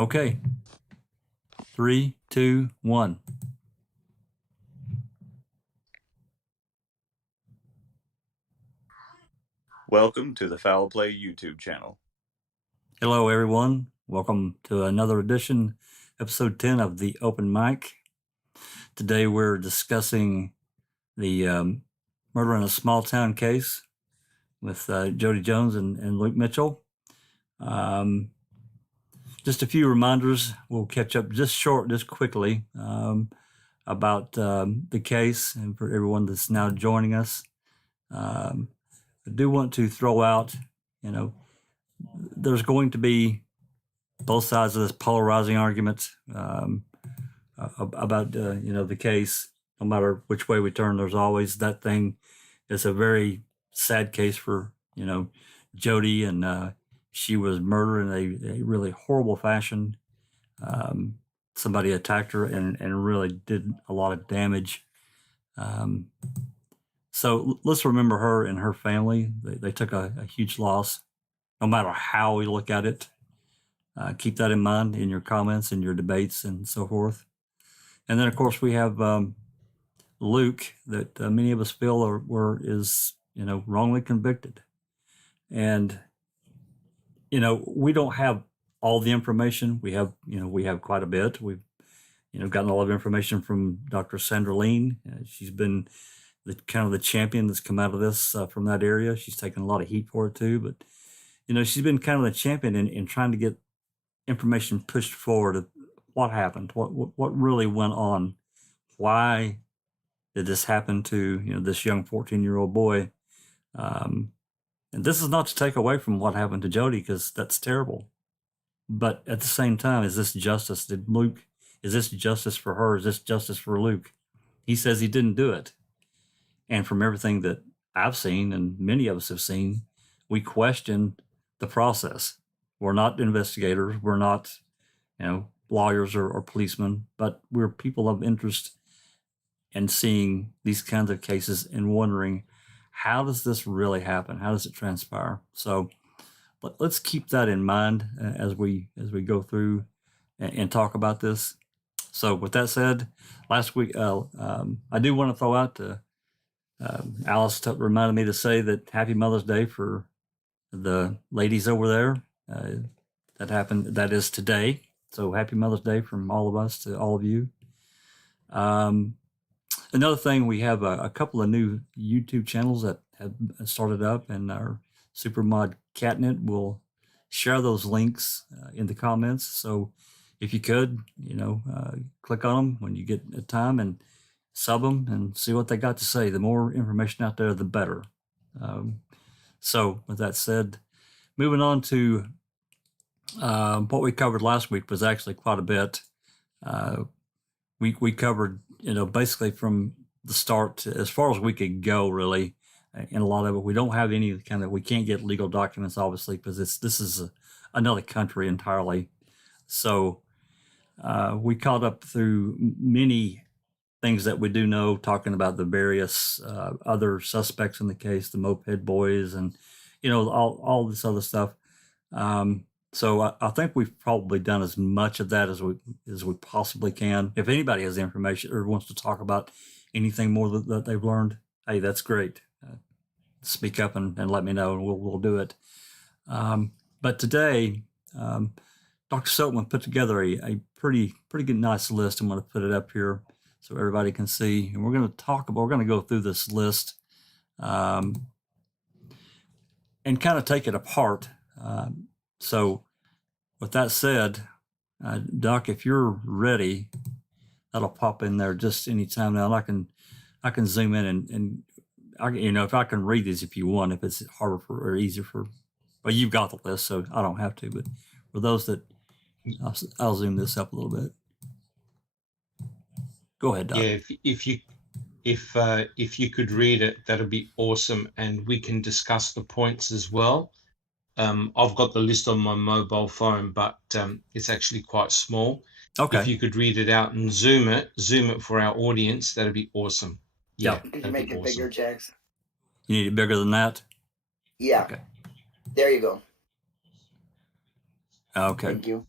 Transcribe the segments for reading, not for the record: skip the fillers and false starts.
Okay. 3, 2, 1. Welcome to the Foul Play YouTube channel. Hello, everyone. Welcome to another edition, episode 10 of the Open Mic. Today we're discussing the murder in a small town case with Jody Jones and Luke Mitchell. Just a few reminders. We'll catch up just quickly about the case, and for everyone that's now joining us. I do want to throw out, there's going to be both sides of this polarizing argument about, the case. No matter which way we turn, there's always that thing. It's a very sad case for, Jody, and she was murdered in a really horrible fashion. Somebody attacked her and really did a lot of damage. So let's remember her and her family. They took a huge loss, no matter how we look at it. Keep that in mind in your comments and your debates and so forth. And then, of course, we have Luke, that many of us feel is wrongly convicted. And, we don't have all the information. We have quite a bit. We've, gotten a lot of information from Dr. Sandra Lean. She's been the champion that's come out of this from that area. She's taken a lot of heat for it too, but she's been kind of the champion in trying to get information pushed forward of what happened, what really went on, why did this happen to this young 14-year-old boy. And this is not to take away from what happened to Jody, because that's terrible. But at the same time, is this justice? Is this justice for her? Is this justice for Luke? He says he didn't do it. And from everything that I've seen, and many of us have seen, we question the process. We're not investigators. We're not, lawyers or policemen, but we're people of interest in seeing these kinds of cases and wondering, how does this really happen? How does it transpire? So let's keep that in mind as we go through and talk about this. So with that said, last week, I do want to throw out Alice reminded me to say that Happy Mother's Day for the ladies over there. That happened. That is today. So Happy Mother's Day from all of us to all of you. Another thing, we have a couple of new YouTube channels that have started up, and our Supermod Catnip will share those links in the comments. So if you could, click on them when you get time and sub them and see what they got to say. The more information out there, the better. So with that said, moving on to what we covered last week was actually quite a bit. We covered, basically from the start as far as we could go, really. In a lot of it, we don't have any we can't get legal documents, obviously, because this is another country entirely. So we caught up through many things that we do know, talking about the various other suspects in the case, the moped boys, and all this other stuff. So I think we've probably done as much of that as we possibly can. If anybody has information or wants to talk about anything more that they've learned, hey, that's great. Speak up and let me know, and we'll do it. But today, Dr. Silkman put together a pretty good, nice list. I'm going to put it up here so everybody can see. And we're going to go through this list and kind of take it apart. So with that said, Doc, if you're ready, that'll pop in there just any time now. And I can zoom in and if I can read these if you want, if it's harder or easier well, you've got the list, so I don't have to. But for those that, I'll zoom this up a little bit. Go ahead, Doc. Yeah, if you could read it, that'd be awesome, and we can discuss the points as well. I've got the list on my mobile phone, but it's actually quite small. Okay. If you could read it out and zoom it for our audience, that'd be awesome. Yeah. Could you make it bigger, Jax? You need it bigger than that? Yeah. Okay. There you go. Okay. Thank you.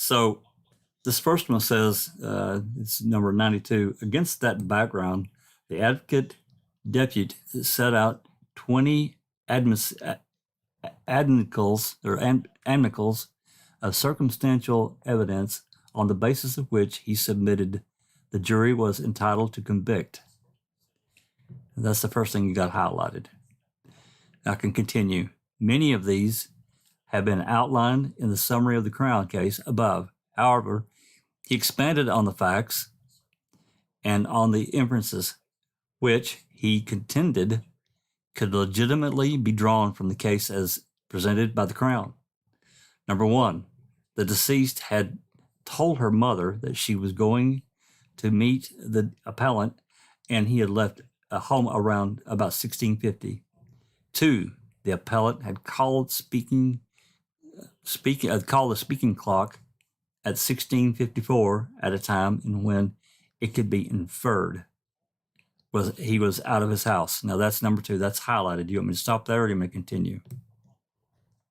So this first one says, it's number 92. Against that background, the advocate deputy set out 20 amicals of circumstantial evidence on the basis of which he submitted the jury was entitled to convict. And that's the first thing you got highlighted. I can continue. Many of these have been outlined in the summary of the Crown case above. However, he expanded on the facts and on the inferences which he contended could legitimately be drawn from the case as presented by the Crown. Number one, the deceased had told her mother that she was going to meet the appellant and he had left a home around about 1650. Two, the appellant had called the speaking clock at 1654 at a time in when it could be inferred he was out of his house. Now that's number two. That's highlighted. Do you want me to stop there or do you want me to continue?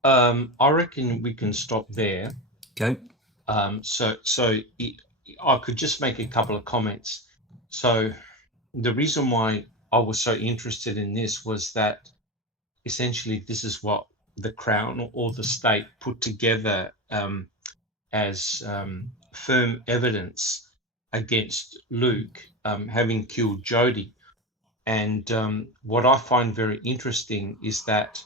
I reckon we can stop there. Okay. I could just make a couple of comments. So the reason why I was so interested in this was that essentially this is what the Crown or the state put together as firm evidence against Luke having killed Jody. And what I find very interesting is that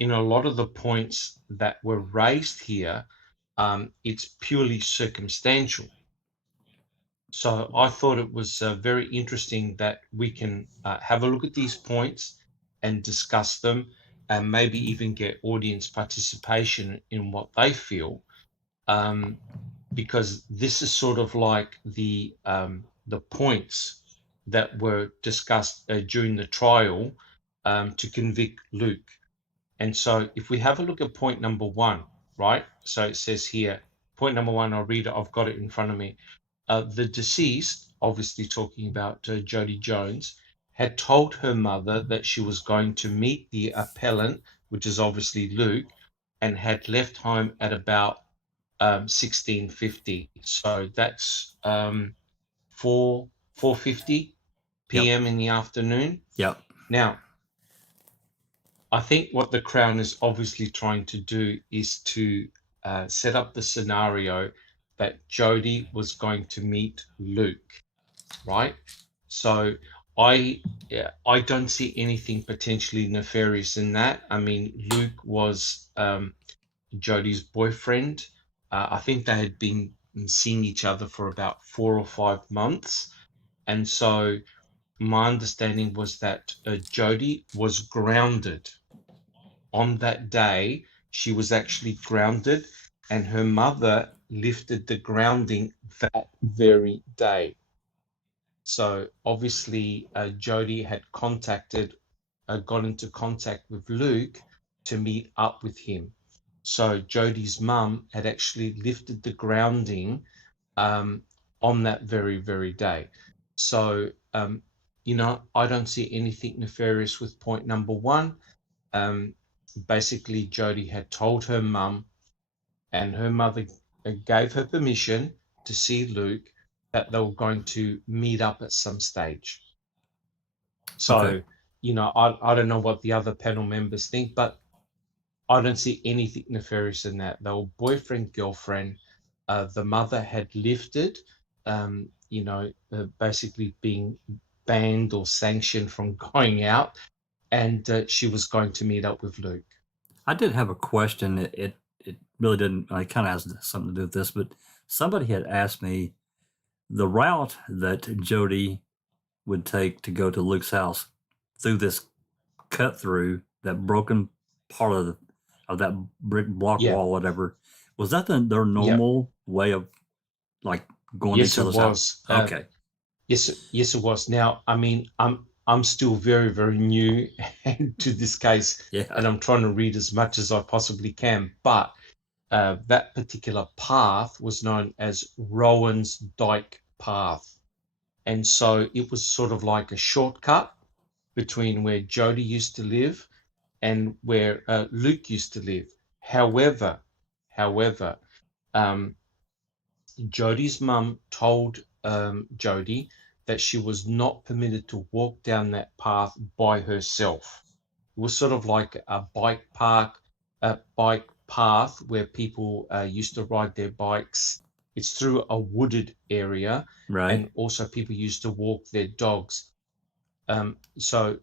in a lot of the points that were raised here, it's purely circumstantial. So I thought it was very interesting that we can have a look at these points and discuss them and maybe even get audience participation in what they feel, because this is sort of like the points that were discussed during the trial to convict Luke. And so if we have a look at point number one, right? So it says here, point number one, I'll read it, I've got it in front of me. The deceased, obviously talking about Jody Jones, had told her mother that she was going to meet the appellant, which is obviously Luke, and had left home at about 1650. So that's 4:50 p.m. in the afternoon. Yep. Now, I think what the Crown is obviously trying to do is to set up the scenario that Jody was going to meet Luke, right? So I don't see anything potentially nefarious in that. I mean, Luke was Jody's boyfriend. I think they had been seeing each other for about 4 or 5 months, and so my understanding was that Jody was grounded on that day. She was actually grounded, and her mother lifted the grounding that very day. So obviously, Jody had got into contact with Luke to meet up with him. So Jody's mum had actually lifted the grounding on that very, very day. So, I don't see anything nefarious with point number one. Basically, Jody had told her mum, and her mother gave her permission to see Luke, that they were going to meet up at some stage. So, Okay. I don't know what the other panel members think, but I don't see anything nefarious in that. They were boyfriend, girlfriend. The mother had lifted, basically being banned or sanctioned from going out, and she was going to meet up with Luke. I did have a question. It really didn't. It kind of has something to do with this, but somebody had asked me the route that Jody would take to go to Luke's house through this cut through that broken part of that brick block wall, whatever. Was that their normal way of like going to each other's house? Okay. Yes, it was. Now, I mean, I'm still very, very new to this case, and I'm trying to read as much as I possibly can. But that particular path was known as Rowan's Dyke Path, and so it was sort of like a shortcut between where Jody used to live and where Luke used to live. However, Jody's mum told Jody that she was not permitted to walk down that path by herself. It was sort of like a bike path where people used to ride their bikes. It's through a wooded area, Right. and also people used to walk their dogs. So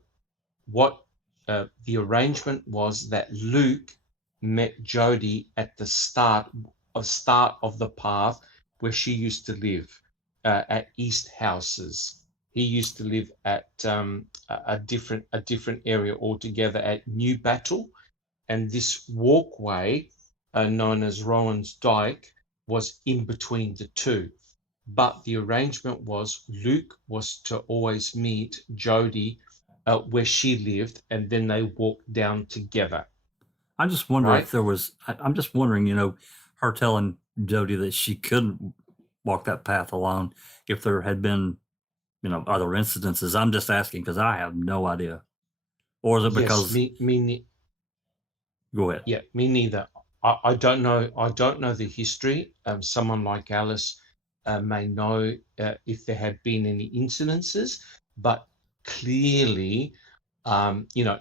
what the arrangement was that Luke met Jody at the start of the path where she used to live at East Houses. He used to live at a different area altogether at New Battle, and this walkway known as Rowan's Dyke was in between the two. But the arrangement was Luke was to always meet Jody where she lived, and then they walked down together. I just wonder Right. if there was. I'm just wondering, her telling Jody that she couldn't walk that path alone. If there had been, other incidences. I'm just asking because I have no idea. Or is it because? Go ahead. Yeah, me neither. I don't know. I don't know the history. Someone like Alice may know if there had been any incidences, but clearly,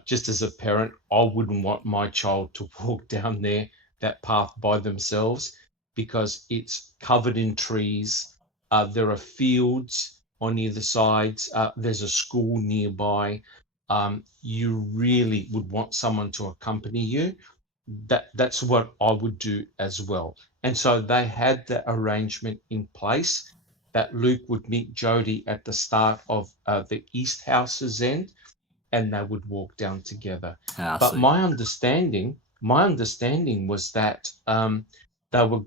just as a parent, I wouldn't want my child to walk down that path by themselves because it's covered in trees. There are fields on either sides. There's a school nearby. You really would want someone to accompany you. That's what I would do as well. And so they had the arrangement in place that Luke would meet Jody at the start of the East Houses end, and they would walk down together. But my understanding was that they were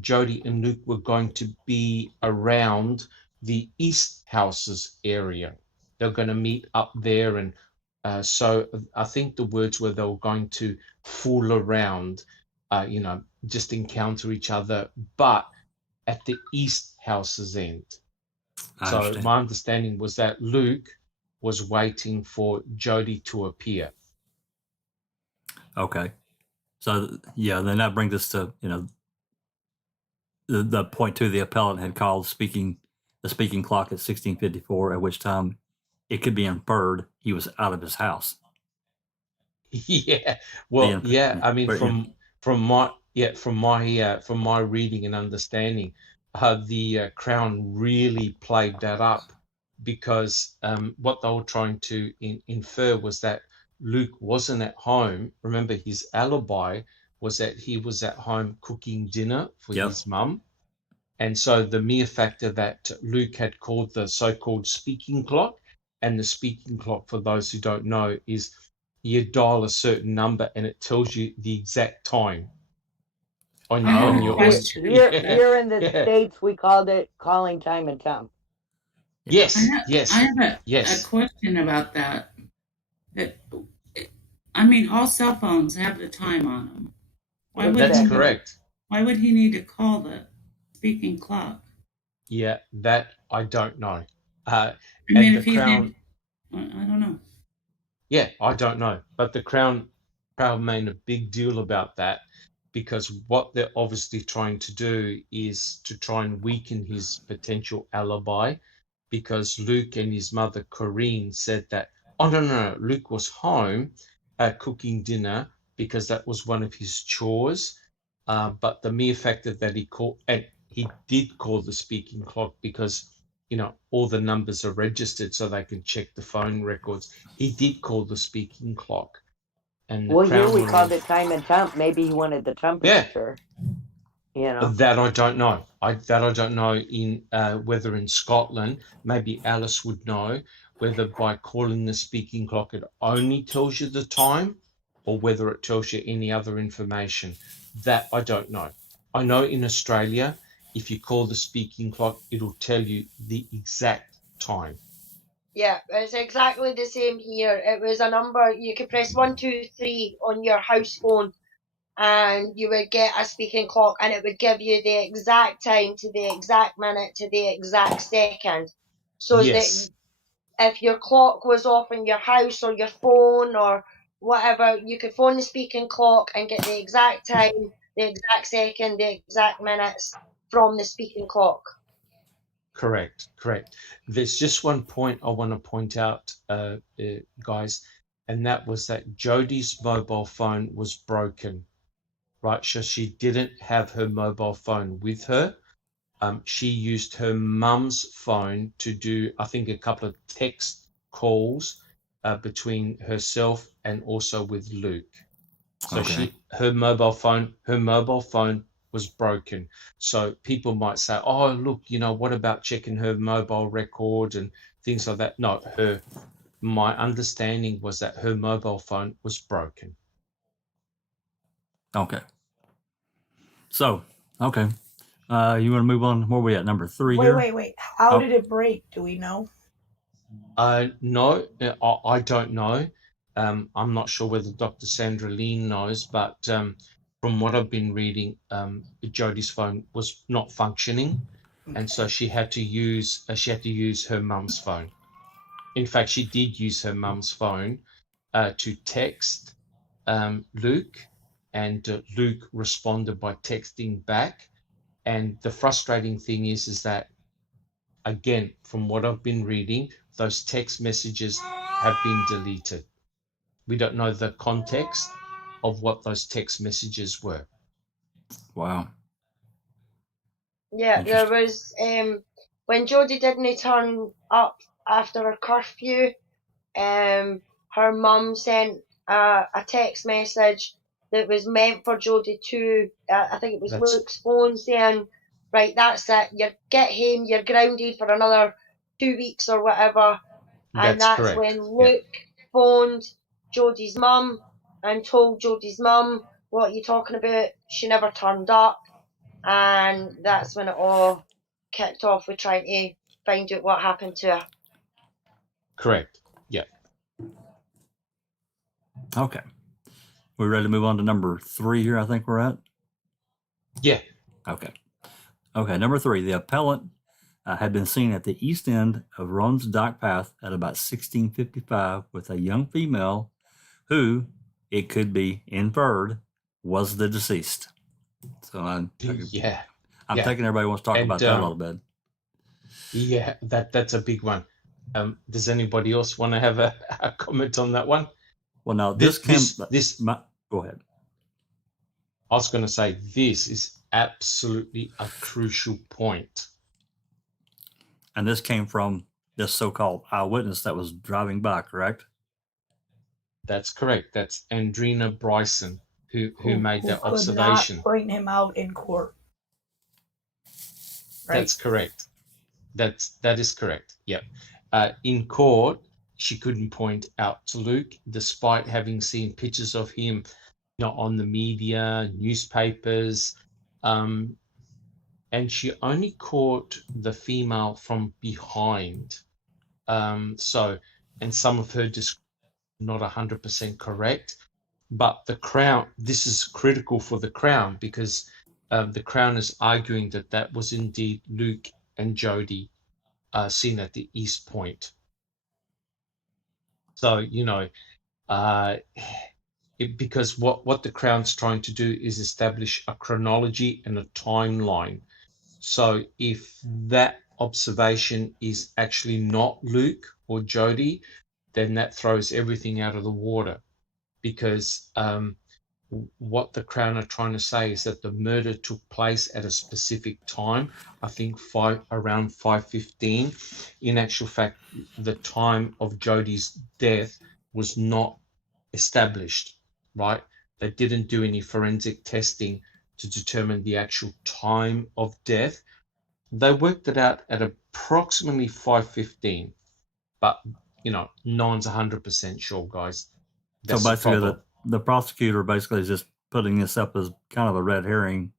Jody and Luke were going to be around the East Houses area. They're going to meet up there, and so I think the words were they were going to fool around, just encounter each other, but at the East Houses end. So my understanding was that Luke was waiting for Jody to appear. Okay. So, yeah, then that brings us to, the point two, the appellant had called the speaking clock at 16:54, at which time it could be inferred he was out of his house. Yeah. Well, yeah. I mean, from my reading and understanding, the Crown really played that up because what they were trying to infer was that Luke wasn't at home. Remember, his alibi was that he was at home cooking dinner for his mum. And so the mere factor that Luke had called the so-called speaking clock, and the speaking clock, for those who don't know, is you dial a certain number and it tells you the exact time. On your here in the States, we called it calling time and temp. Yes, I have a question about that. I mean, all cell phones have the time on them. That's correct. Why would he need to call the speaking clock? Yeah, that I don't know. I mean, if Crown, I don't know. Yeah, I don't know. But the Crown made a big deal about that because what they're obviously trying to do is to try and weaken his potential alibi, because Luke and his mother, Corinne, said that, oh, no, Luke was home cooking dinner because that was one of his chores. But the mere fact that he called, and he did call the speaking clock because, all the numbers are registered so they can check the phone records. He did call the speaking clock. And here we called it time and temp. Maybe he wanted the temperature. Yeah. That I don't know. I don't know in whether in Scotland, maybe Alice would know, whether by calling the speaking clock it only tells you the time or whether it tells you any other information. That I don't know. I know in Australia, if you call the speaking clock, it'll tell you the exact time. Yeah, it's exactly the same here. It was a number, you could press 1, 2, 3 on your house phone and you would get a speaking clock and it would give you the exact time to the exact minute to the exact second. So that if your clock was off in your house or your phone or whatever, you could phone the speaking clock and get the exact time, the exact second, the exact minutes from the speaking clock. Correct. There's just one point I want to point out, guys, and that was that Jody's mobile phone was broken, right? So she didn't have her mobile phone with her. She used her mum's phone to do, I think, a couple of text calls between herself and also with Luke. So Okay. her mobile phone was broken. So people might say, oh, look, what about checking her mobile record and things like that? No, my understanding was that her mobile phone was broken. Okay. So, okay. You want to move on? Where are we at? Number 3 here? Wait. How Oh. did it break? Do we know? No, I don't know. I'm not sure whether Dr. Sandra Lean knows, but from what I've been reading, Jody's phone was not functioning, and so she had to use her mum's phone. In fact, she did use her mum's phone to text Luke, and Luke responded by texting back. And the frustrating thing is that, again, from what I've been reading, those text messages have been deleted. We don't know the context of what those text messages were. Wow. Yeah, there was when Jody didn't turn up after a curfew, her mum sent a text message that was meant for Jody to, I think it was Luke's phone, saying, right, that's it, you get home, you're grounded for another 2 weeks or whatever. And that's correct. when Luke phoned Jody's mum and told Jody's mum, what are you talking about? She never turned up. And that's when it all kicked off with trying to find out what happened to her. Correct. Yeah. Okay. We're ready to move on to number 3 here, I think we're at? Yeah. Okay. Number 3. The appellant had been seen at the east end of Ron's Dock Path at about 16:55 with a young female who, it could be inferred, was the deceased. So I'm thinking everybody wants to talk about that a little bit. Yeah, that's a big one. Does anybody else want to have a comment on that one? Well, now go ahead. I was going to say this is absolutely a crucial point. And this came from this so-called eyewitness that was driving by, correct? That's correct. That's Andrina Bryson who made that observation. Could not point him out in court. Right? That's correct. That is correct. Yep. In court, she couldn't point out to Luke, despite having seen pictures of him, on the media, newspapers, and she only caught the female from behind. And some of her descriptions not 100% correct, but the Crown, this is critical for the Crown because the Crown is arguing that was indeed Luke and Jody seen at the East Point. So, because what the Crown's trying to do is establish a chronology and a timeline. So if that observation is actually not Luke or Jody, then that throws everything out of the water, because what the Crown are trying to say is that the murder took place at a specific time, I think around 5:15. In actual fact, the time of Jody's death was not established, right? They didn't do any forensic testing to determine the actual time of death. They worked it out at approximately 5:15, but no one's 100% sure, guys. That's so basically the prosecutor basically is just putting this up as kind of a red herring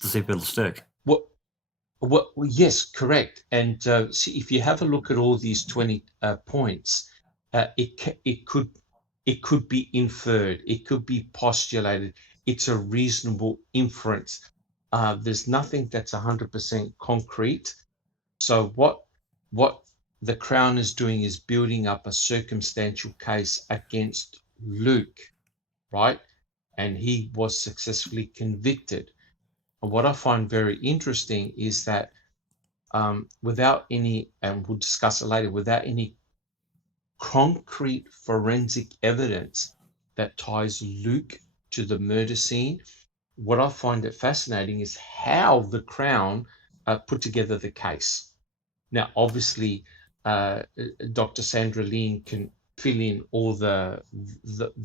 to see if it'll stick. Well, yes, correct. And see, if you have a look at all these 20 points, it could be inferred, it could be postulated. It's a reasonable inference. There's nothing that's 100% concrete. So what the Crown is doing is building up a circumstantial case against Luke, right? and he was successfully convicted. And what I find very interesting is that without any, and we'll discuss it later, without any concrete forensic evidence that ties Luke to the murder scene, what I find it fascinating is how the Crown put together the case. Now, obviously, Dr. Sandra Lean can fill in all the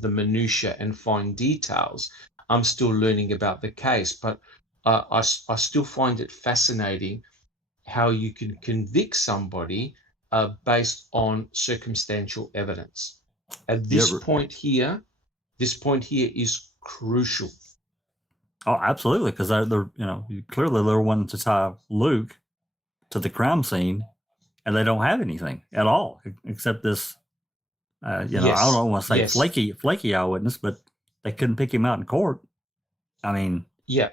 minutiae and fine details. I'm still learning about the case, but I still find it fascinating how you can convict somebody based on circumstantial evidence. At this point here is crucial. Oh, absolutely, because they're clearly they're wanting to tie Luke to the crime scene, and they don't have anything at all except this. Yes, I don't want to say yes. flaky eyewitness, but they couldn't pick him out in court. I mean, yeah.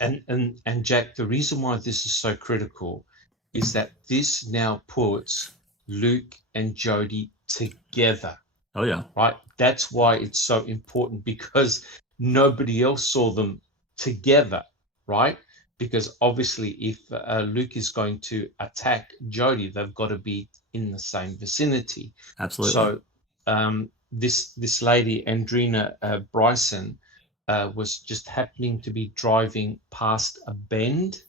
And Jack, the reason why this is so critical is that this now puts Luke and Jody together. Oh yeah. Right. That's why it's so important, because nobody else saw them together. Right. Because obviously, if Luke is going to attack Jody, they've got to be in the same vicinity. Absolutely. So this lady, Andrina Bryson, was just happening to be driving past a bend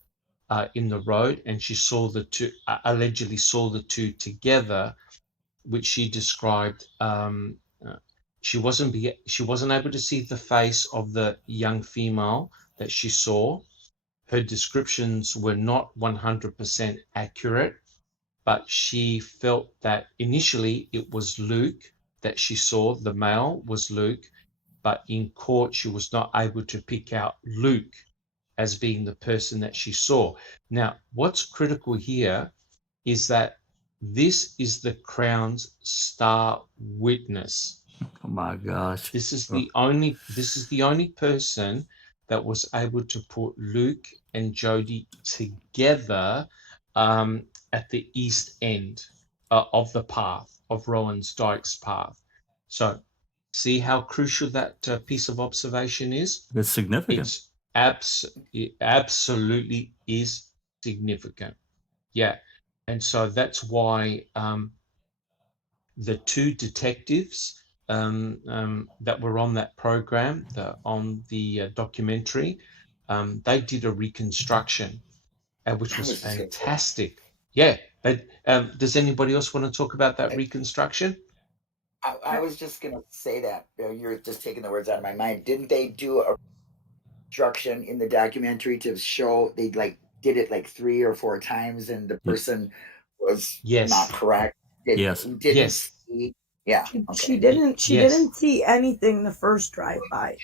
in the road, and she saw the two, allegedly saw the two together, which she described. She wasn't able to see the face of the young female that she saw. Her descriptions were not 100% accurate, but she felt that initially it was Luke that she saw. The male was Luke, but in court she was not able to pick out Luke as being the person that she saw. Now, what's critical here is that this is the Crown's star witness. Oh my gosh. This is the only person that was able to put Luke and Jody together at the east end of the path, of Rowan's Dyke's path. So see how crucial that piece of observation is? It's significant. It absolutely is significant. Yeah. And so that's why the two detectives that were on that program, on the documentary, they did a reconstruction, which was fantastic. Yeah. But does anybody else want to talk about that reconstruction? I was just going to say that. You're just taking the words out of my mind. Didn't they do a reconstruction in the documentary to show they did it 3 or 4 times, and the person was not correct? Didn't see. Yeah. She didn't see anything the first drive-by.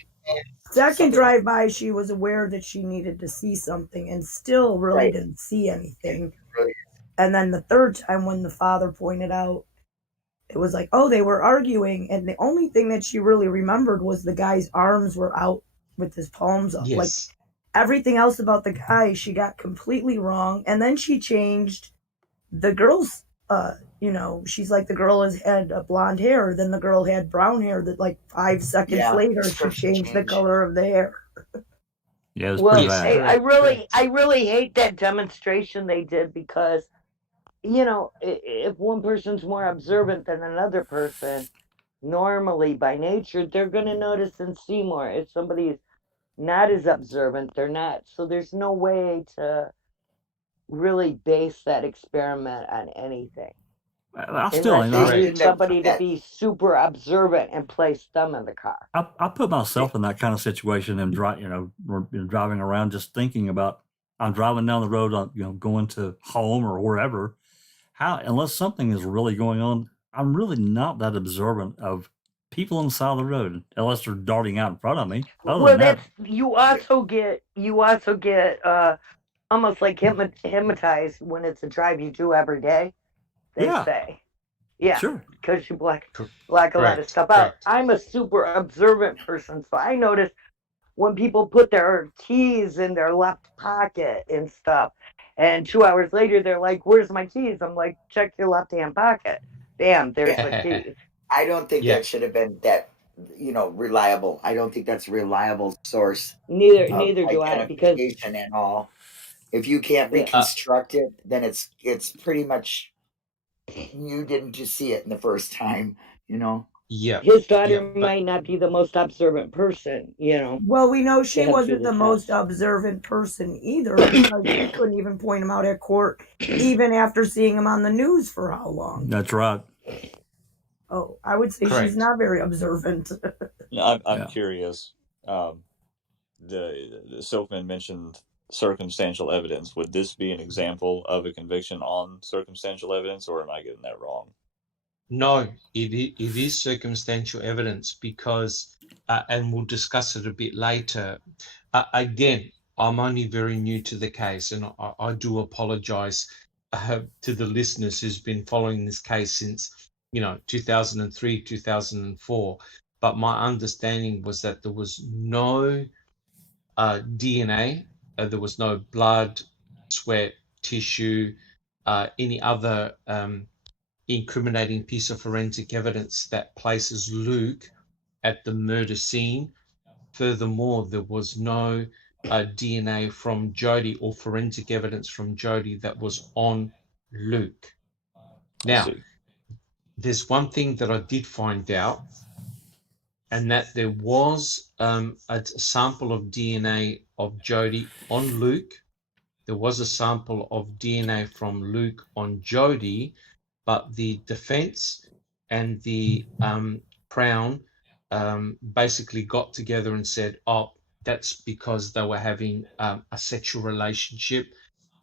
Second drive-by, she was aware that she needed to see something and still really didn't see anything. And then the third time, when the father pointed out, it was like, oh, they were arguing, and the only thing that she really remembered was the guy's arms were out with his palms up. Yes. Like everything else about the guy, she got completely wrong. And then she changed the girl's, she's like, the girl had blonde hair, then the girl had brown hair. That 5 seconds later, she changed the color of the hair. Yeah, it was pretty bad. I really hate that demonstration they did, because if one person's more observant than another person, normally by nature, they're going to notice and see more. If somebody's not as observant, they're not. So there's no way to really base that experiment on anything. Unless you need somebody to be super observant and place them in the car. I put myself in that kind of situation and driving around, just thinking about, I'm driving down the road, going to home or wherever. Unless something is really going on, I'm really not that observant of people on the side of the road, unless they're darting out in front of me. You also get almost like hypnotized when it's a drive you do every day. They say, sure, because you black a lot of stuff out. I'm a super observant person, so I notice when people put their keys in their left pocket and stuff. And 2 hours later, they're like, where's my keys? I'm like, check your left-hand pocket. Bam, there's the keys. I don't think that should have been that reliable. I don't think that's a reliable source Neither of do I, because identification and all. If you can't Yeah. reconstruct it, then it's pretty much you didn't just see it in the first time, Yeah. his daughter Yeah. But might not be the most observant person, Well, we know she to have wasn't through the the most test. observant person either, because she couldn't even point him out at court, even after seeing him on the news for how long? That's right. Oh, I would say she's correct. not very observant. I'm Yeah. curious. The Silkman mentioned circumstantial evidence. Would this be an example of a conviction on circumstantial evidence, or am I getting that wrong? No, it is circumstantial evidence because, and we'll discuss it a bit later. Again, I'm only very new to the case, and I do apologize to the listeners who's been following this case since 2003, 2004. But my understanding was that there was no DNA, there was no blood, sweat, tissue, any other incriminating piece of forensic evidence that places Luke at the murder scene. Furthermore, there was no DNA from Jody or forensic evidence from Jody that was on Luke. Now, there's one thing that I did find out, and that there was a sample of DNA of Jody on Luke. There was a sample of DNA from Luke on Jody, but the defense and the Crown basically got together and said, oh, that's because they were having a sexual relationship,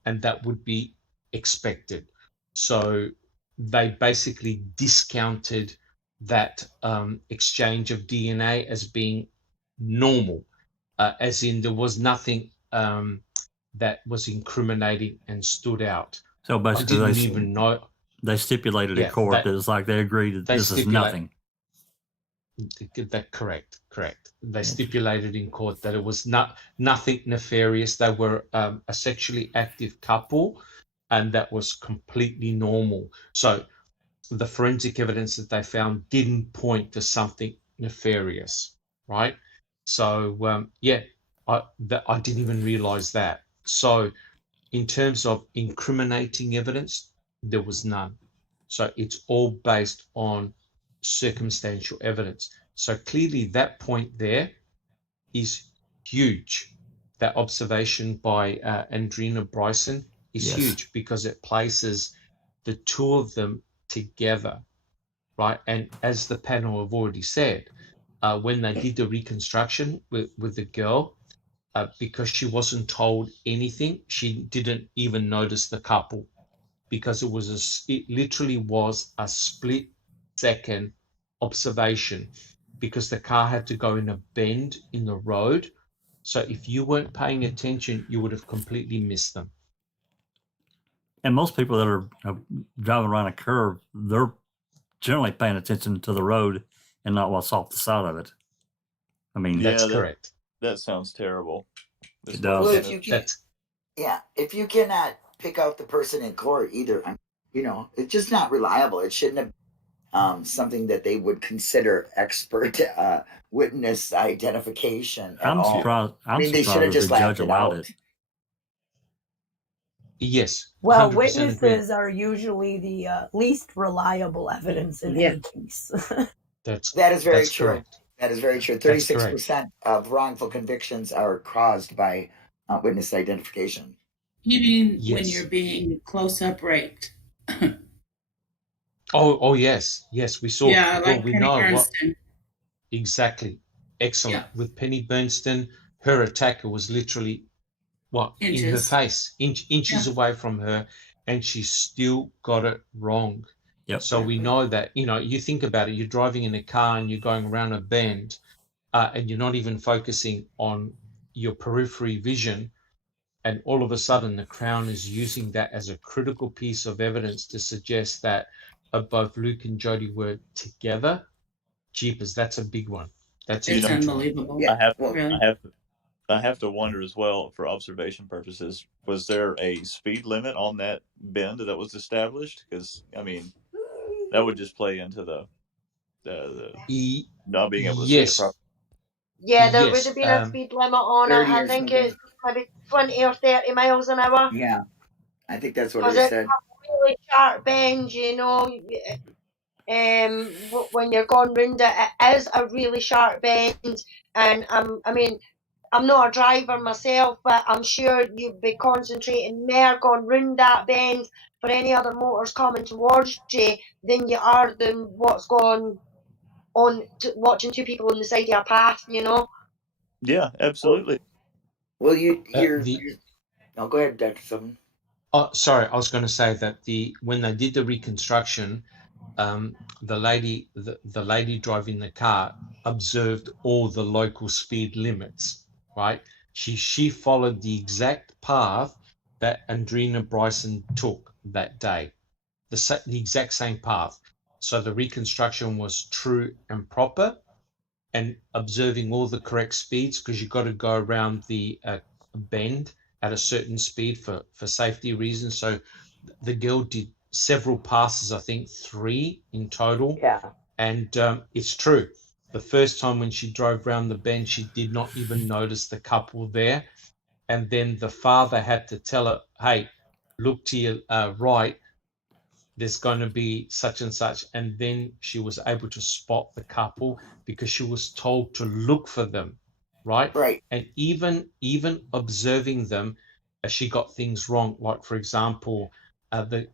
and that would be expected. So they basically discounted that exchange of DNA as being normal, as in there was nothing that was incriminating and stood out. So I basically, didn't even know. they stipulated in Yeah, court that it's like they agreed that they this is stipulate- nothing. That correct. They stipulated in court that it was nothing nefarious. They were a sexually active couple, and that was completely normal. So the forensic evidence that they found didn't point to something nefarious, right? So I didn't even realize that. So in terms of incriminating evidence, there was none. So it's all based on circumstantial evidence. So clearly that point there is huge. That observation by Andrina Bryson is huge because it places the two of them together, right? And as the panel have already said, when they did the reconstruction with the girl, because she wasn't told anything, she didn't even notice the couple, because it literally was a split second observation, because the car had to go in a bend in the road. So if you weren't paying attention, you would have completely missed them. And most people that are driving around a curve, they're generally paying attention to the road and not what's off the side of it. I mean, that's correct. That sounds terrible. It does. Well, if you cannot pick out the person in court either, it's just not reliable. It shouldn't have something that they would consider expert witness identification at all. Surprised. They should have just laughed it out. Yes. Well, witnesses are usually the least reliable evidence in any case. That is very true. Correct. That is very true. 36% of wrongful convictions are caused by witness identification. You mean when you're being close-up raped? Oh yes, we saw. Yeah, like we Penny know Bernstein. Exactly. Excellent. Yeah. With Penny Bernstein, her attacker was literally Inches. in her face, inches away from her, and she still got it wrong. Yep. So we know that, you think about it, you're driving in a car and you're going around a bend, and you're not even focusing on your periphery vision, and all of a sudden the Crown is using that as a critical piece of evidence to suggest that both Luke and Jody were together. Jeepers, that's a big one. It's unbelievable. Yeah. I have to wonder as well, for observation purposes, was there a speed limit on that bend that was established? Because that would just play into the not being able to see it Yes, properly. Yeah, there would yes. have been a speed limit on it. 30 I or think something. it's maybe 20 or 30 miles an hour. Yeah, I think that's what Because it it's said. a really sharp bend, you know. When you're going round it, it is a really sharp bend. And I mean, I'm not a driver myself, but I'm sure you'd be concentrating more going round that bend for any other motors coming towards you than you are than what's going on watching two people on the side of a path, you know. Yeah, absolutely. Well, you're The oh, go ahead, Dr. Silkman. Oh, sorry, I was going to say that when they did the reconstruction, the lady driving the car observed all the local speed limits, right? She followed the exact path that Andrina Bryson took that day, the exact same path. So the reconstruction was true and proper, and observing all the correct speeds, because you've got to go around the bend at a certain speed for safety reasons. So the girl did several passes, I think 3 in total. Yeah. And it's true. The first time when she drove around the bend, she did not even notice the couple there. And then the father had to tell her, hey, look to your right, there's going to be such and such. And then she was able to spot the couple because she was told to look for them, right? Right. And even observing them, she got things wrong. Like, for example, they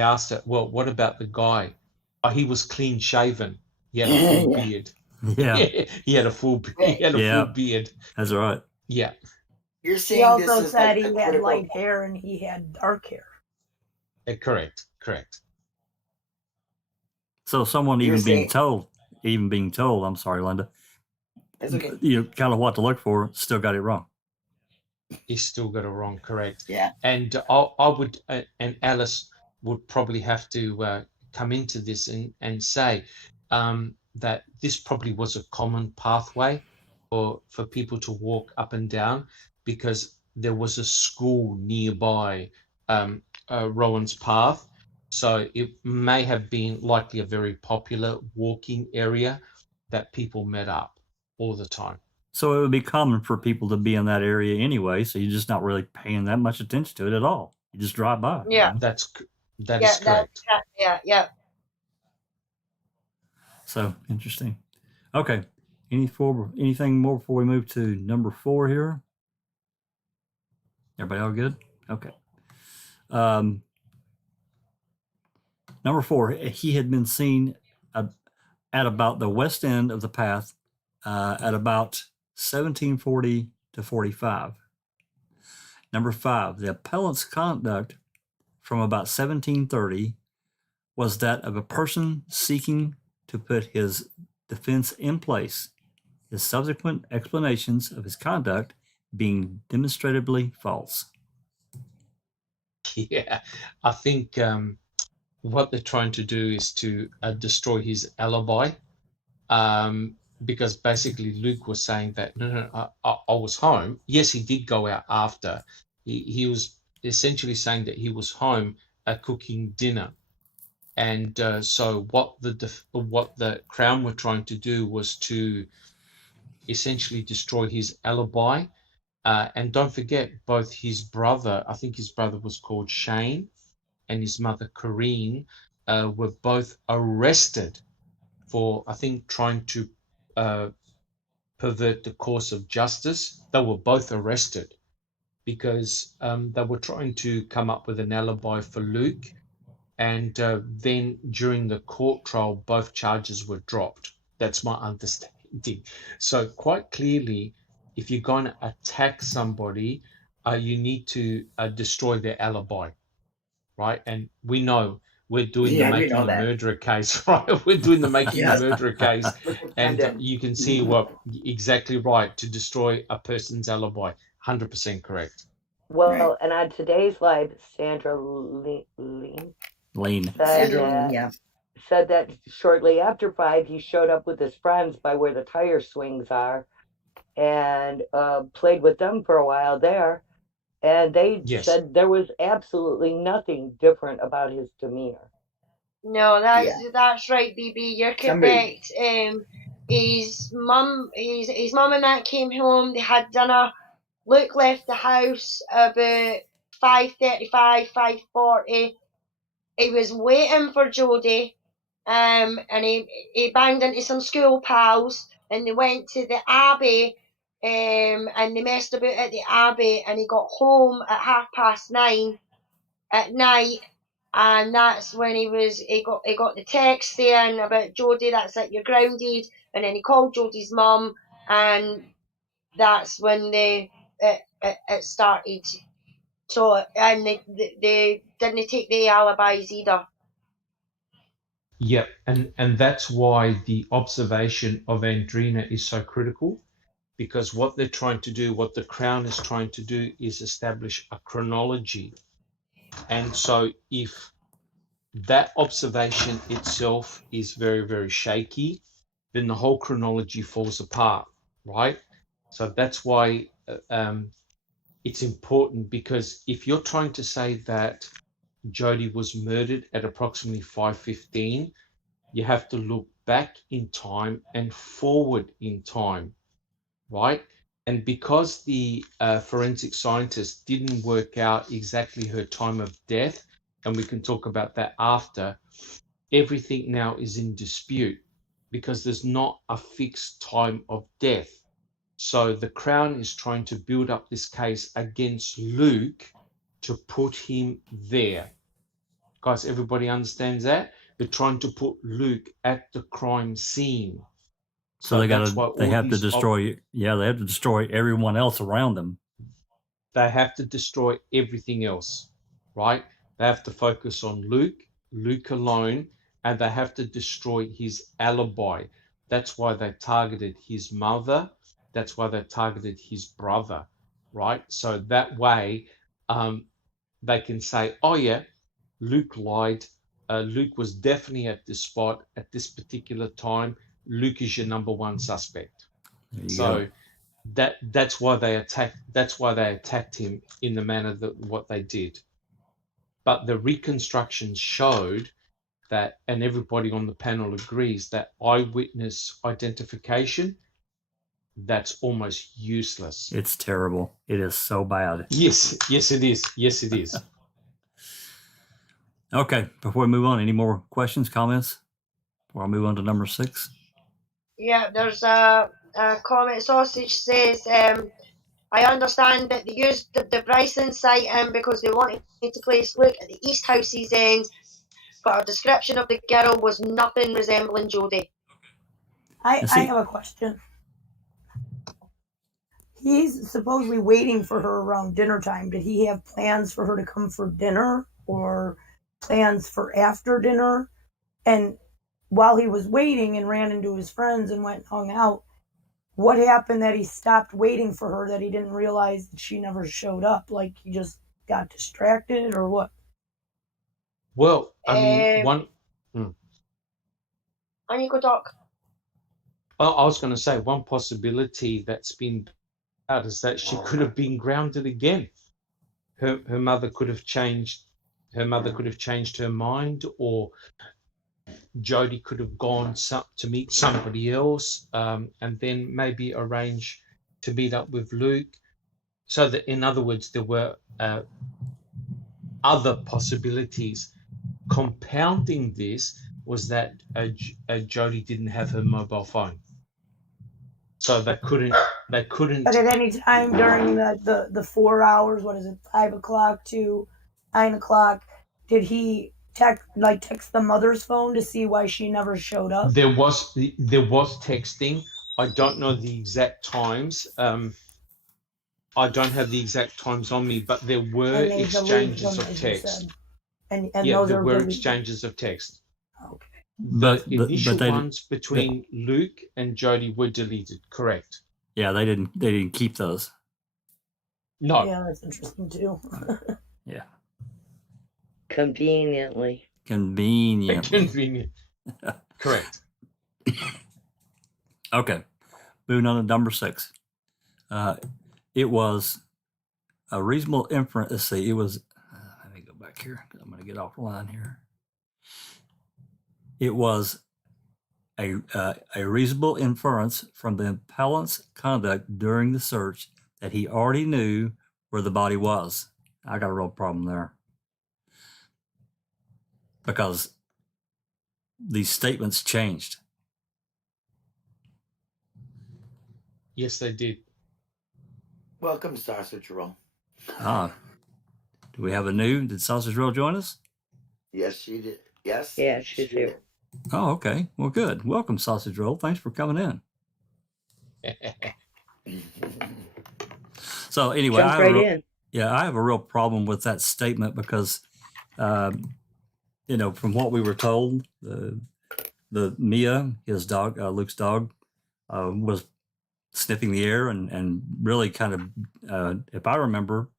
asked her, well, what about the guy? Oh, he was clean shaven. He had a full Yeah. beard. Yeah. He had a full Yeah. beard. That's right. Yeah. You're He saying this also is said like he a had critical. light hair and he had dark hair. Correct. So someone You're even saying- being told, I'm sorry, Linda, That's okay. you know, kind of what to look for, still got it wrong. He's still got it wrong, correct. Yeah. And I would, and Alice would probably have to come into this and say that this probably was a common pathway for people to walk up and down, because there was a school nearby Rowan's path. So it may have been likely a very popular walking area that people met up all the time. So it would be common for people to be in that area anyway. So you're just not really paying that much attention to it at all. You just drive by. Yeah. You know? That is correct. Yeah. So interesting. Okay. Anything more before we move to number 4 here? Everybody all good? Okay. Number 4, he had been seen at about the west end of the path at about 1740 to 45. Number 5, the appellant's conduct from about 1730 was that of a person seeking to put his defense in place, his subsequent explanations of his conduct being demonstrably false. Yeah, I think what they're trying to do is to destroy his alibi, because basically Luke was saying that no, I was home. Yes, he did go out after. He was essentially saying that he was home cooking dinner, and so what the Crown were trying to do was to essentially destroy his alibi. And don't forget, both his brother, I think his brother was called Shane, and his mother, Corinne, were both arrested for, I think, trying to pervert the course of justice. They were both arrested because they were trying to come up with an alibi for Luke. And then during the court trial, both charges were dropped. That's my understanding. So quite clearly, if you're going to attack somebody, you need to destroy their alibi, right? And we know we're doing the Making a Murderer case, right? We're doing the Making a Murderer case, and you can see what exactly right to destroy a person's alibi. 100% correct. Well, right. And on today's live, Sandra Lean said that shortly after 5, he showed up with his friends by where the tire swings are and played with them for a while there. And they said there was absolutely nothing different about his demeanor. No, that's right, BB. You're correct. His mum and that came home. They had dinner. Luke left the house about 5:35, 5:40. He was waiting for Jody, and he banged into some school pals, and they went to the Abbey, and they messed about at the Abbey, and he got home at 9:30 at night. And that's when he got the text saying about Jody, that's it, you're grounded. And then he called Jody's mum, and that's when it started. So, and they didn't take the alibis either. Yep, and that's why the observation of Andrina is so critical, because what they're trying to do, what the Crown is trying to do, is establish a chronology. And so if that observation itself is very, very shaky, then the whole chronology falls apart, right? So that's why it's important, because if you're trying to say that Jody was murdered at approximately 5:15, you have to look back in time and forward in time, right? And because the forensic scientists didn't work out exactly her time of death, and we can talk about that after, everything now is in dispute because there's not a fixed time of death. So the Crown is trying to build up this case against Luke to put him there. Guys, everybody understands that? They're trying to put Luke at the crime scene. So they have to destroy everyone else around them. They have to destroy everything else, right? They have to focus on Luke alone, and they have to destroy his alibi. That's why they targeted his mother. That's why they targeted his brother, right? So that way they can say, oh yeah, Luke lied. Luke was definitely at this spot at this particular time. Luke is your number one suspect. So that's why they attacked him in the manner that what they did. But the reconstruction showed that, and everybody on the panel agrees, that eyewitness identification, that's almost useless. It's terrible. It is so bad. Yes, it is. Yes, it is. Okay, before we move on, any more questions, comments? Before I move on to number 6? Yeah, there's a comment. Sausage says, I understand that they used the Bryson site because they wanted to place Luke at the East House's end, but a description of the girl was nothing resembling Jody. I have a question. He's supposedly waiting for her around dinner time. Did he have plans for her to come for dinner or plans for after dinner? And while he was waiting and ran into his friends and went and hung out, what happened that he stopped waiting for her, that he didn't realize that she never showed up? Like he just got distracted or what? Well, I mean, And you go, Doc. I was going to say one possibility that's been out is that she could have been grounded again. Her mother could have changed. Her mother could have changed her mind, or Jody could have gone to meet somebody else, and then maybe arrange to meet up with Luke. So that, in other words, there were other possibilities. Compounding this was that Jody didn't have her mobile phone, so they couldn't. But at any time during the 4 hours, 5 o'clock to 9 o'clock, did he text the mother's phone to see why she never showed up? There was texting. I don't know the exact times. I don't have the exact times on me, but there were exchanges of text. And there were exchanges of text. Okay. The initial ones between Luke and Jody were deleted. Correct. Yeah, they didn't keep those. No. Yeah, that's interesting too. Yeah. Conveniently. Convenient. Correct. Okay. Moving on to number 6. It was a reasonable inference. Let's see. It was. Let me go back here. I'm going to get off the line here. it was a reasonable inference from the appellant's conduct during the search that he already knew where the body was. I got a real problem there. Because these statements changed. Yes, they did. Welcome, Sausage Roll. Do we have did Sausage Roll join us? Yes, she did. Yes. Yeah, she's here. did. Oh, okay. Well, good. Welcome, Sausage Roll. Thanks for coming in. So anyway, Jump right in. Yeah, I have a real problem with that statement because, from what we were told, the Mia, his dog, Luke's dog, was sniffing the air and really kind of, if I remember,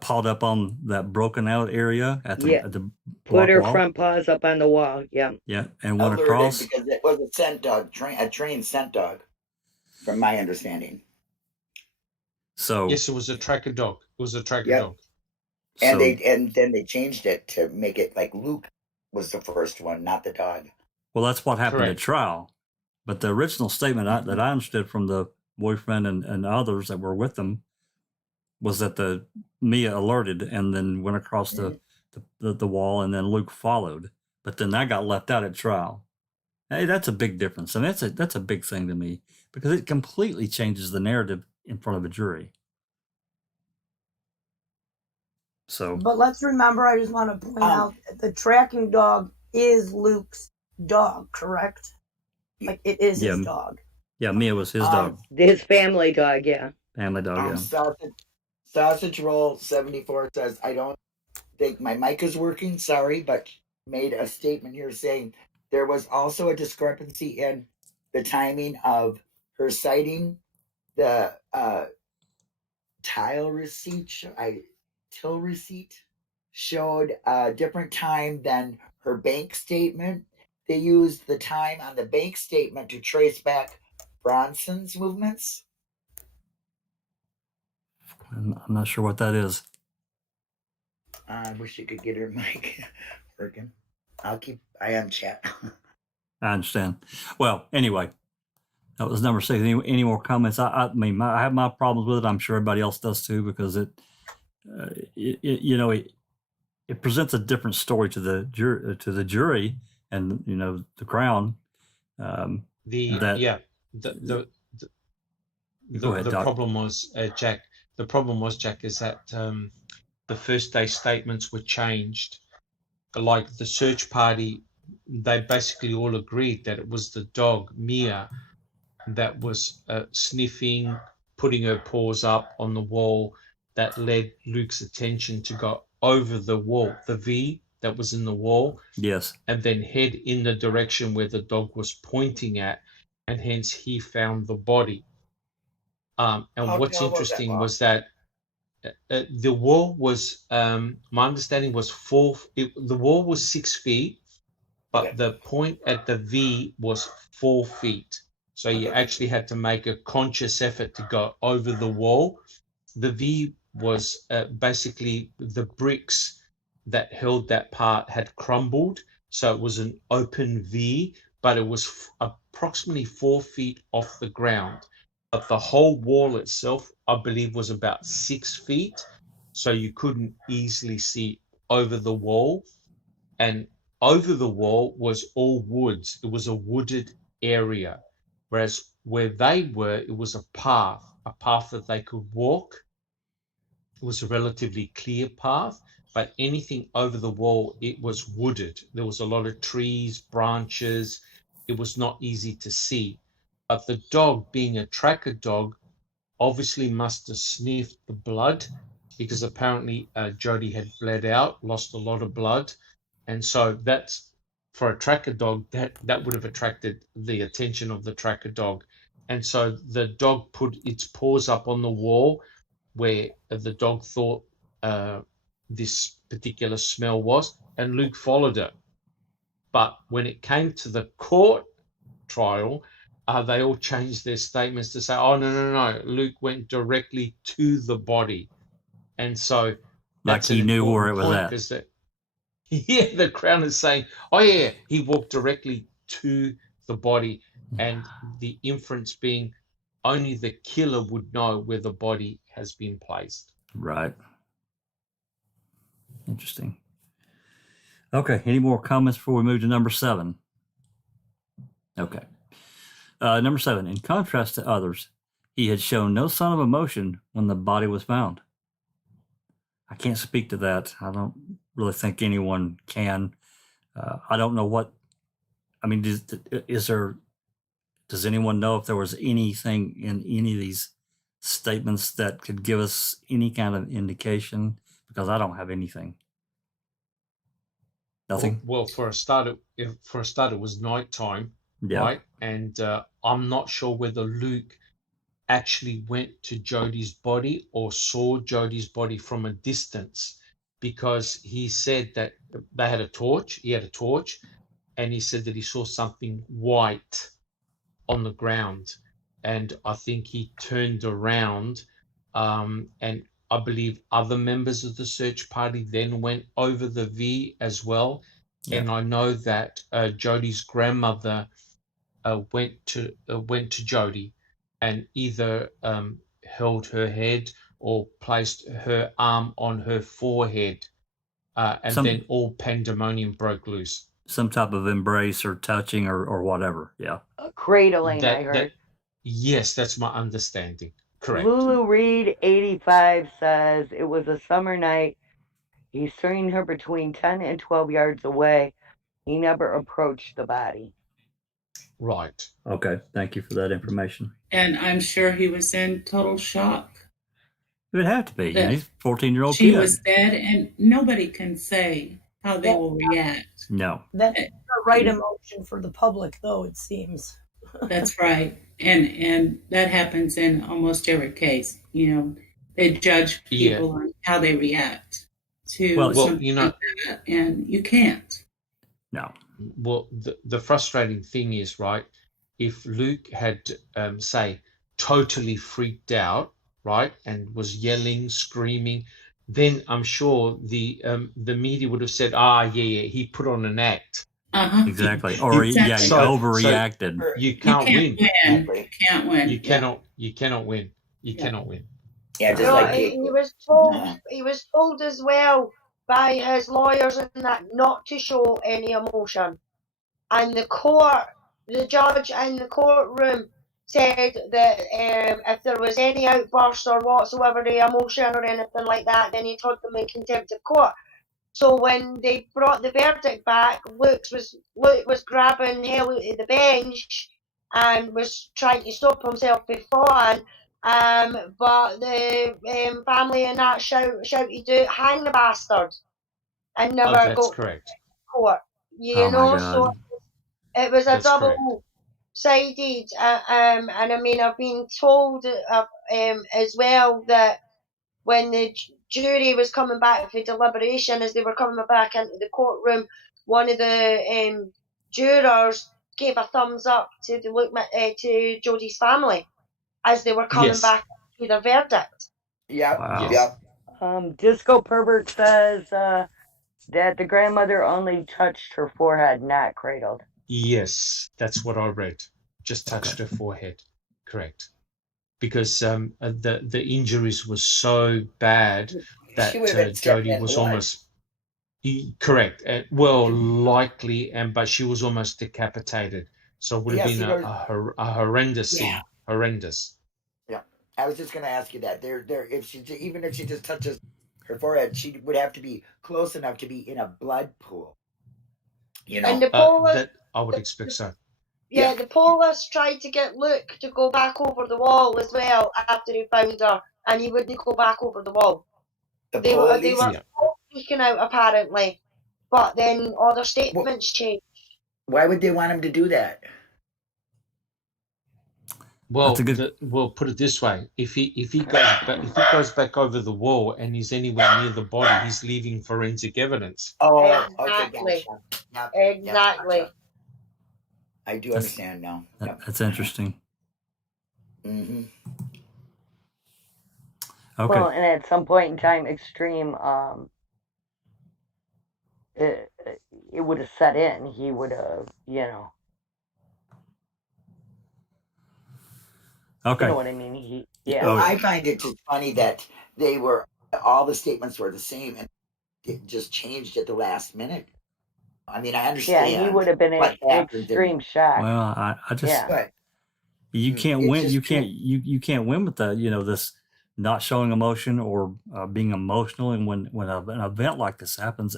pawed up on that broken out area at the put her wall. front paws up on the wall. Yeah. Yeah, and went across because it was a scent dog, a trained scent dog, from my understanding. So yes, it was a tracker dog. It was a tracker dog. And then they changed it to make it like Luke was the first one, not the dog. Well, that's what happened Correct. at trial. But the original statement that I understood from the boyfriend and others that were with them was that the Mia alerted and then went across the wall, and then Luke followed. But then that got left out at trial. Hey, that's a big difference. I mean, that's a big thing to me because it completely changes the narrative in front of a jury. So, but let's remember, I just want to point out that the tracking dog is Luke's dog, correct? Like it is his dog. Yeah, Mia was his dog. His family dog, yeah. Family dog, yeah. Sausage Roll 74 says, I don't think my mic is working, sorry, but made a statement here saying there was also a discrepancy in the timing of her citing the till receipt showed a different time than her bank statement. They used the time on the bank statement to trace back Bronson's movements. I'm not sure what that is. I wish you could get her mic working. I am chat. I understand. Well, anyway, that was number 6. Any more comments? I mean, I have my problems with it. I'm sure everybody else does too, because it presents a different story to the jury, and the Crown. The problem was Jack. The problem was, Jack, is that the first day statements were changed. Like the search party, they basically all agreed that it was the dog, Mia, that was sniffing, putting her paws up on the wall, that led Luke's attention to go over the wall, the V that was in the wall. Yes. And then head in the direction where the dog was pointing at, and hence he found the body. And what's interesting was that the wall was, my understanding was the wall was 6 feet, but the point at the V was 4 feet. So you actually had to make a conscious effort to go over the wall. The V was basically the bricks that held that part had crumbled. So it was an open V, but it was approximately 4 feet off the ground. But the whole wall itself, I believe, was about 6 feet. So you couldn't easily see over the wall. And over the wall was all woods. It was a wooded area. Whereas where they were, it was a path that they could walk. It was a relatively clear path, but anything over the wall, it was wooded. There was a lot of trees, branches. It was not easy to see. But the dog, being a tracker dog, obviously must have sniffed the blood, because apparently Jody had bled out, lost a lot of blood. And so that's, for a tracker dog, that would have attracted the attention of the tracker dog. And so the dog put its paws up on the wall where the dog thought this particular smell was, and Luke followed it. But when it came to the court trial, they all changed their statements to say, oh, no, Luke went directly to the body. And so like he knew where it was at. Yeah, the Crown is saying, oh yeah, he walked directly to the body, and the inference being only the killer would know where the body has been placed. Right. Interesting. Okay. Any more comments before we move to number 7? Okay. Number 7. In contrast to others, he had shown no sign of emotion when the body was found. I can't speak to that. I don't really think anyone can. I don't know what. I mean, does anyone know if there was anything in any of these statements that could give us any kind of indication? Because I don't have anything. Nothing. Well, for a start, it was nighttime, Yeah. right? And I'm not sure whether Luke actually went to Jody's body or saw Jody's body from a distance, because he said that they had a torch. He had a torch, and he said that he saw something white on the ground, and I think he turned around, and I believe other members of the search party then went over the V as well. Yeah. And I know that Jody's grandmother went to Jody and either held her head or placed her arm on her forehead, and then all pandemonium broke loose. Some type of embrace or touching or whatever. Yeah. Cradling, I heard. Yes, that's my understanding. Correct. Lulu Reed, 85, says it was a summer night. He's seeing her between 10 and 12 yards away. He never approached the body. Right. Okay. Thank you for that information. And I'm sure he was in total shock. It would have to be. He's a 14-year-old kid. She was dead, and nobody can say how they will react. No. That's the right emotion for the public, though, it seems. That's right. And that happens in almost every case. You know, they judge people on how they react to something like that, and you can't. No. Well, the frustrating thing is, right, if Luke had, say, totally freaked out, right, and was yelling, screaming, then I'm sure the media would have said, he put on an act. Exactly. Or he overreacted. So you can't win. You can't win. You cannot win. You cannot win. Yeah, just like he was told as well by his lawyers and that not to show any emotion. And the judge in the courtroom said that if there was any outburst or whatsoever the emotion or anything like that, then he told them in contempt of court. So when they brought the verdict back, Luke was grabbing hell out of the bench and was trying to stop himself beforehand. But the family and that shouted, hang the bastard, and never go to court. You know, so it was a double-sided. And I mean, I've been told as well that when the jury was coming back for deliberation, as they were coming back into the courtroom, one of the jurors gave a thumbs up to to Jody's family as they were coming back to their verdict. Yeah. Wow. Yeah. Disco Pervert says that the grandmother only touched her forehead, not cradled. Yes, that's what I read. Just touched her forehead. Correct. Because the injuries were so bad that Jody was almost correct. Likely, but she was almost decapitated. So it would have been a horrendous scene. Horrendous. Yeah, I was just going to ask you that. If she just touches her forehead, she would have to be close enough to be in a blood pool. You know, and the police, I would expect so. Yeah, the police tried to get Luke to go back over the wall as well after he found her, and he wouldn't go back over the wall. They were freaking out apparently, but then all their statements changed. Why would they want him to do that? Well, put it this way: if he goes back over the wall and he's anywhere near the body, he's leaving forensic evidence. Oh, exactly. Okay, gotcha. Exactly. Gotcha. I do understand now. That's interesting. Mm-hmm. Okay. Well, and at some point in time, Extreme it would have set in. He would have, Okay. You know what I mean? Yeah. Well, I find it just funny that all the statements were the same and it just changed at the last minute. I mean, I understand. Yeah, he would have been in extreme shock. Well, I just, you can't win. You can't win with that. This not showing emotion or being emotional. And when an event like this happens,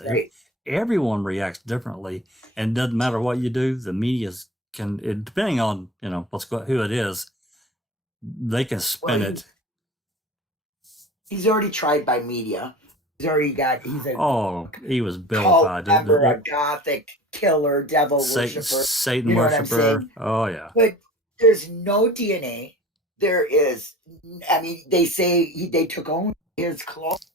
everyone reacts differently, and it doesn't matter what you do. The media depending on who it is, they can spin it. He's already tried by media. He's He was vilified. A gothic killer, devil worshiper, Satan worshiper. Oh yeah. But there's no DNA. There is. I mean, they say they took on his clothes.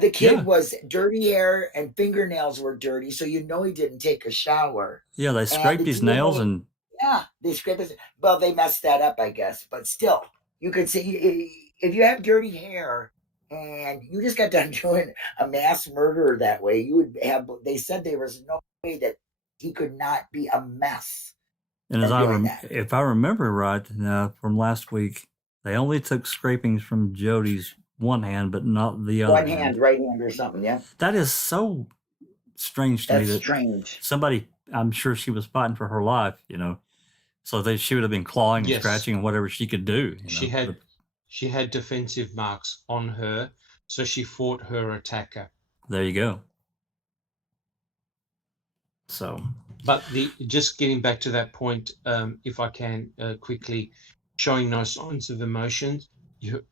The kid was dirty hair and fingernails were dirty, so he didn't take a shower. Yeah, they scraped his nails and. Yeah, they scraped his. Well, they messed that up, I guess. But still, you could see if you have dirty hair. And you just got done doing a mass murder that way. You would have. They said there was no way that he could not be a mess. And if I remember right from last week, they only took scrapings from Jody's one hand, but not the other. One hand, right hand, or something. Yeah. That is so strange to me. That's strange. Somebody, I'm sure she was fighting for her life. So she would have been clawing and scratching and whatever she could do. She had defensive marks on her, so she fought her attacker. There you go. So, but just getting back to that point, if I can quickly, showing no signs of emotions.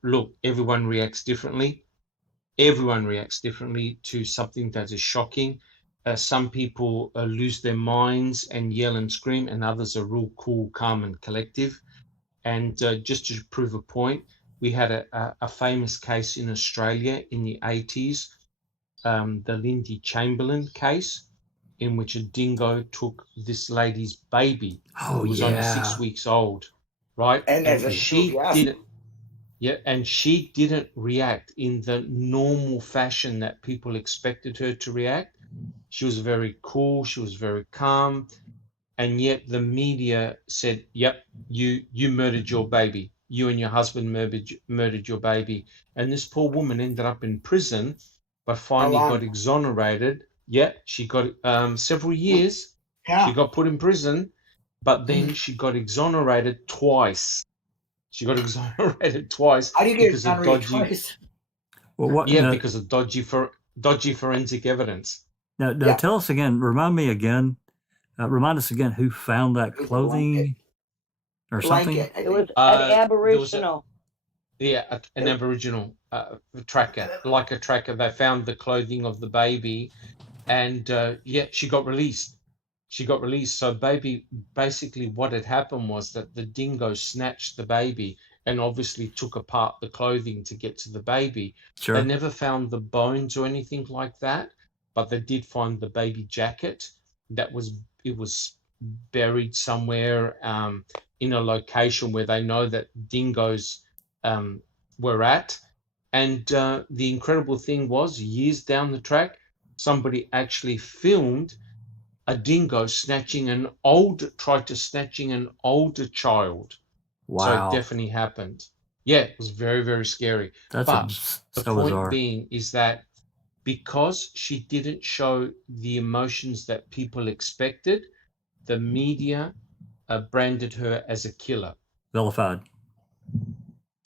Look, everyone reacts differently. Everyone reacts differently to something that is shocking. Some people lose their minds and yell and scream, and others are real cool, calm, and collective. And just to prove a point, we had a famous case in Australia in the 80s, the Lindy Chamberlain case, in which a dingo took this lady's baby, who was only 6 weeks old, right? And she didn't react in the normal fashion that people expected her to react. She was very cool. She was very calm. And yet the media said, yep, you murdered your baby. You and your husband murdered your baby. And this poor woman ended up in prison, but finally got exonerated. Yeah, she got several years. Yeah. She got put in prison, but then she got exonerated twice. How do you get exonerated twice? Well, because of dodgy forensic evidence. Now tell us again, remind us again who found that clothing or something? It was an Aboriginal. An Aboriginal tracker, like a tracker. They found the clothing of the baby, and she got released. So basically what had happened was that the dingo snatched the baby and obviously took apart the clothing to get to the baby. Sure. They never found the bones or anything like that, but they did find the baby jacket that was buried somewhere in a location where they know that dingoes were at. And the incredible thing was, years down the track, somebody actually filmed a dingo tried to snatching an older child. Wow. So it definitely happened. Yeah, it was very, very scary. The point being is that because she didn't show the emotions that people expected, the media branded her as a killer. Vilified.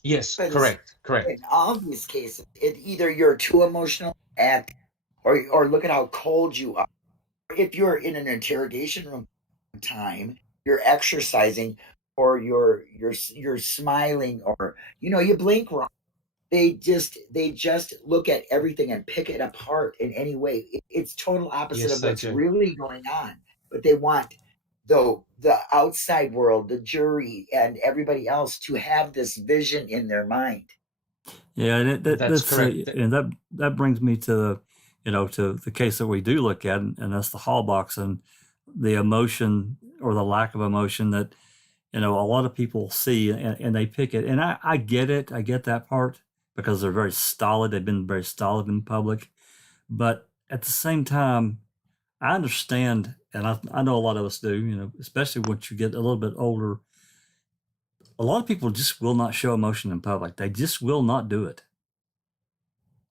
Yes, correct. In all these cases, either you're too emotional or look at how cold you are. If you're in an interrogation room time, you're exercising or you're smiling or you blink wrong. They just look at everything and pick it apart in any way. It's total opposite of what's really going on. But they want the outside world, the jury, and everybody else to have this vision in their mind. Yeah, and that's correct. And that brings me to to the case that we do look at, and that's the hall box and the emotion or the lack of emotion that a lot of people see and they pick it. And I get it. I get that part because they're very stolid. They've been very stolid in public. But at the same time, I understand, and I know a lot of us do, you know, especially once you get a little bit older. A lot of people just will not show emotion in public. They just will not do it.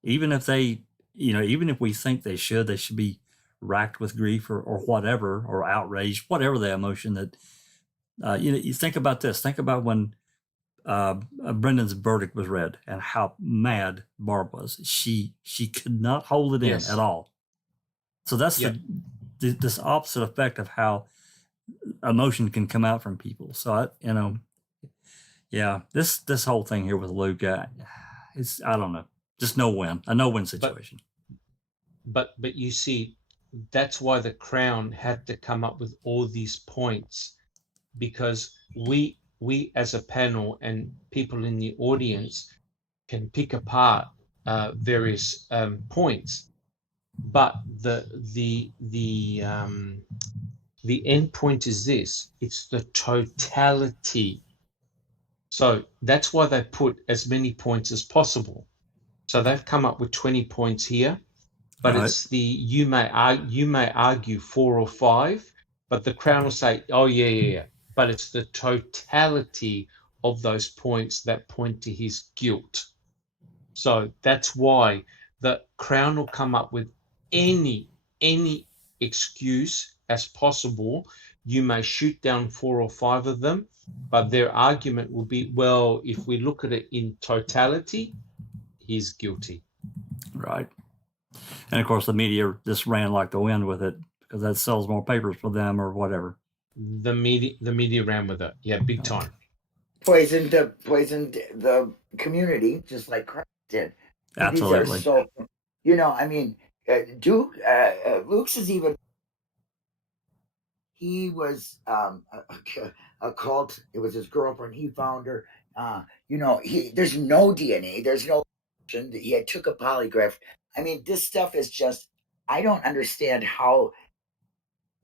Even if they, you know, even if we think they should be racked with grief or whatever, or outraged, whatever the emotion that, you know, you think about this. Think about when Brendan's verdict was read and how mad Barb was. She could not hold it in at all. So that's this opposite effect of how emotion can come out from people. So you know, this whole thing here with Luke, it's, I don't know, just a no-win situation. But you see, that's why the Crown had to come up with all these points, because we as a panel and people in the audience can pick apart various points, but the end point is this: it's the totality. So that's why they put as many points as possible. So they've come up with 20 points here, but it's you may argue 4 or 5, but the Crown will say, oh yeah. But it's the totality of those points that point to his guilt. So that's why the Crown will come up with any excuse as possible. You may shoot down 4 or 5 of them, but their argument will be, well, if we look at it in totality, he's guilty. Right. And of course, the media just ran like the wind with it because that sells more papers for them or whatever. The media ran with it, big time. Poisoned the community just like Christ did. Absolutely. These are so, you know, I mean, Luke's is even. He was a cult. It was his girlfriend. He found her. You know, there's no DNA. There's no. He took a polygraph. I mean, this stuff is just. I don't understand how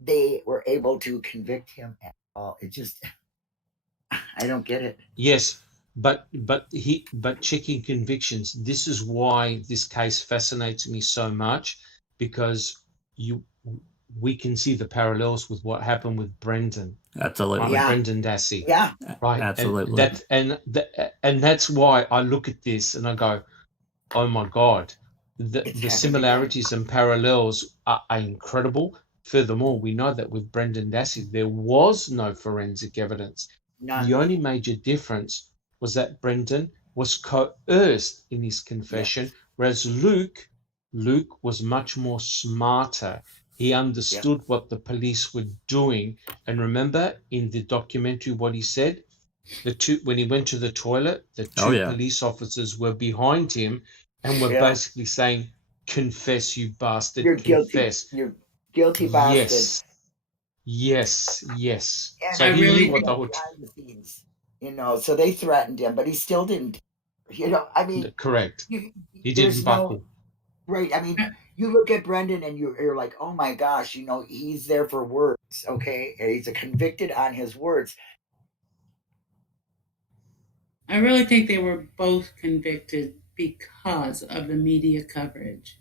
they were able to convict him at all. It just. I don't get it. Yes, but checking convictions. This is why this case fascinates me so much, because we can see the parallels with what happened with Brendan. Absolutely. Right? Brendan Dassey. Yeah. Right. Absolutely. And that's why I look at this and I go, oh my God, the similarities and parallels are incredible. Furthermore, we know that with Brendan Dassey, there was no forensic evidence. None. The only major difference was that Brendan was coerced in his confession, whereas Luke was much more smarter. He understood what the police were doing. And remember in the documentary what he said? When he went to the toilet, the two police officers were behind him and were basically saying, confess, you bastard, confess. Guilty. You're guilty bastard. Yes. And so he knew what the scenes, you know, so they threatened him, but he still didn't. You know, I mean, correct. He didn't buckle. Right. I mean, you look at Brendan and you're like, oh my gosh, you know, he's there for words. Okay, and he's convicted on his words. I really think they were both convicted because of the media coverage.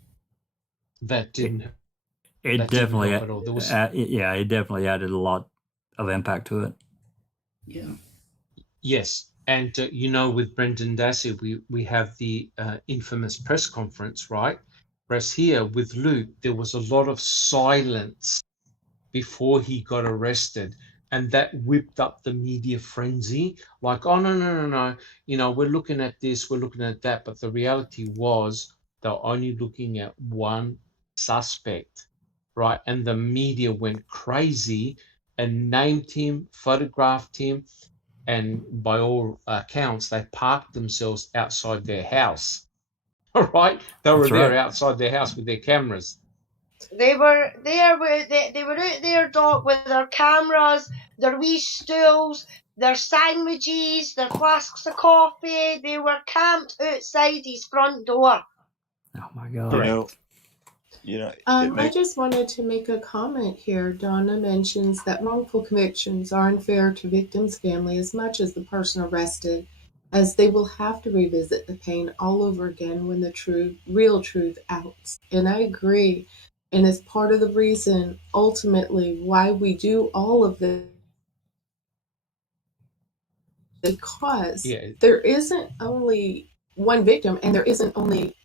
That didn't. It definitely, it definitely added a lot of impact to it. Yeah. Yes, and you know, with Brendan Dassey, we have the infamous press conference, right? Whereas here with Luke, there was a lot of silence before he got arrested, and that whipped up the media frenzy. Like, oh no, you know, we're looking at this, we're looking at that, but the reality was they're only looking at one suspect. Right, and the media went crazy and named him, photographed him, and by all accounts, they parked themselves outside their house. All right, they were there outside their house with their cameras. They were there they were out there, Doc, with their cameras, their wee stools, their sandwiches, their flasks of coffee. They were camped outside his front door. Oh my God! Correct. I just wanted to make a comment here. Donna mentions that wrongful convictions are unfair to victims' family as much as the person arrested, as they will have to revisit the pain all over again when the real truth outs. And I agree. And it's part of the reason, ultimately, why we do all of this. Because there isn't only one victim, and there isn't only,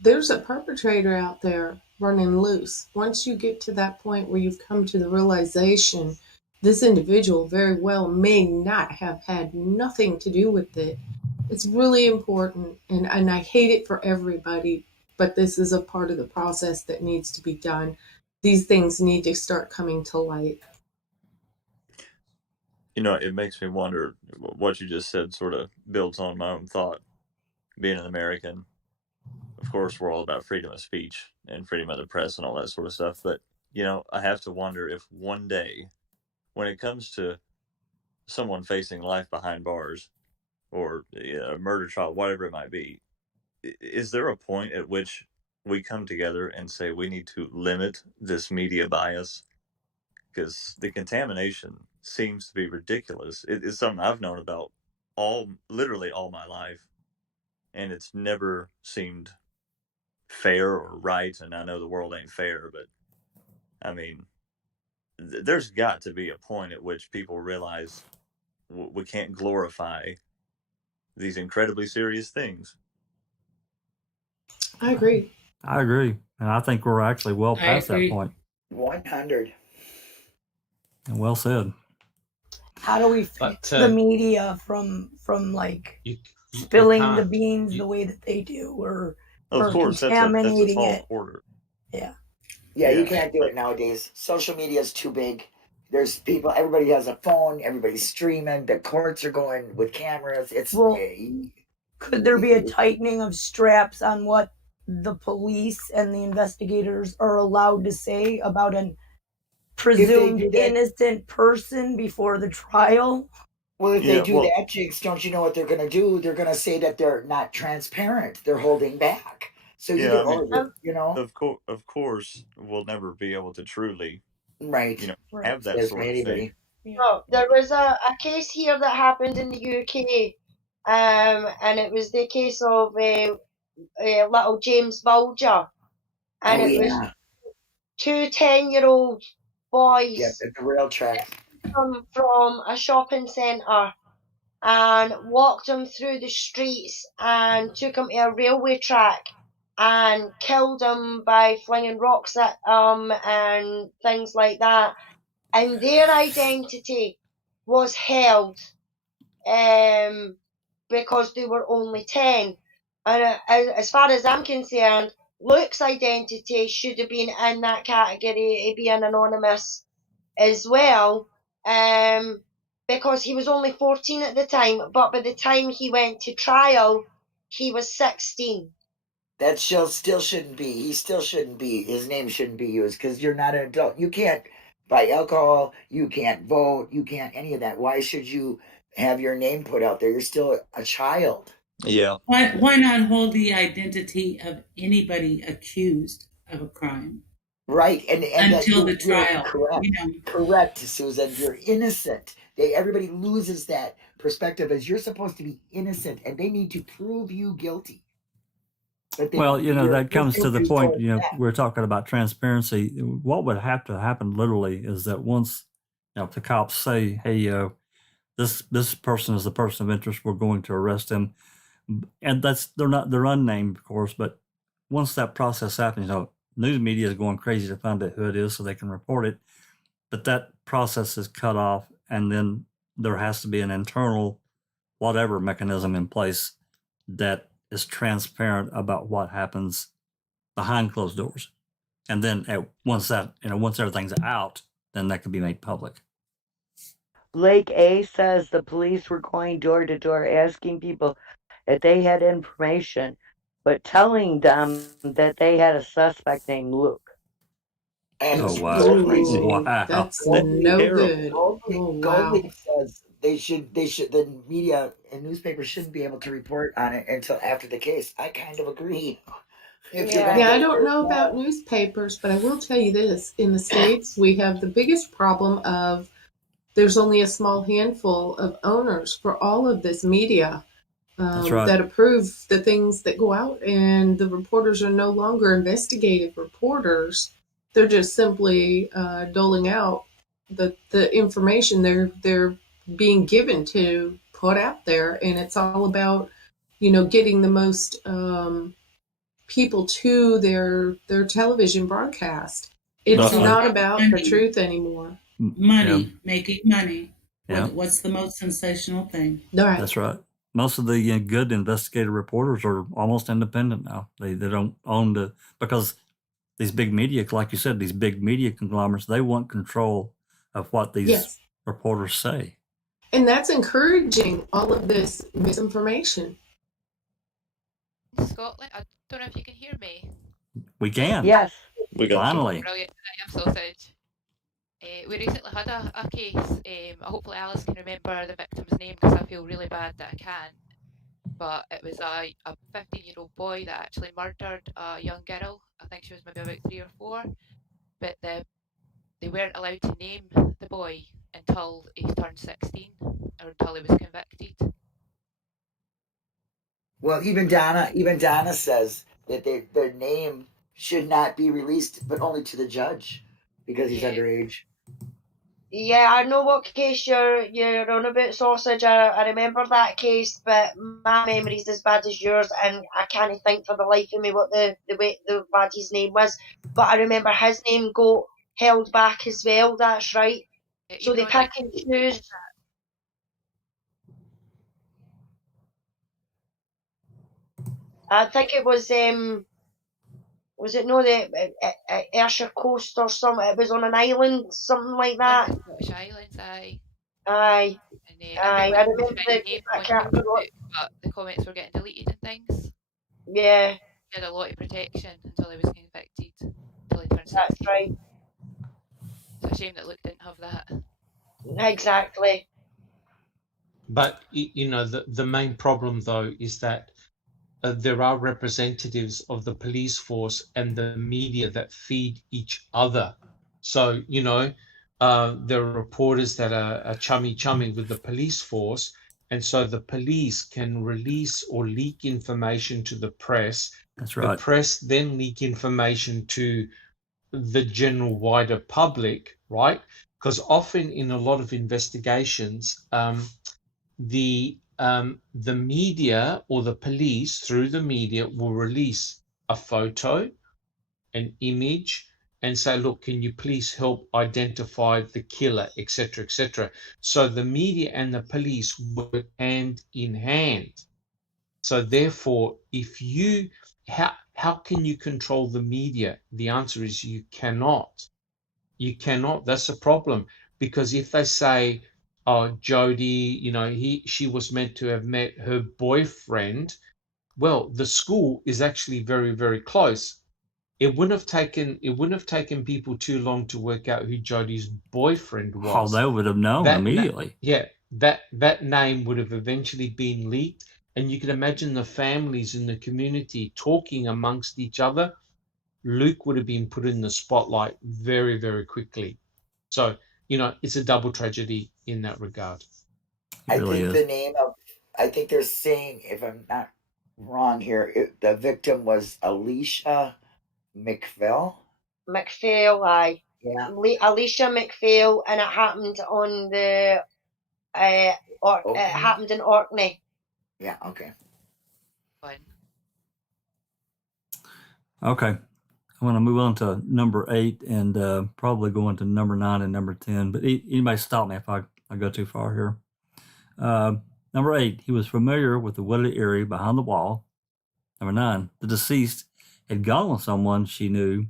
there's a perpetrator out there running loose. Once you get to that point where you've come to the realization this individual very well may not have had nothing to do with it, it's really important. And I hate it for everybody, but this is a part of the process that needs to be done. These things need to start coming to light. It makes me wonder, what you just said sort of builds on my own thought. Being an American, of course, we're all about freedom of speech and freedom of the press and all that sort of stuff. But, I have to wonder if one day, when it comes to someone facing life behind bars or a murder trial, whatever it might be, is there a point at which we come together and say we need to limit this media bias? Because the contamination seems to be ridiculous. It's something I've known about literally all my life, and it's never seemed fair or right. And I know the world ain't fair, but I mean, there's got to be a point at which people realize we can't glorify these incredibly serious things. I agree. And I think we're actually well past that point. 100. And well said. How do we fix the media from like spilling the beans the way that they do, or contaminating that's a tall it? order. Yeah, you can't do it nowadays. Social media is too big. There's people, everybody has a phone, everybody's streaming, the courts are going with cameras. Could there be a tightening of straps on what the police and the investigators are allowed to say about an presumed innocent person before the trial? Well, if they do that, Jinx, don't you know what they're going to do? They're going to say that they're not transparent. They're holding back. So of course, we'll never be able to truly, have that There's sort of thing. No, there was a case here that happened in the UK, and it was the case of little James Bulger, and it was two 10-year-old boys. Yes, it's a rail track. From a shopping centre and walked him through the streets and took him to a railway track and killed him by flinging rocks at him and things like that. And their identity was held because they were only 10. And as far as I'm concerned, Luke's identity should have been in that category of being anonymous as well, because he was only 14 at the time, but by the time he went to trial, he was 16. That still shouldn't be. He still shouldn't be. His name shouldn't be used because you're not an adult. You can't buy alcohol. You can't vote. You can't any of that. Why should you have your name put out there? You're still a child. Yeah. Why not hold the identity of anybody accused of a crime? Right, and until the trial. Correct, Susan. You're innocent. Everybody loses that perspective as you're supposed to be innocent, and they need to prove you guilty. Well, that comes to the point, we're talking about transparency. What would have to happen literally is that once, if the cops say, hey, this person is the person of interest, we're going to arrest him. And they're unnamed, of course, but once that process happens, news media is going crazy to find out who it is so they can report it. But that process is cut off, and then there has to be an internal whatever mechanism in place that is transparent about what happens behind closed doors. And then once everything's out, then that can be made public. Lake A says the police were going door to door asking people if they had information, but telling them that they had a suspect named Luke. And wow. That's no good. Goldie says the media and newspapers shouldn't be able to report on it until after the case. I kind of agree. I don't know about newspapers, but I will tell you this. In the States, we have the biggest problem of there's only a small handful of owners for all of this media. that approve the things that go out, and the reporters are no longer investigative reporters. They're just simply doling out the information they're being given to put out there, and it's all about, getting the most people to their television broadcast. It's not about the truth anymore. Money, making money. What's the most sensational thing? Right. That's right. Most of the good investigative reporters are almost independent now. They don't own because these big media, like you said, these big media conglomerates, they want control of what these reporters say. And that's encouraging all of this misinformation. Scotland, I don't know if you can hear me. We can. Yes. We got Finally. Brilliant. I am sausage. We recently had a case. Hopefully Alice can remember the victim's name because I feel really bad that I can't. But it was a 15-year-old boy that actually murdered a young girl. I think she was maybe about 3 or 4. But they weren't allowed to name the boy until he turned 16 or until he was convicted. Well, even Donna says that their name should not be released, but only to the judge because he's underage. Yeah, I know what case you're on about, sausage. I remember that case, but my memory's as bad as yours, and I can't think for the life of me what the laddie's name was. But I remember his name got held back as well. That's right. So they pick and choose. I think it was it no the Ayrshire Coast or something? It was on an island, something like that. Scottish Islands, aye. Aye. And, I remember but the comments were getting deleted and things. Yeah. He had a lot of protection until he was convicted, until he turned 16. That's right. It's a shame that Luke didn't have that. Exactly. But the main problem though is that there are representatives of the police force and the media that feed each other. So there are reporters that are chummy with the police force, and so the police can release or leak information to the press. That's right. The press then leak information to the general wider public, right? Because often in a lot of investigations, the media or the police through the media will release a photo, an image, and say, look, can you please help identify the killer, etc., etc. So the media and the police work hand in hand. So therefore, how can you control the media? The answer is you cannot. You cannot. That's a problem. Because if they say, oh, Jody, she was meant to have met her boyfriend. Well, the school is actually very, very close. It wouldn't have taken people too long to work out who Jody's boyfriend was. Oh, they would have known immediately. That name would have eventually been leaked, and you can imagine the families in the community talking amongst each other. Luke would have been put in the spotlight very, very quickly. So, it's a double tragedy in that regard. I think they're saying, if I'm not wrong here, the victim was Alicia McPhail. Aye. Yeah. Alicia McPhail, and it happened on the it happened in Orkney. Yeah. Okay. Fine. Okay. I want to move on to number 8 and probably go into number 9 and number 10. But anybody stop me if I go too far here. Number 8, he was familiar with the wooded area behind the wall. Number 9, the deceased had gone with someone she knew,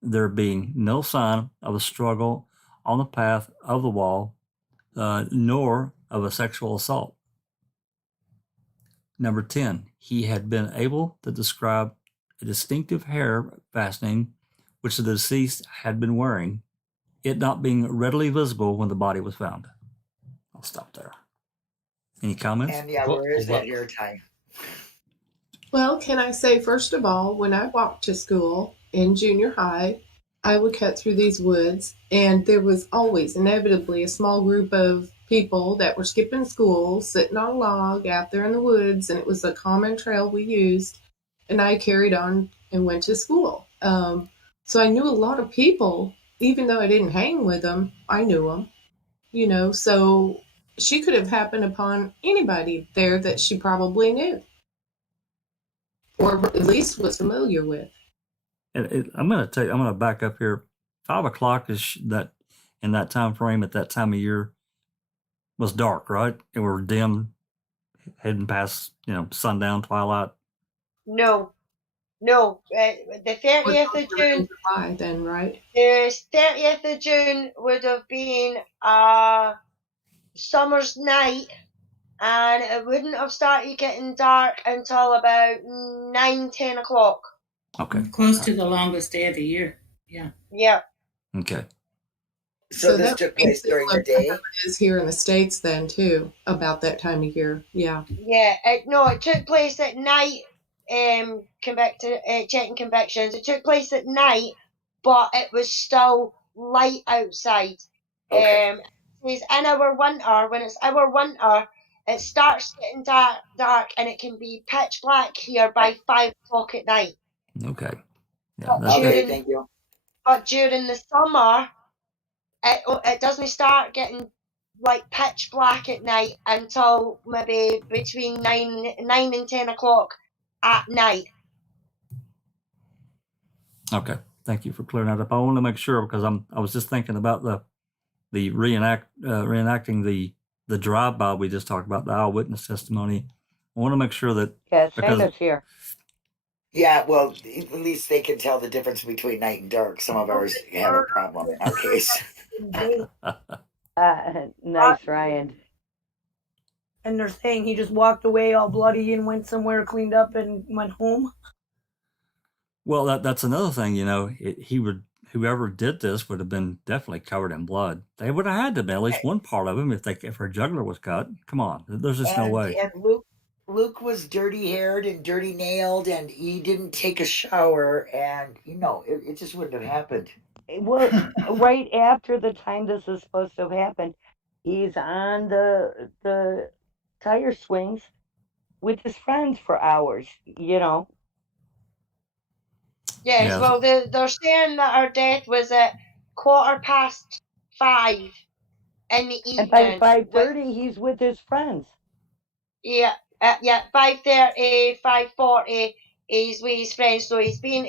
there being no sign of a struggle on the path of the wall, nor of a sexual assault. Number 10, he had been able to describe a distinctive hair fastening which the deceased had been wearing, it not being readily visible when the body was found. I'll stop there. Any comments? And where is that hair tie? Well, can I say, first of all, when I walked to school in junior high, I would cut through these woods, and there was always inevitably a small group of people that were skipping school, sitting on a log out there in the woods, and it was a common trail we used. And I carried on and went to school. So I knew a lot of people, even though I didn't hang with them, I knew them, you know, so she could have happened upon anybody there that she probably knew or at least was familiar with. I'm going to back up here. 5 o'clock is that in that time frame at that time of year was dark, right? It were dim, heading past, sundown, twilight. No. The 30th of June. July then, right? The 30th of June would have been a summer's night, and it wouldn't have started getting dark until about 9-10 o'clock. Okay. Close to the longest day of the year. Yeah. Yeah. Okay. So this took place during the day? It is here in the States then, too, about that time of year. Yeah. Yeah. It took place at night, checking convictions. It took place at night, but it was still light outside. Okay. It's in our winter. When it's our winter, it starts getting dark, and it can be pitch black here by 5 o'clock at night. Okay. Yeah. Okay, thank you. But during the summer, it doesn't start getting like pitch black at night until maybe between 9 and 10 o'clock at night. Okay. Thank you for clearing that up. I want to make sure because I was just thinking about the reenacting the drive-by we just talked about, the eyewitness testimony. I want to make sure that Shayna's here. Yeah, well, at least they can tell the difference between night and dark. Some of ours have a problem in our case. Nice, Ryan. And they're saying he just walked away all bloody and went somewhere, cleaned up, and went home. Well, that's another thing. Whoever did this would have been definitely covered in blood. They would have had to be at least one part of him if her jugular was cut. Come on, there's just no way. And Luke was dirty haired and dirty nailed, and he didn't take a shower, and it just wouldn't have happened. Well, right after the time this is supposed to have happened, he's on the tire swings with his friends for hours. Yes, well, they're saying that her death was at 5:15 in the evening. And by 5:30, he's with his friends. Yeah, 5:30, 5:40, he's with his friends. So he's been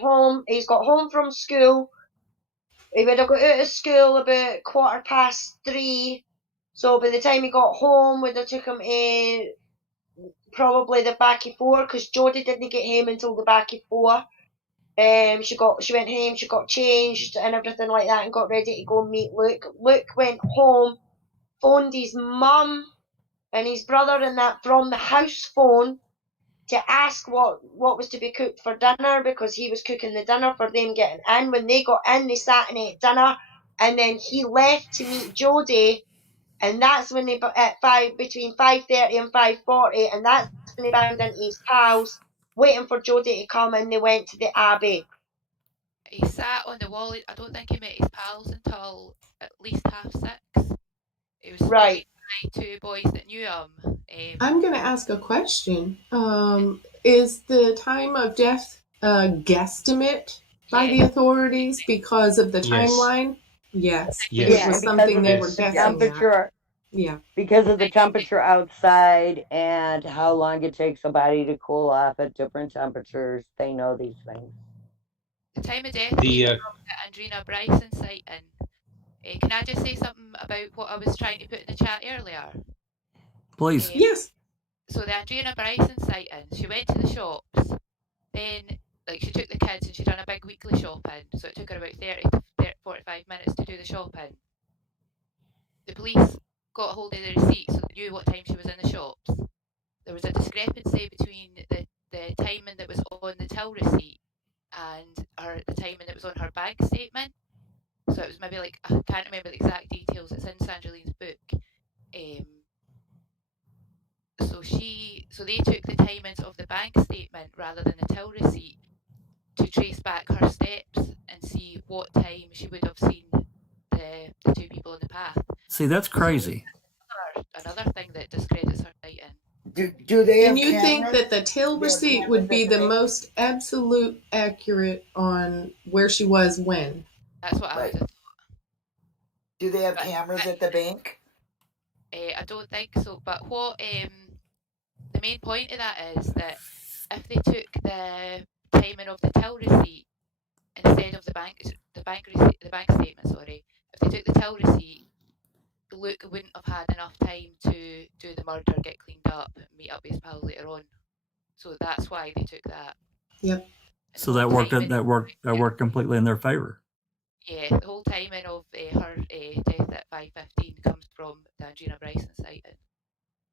home. He's got home from school. He would have got out of school about 3:15. So by the time he got home, would have took him probably the back of 4, because Jody didn't get home until the back of 4. She went home, she got changed and everything like that, and got ready to go meet Luke. Luke went home, phoned his mum and his brother and that from the house phone to ask what was to be cooked for dinner, because he was cooking the dinner for them getting in. When they got in, they sat and ate dinner, and then he left to meet Jody, and that's when they between 5:30 and 5:40, and that's when they banged into his pals, waiting for Jody to come, and they went to the Abbey. He sat on the wall. I don't think he met his pals until at least 5:30. It was right. By 2 boys that knew him. I'm going to ask a question. Is the time of death a guestimate by the authorities because of the timeline? Yes. It was something they were guessing temperature. Yeah. Because of the temperature outside and how long it takes a body to cool off at different temperatures, they know these things. The time of death, the Andrina Bryson sighting. Can I just say something about what I was trying to put in the chat earlier? Please. Yes. So the Andrina Bryson sighting, she went to the shops, then she took the kids and she done a big weekly shopping, so it took her about 30 to 45 minutes to do the shopping. The police got a hold of the receipt, so they knew what time she was in the shops. There was a discrepancy between the timing that was on the till receipt and the timing that was on her bank statement. So it was maybe I can't remember the exact details. It's in Sandrine's book. So they took the timings of the bank statement rather than the till receipt to trace back her steps and see what time she would have seen the 2 people in the path. See, that's crazy. Another thing that discredits her sighting. Do they have And you think cameras? that the tail receipt would be the most absolute accurate on where she was when? That's what I would have thought. Do they have cameras at the bank? I don't think so. But what the main point of that is that if they took the timing of the till receipt instead of the bank statement, sorry, if they took the till receipt, Luke wouldn't have had enough time to do the murder, get cleaned up, and meet up with his pal later on. So that's why they took that. Yep. And So that worked completely in their favor. Yeah, the whole timing of her death at 5:15 comes from the Angina Bryson sighting.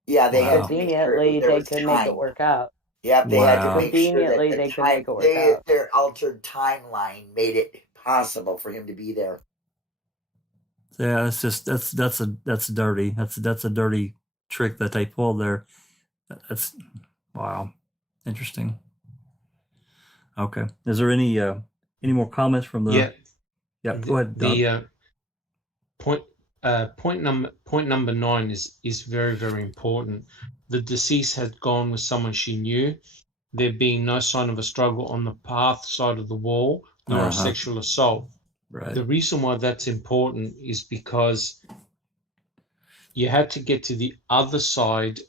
Yeah, they had to make sure Conveniently, there they was could time. make it work out. Yeah, they had to make sure that Conveniently, they could make it work out. their altered timeline made it possible for him to be there. Yeah, it's just that's dirty. That's a dirty trick that they pulled there. That's wow, interesting. Okay, is there any more comments from the? Yeah, go ahead. The point number 9 is very, very important. The deceased had gone with someone she knew. There being no sign of a struggle on the path side of the wall, nor a sexual assault. Right. The reason why that's important is because you had to get to the other side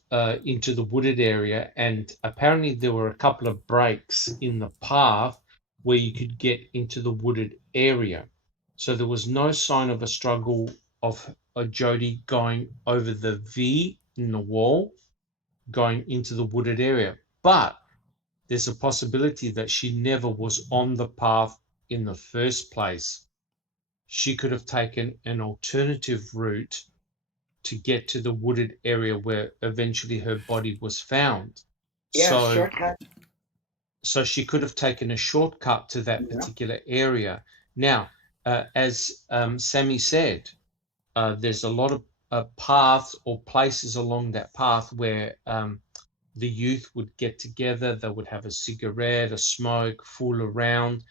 into the wooded area, and apparently there were a couple of breaks in the path where you could get into the wooded area. So there was no sign of a struggle of a Jody going over the V in the wall, going into the wooded area. But there's a possibility that she never was on the path in the first place. She could have taken an alternative route to get to the wooded area where eventually her body was found. Yeah, shortcut. So she could have taken a shortcut to that particular area. Now, as Sammy said, there's a lot of paths or places along that path where the youth would get together, they would have a cigarette, a smoke, fool around,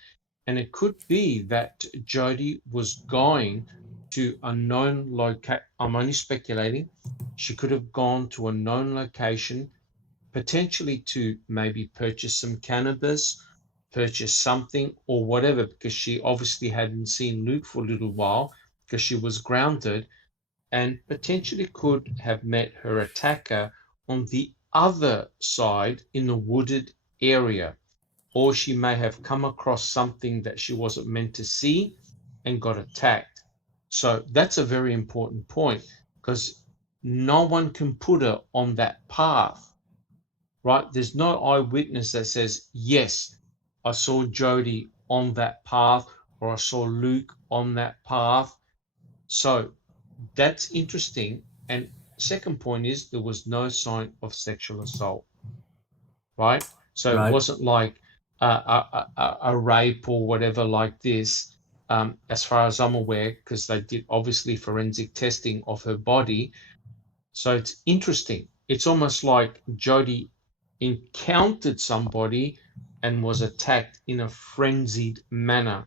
and it could be that Jody was going to a known location. I'm only speculating. She could have gone to a known location, potentially to maybe purchase some cannabis, purchase something or whatever, because she obviously hadn't seen Luke for a little while because she was grounded, and potentially could have met her attacker on the other side in the wooded area. Or she may have come across something that she wasn't meant to see and got attacked. So that's a very important point, because no one can put her on that path, right? There's no eyewitness that says, yes, I saw Jody on that path, or I saw Luke on that path. So that's interesting. And second point is there was no sign of sexual assault, right? So it wasn't like a rape or whatever like this, as far as I'm aware, because they did obviously forensic testing of her body. So it's interesting. It's almost like Jody encountered somebody and was attacked in a frenzied manner,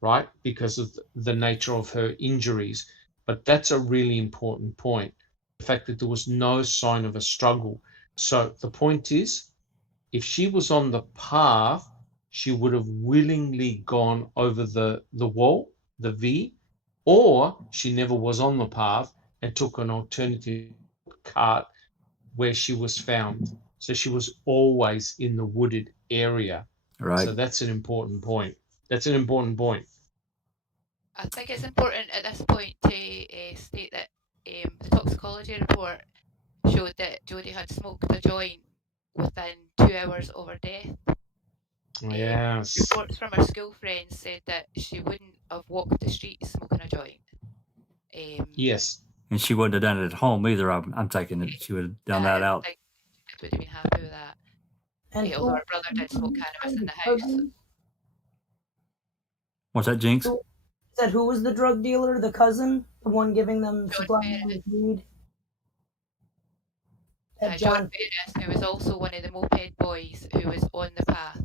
right? Because of the nature of her injuries. But that's a really important point. The fact that there was no sign of a struggle. So the point is, if she was on the path, she would have willingly gone over the wall, the V, or she never was on the path and took an alternative cart where she was found. So she was always in the wooded area. Right. So that's an important point. That's an important point. I think it's important at this point to state that the toxicology report showed that Jody had smoked a joint within 2 hours of her death. Yes. Reports from her school friends said that she wouldn't have walked the streets smoking a joint. Yes. And she wouldn't have done it at home either. I'm taking it. She would have done that out. I think she would have been happy with that. And although her brother did smoke cannabis in the house. What's that, Jinx? Said who was the drug dealer? The cousin, the one giving them supplying them with weed. John Ferris, who was also one of the moped boys who was on the path.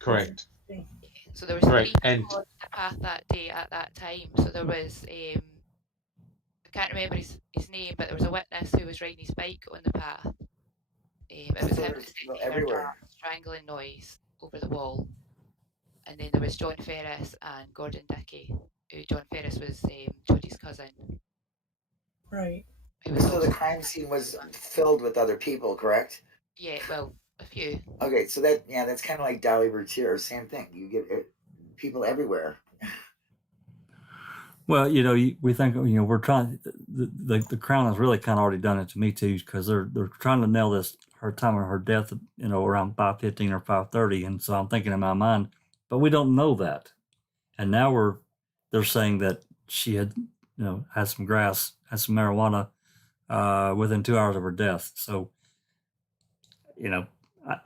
Correct. So there was 3 people on the path that day at that time. So there was can't remember his name, but there was a witness who was riding his bike on the path. It was him that everywhere. a strangling noise over the wall. And then there was John Ferris and Gordon Dickey, who John Ferris was Jody's cousin. Right. So the crime scene was filled with other people, correct? Yeah, well, a few. Okay, so that's kind of like Dolly Bertier, same thing. You get people everywhere. Well, we think we're trying. The Crown has really kind of already done it to me too, because they're trying to nail her time of her death, around 5:15 or 5:30, and so I'm thinking in my mind, but we don't know that, and now they're saying that she had had some grass, had some marijuana, within 2 hours of her death. So,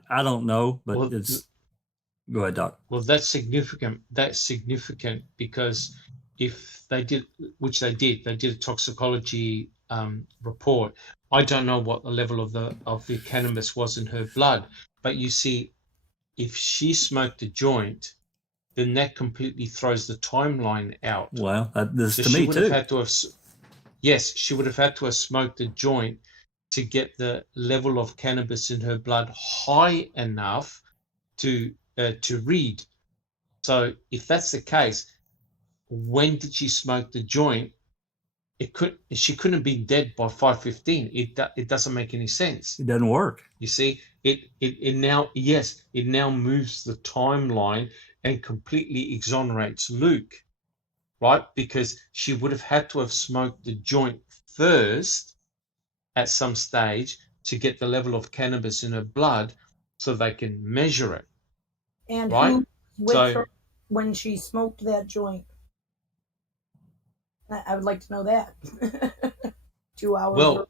I don't know, but it's. Go ahead, Doc. Well, that's significant. That's significant because if they did, which they did a toxicology report. I don't know what the level of the cannabis was in her blood, but you see, if she smoked a joint, then that completely throws the timeline out. Well, this so to me too. Yes, she would have had to have smoked a joint to get the level of cannabis in her blood high enough to read. So if that's the case, when did she smoke the joint? She couldn't have been dead by 5:15. It doesn't make any sense. It doesn't work. You see, it now moves the timeline and completely exonerates Luke, right? Because she would have had to have smoked the joint first at some stage to get the level of cannabis in her blood so they can measure it. And right? who with her when she smoked that joint? I would like to know that. 2 hours. Well,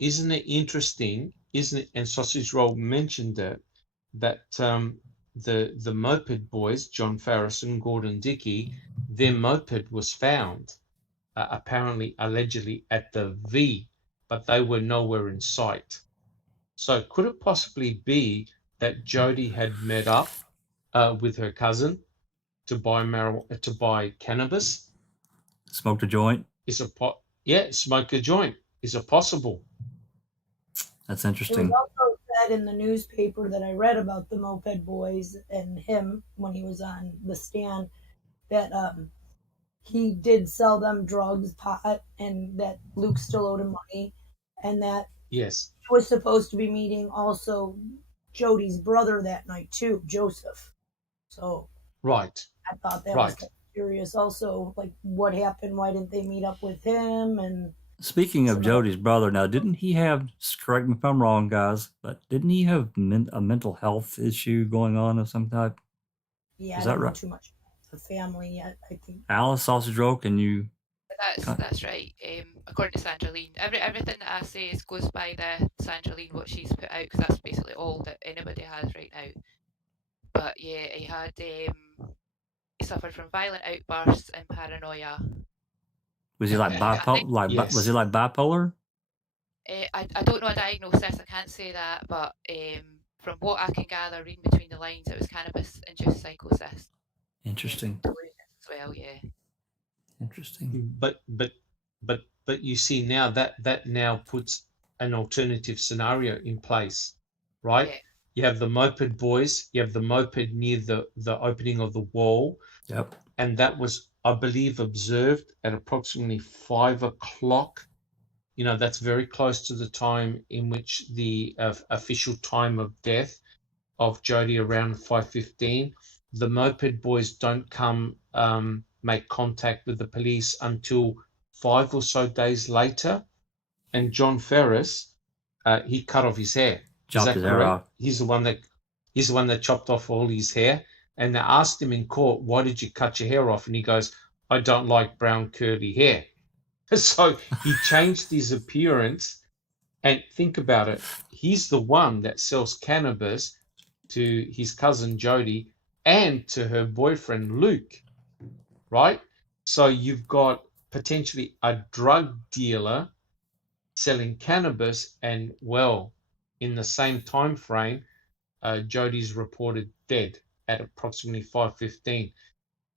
isn't it interesting? Isn't it? And Sausage Roll mentioned that the moped boys, John Farris and Gordon Dickey, their moped was found, allegedly at the V, but they were nowhere in sight. So could it possibly be that Jody had met up with her cousin to buy cannabis? Smoked a joint? Smoked a joint. Is it possible? That's interesting. It was also said in the newspaper that I read about the moped boys and him when he was on the stand that he did sell them drugs, pot, and that Luke still owed him money, and that yes, he was supposed to be meeting also Jody's brother that night too, Joseph. So right, I thought that was curious. Also, like what happened? Why didn't they meet up with him? And speaking of Jody's brother, now didn't he have? Correct me if I'm wrong, guys, but didn't he have a mental health issue going on of some type? Yeah, I don't know too much about the family yet. I think. Alice, Sausage Roll, can you? That's right. According to Sandra Lean, everything that I say goes by the Sandra Lean, what she's put out, because that's basically all that anybody has right now. But yeah, he had he suffered from violent outbursts and paranoia. Was he like bipolar? Yes. Was he like bipolar? I don't know a diagnosis. I can't say that, but from what I can gather, reading between the lines, it was cannabis-induced psychosis. Interesting. As well, yeah. Interesting. But you see now that now puts an alternative scenario in place, right? Yeah. You have the moped boys, you have the moped near the opening of the wall. Yep. And that was, I believe, observed at approximately 5 o'clock. That's very close to the time in which the official time of death of Jody, around 5:15. The moped boys don't come make contact with the police until 5 or so days later. And John Ferris, he cut off his hair. Chopped his hair off. He's the one that chopped off all his hair. And they asked him in court, why did you cut your hair off? And he goes, I don't like brown curly hair. So he changed his appearance. And think about it. He's the one that sells cannabis to his cousin Jody and to her boyfriend Luke, right? So you've got potentially a drug dealer selling cannabis, and well, in the same time frame, Jody's reported dead at approximately 5:15,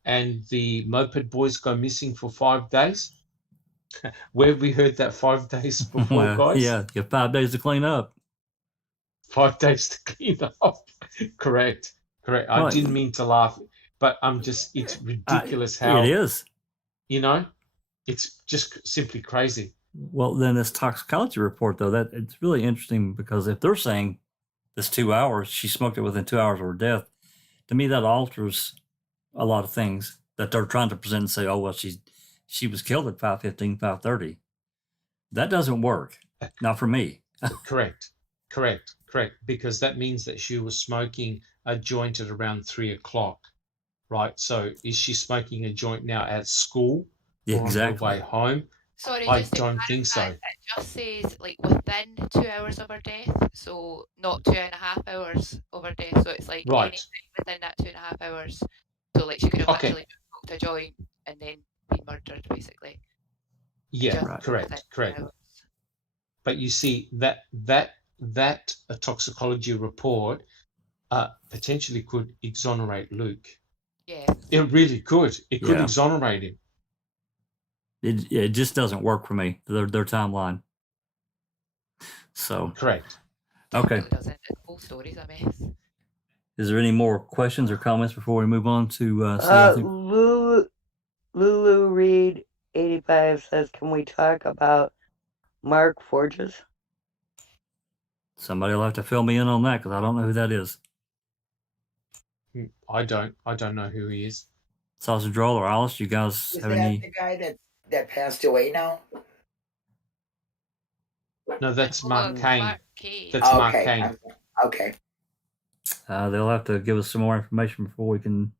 and the moped boys go missing for 5 days. Where have we heard that 5 days before, Well, guys? yeah, you have 5 days to clean up. 5 days to clean up. Correct. I Well, didn't mean to laugh, but it's ridiculous how, it is. It's just simply crazy. Well, then this toxicology report, though, that it's really interesting because if they're saying this 2 hours, she smoked it within 2 hours of her death, to me that alters a lot of things that they're trying to present and say, oh, well, she was killed at 5:15, 5:30. That doesn't work. Not for me. Correct. Because that means that she was smoking a joint at around 3 o'clock, right? So is she smoking a joint now at school or Exactly. on her way home? Sorry, I just to don't think clarify, so. it just says like within 2 hours of her death, so not 2.5 hours of her death. So it's like Right. anything within that 2.5 hours. So like she could have Okay. literally smoked a joint and then been murdered, basically. Yeah, Just Right. correct. within 2 hours. But you see that a toxicology report potentially could exonerate Luke. Yeah. It really could. It could Yeah. exonerate him. It just doesn't work for me, their timeline. So, Correct. okay. Definitely doesn't. The whole story's a mess. Is there any more questions or comments before we move on to Lulu Reed 85 says, can we talk about Mark Forges? Somebody will have to fill me in on that because I don't know who that is. I don't know who he is. Sausage Roll or Alice, you guys Is have that any? the guy that passed away now? No, that's Mark Mark Kane. Kane. That's Mark Okay. Kane. Okay. They'll have to give us some more information before we can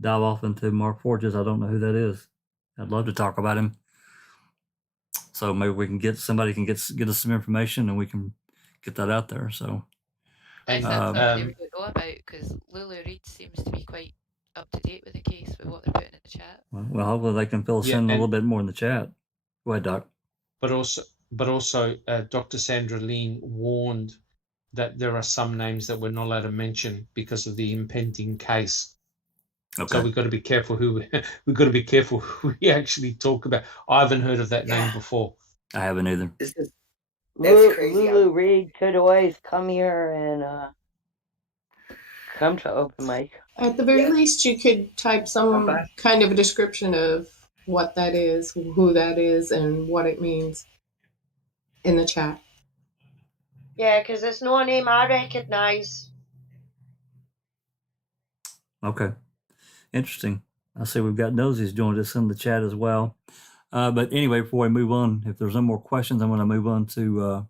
dive off into Mark Forges. I don't know who that is. I'd love to talk about him. So maybe we can get somebody can get us some information and we can get that out there. So Is that something they would know about? Because Lulu Reed seems to be quite up to date with the case with what they're putting in the chat. well, hopefully they can fill us in a little bit more in the chat. Go ahead, Doc. But also, Dr. Sandra Lean warned that there are some names that we're not allowed to mention because of the impending case. Okay. So we've got to be careful who we actually talk about. I haven't heard of that name before. I haven't either. That's crazy. Lulu Reed could always come here and come to open mic. At the very least, you could type some kind of a description of what that is, who that is, and what it means in the chat. Yeah, because it's no name I recognise. Okay. Interesting. I see we've got Nosies joined us in the chat as well. But anyway, before we move on, if there's no more questions, I'm going to move on to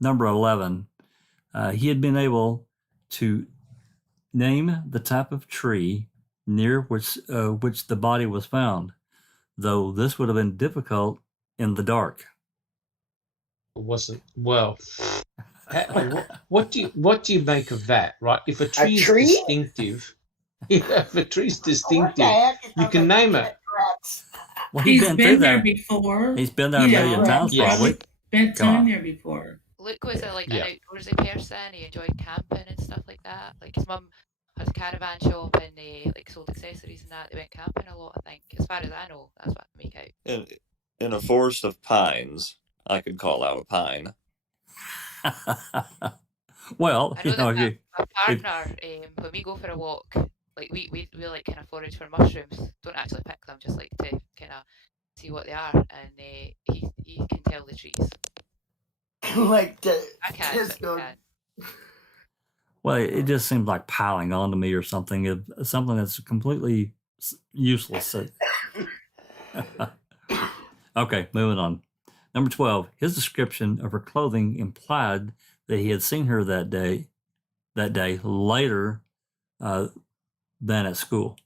number 11. He had been able to name the type of tree near which the body was found, though this would have been difficult in the dark. It wasn't. Well, what do you make of that, right? If a tree is distinctive, if a tree is distinctive, you can name it. Well, he's been there before. He's been there a million times, probably. Spent time there before. Luke was an outdoorsy person. He enjoyed camping and stuff like that. Like his mum had a caravan shop and they sold accessories and that. They went camping a lot, I think. As far as I know, that's what I make out. In a forest of pines, I could call out a pine. Well, I know that my partner, when we go for a walk, like we like kind of forage for mushrooms. Don't actually pick them, just like to kind of see what they are, and he can tell the trees. I can't. Well, it just seems like piling onto me or something. Something that's completely useless. Okay, moving on. Number 12. His description of her clothing implied that he had seen her that day later than at school.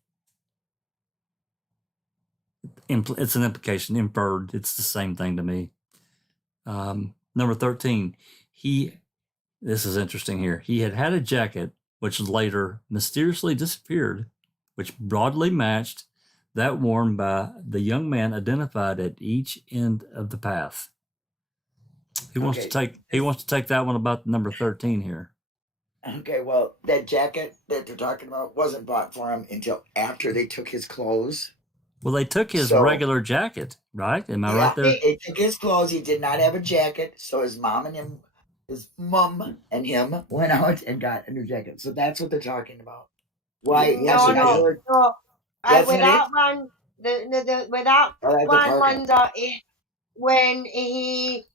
It's an implication, inferred. It's the same thing to me. Number 13. This is interesting here. He had a jacket which later mysteriously disappeared, which broadly matched that worn by the young man identified at each end of the path. He wants to take that one about number 13 here. Okay, well, that jacket that they're talking about wasn't bought for him until after they took his clothes. Well, they took his regular jacket, right? Am I right there? They took his clothes. He did not have a jacket, so his mom and him went out and got a new jacket. So that's what they're talking about. Why? No. With that one, when he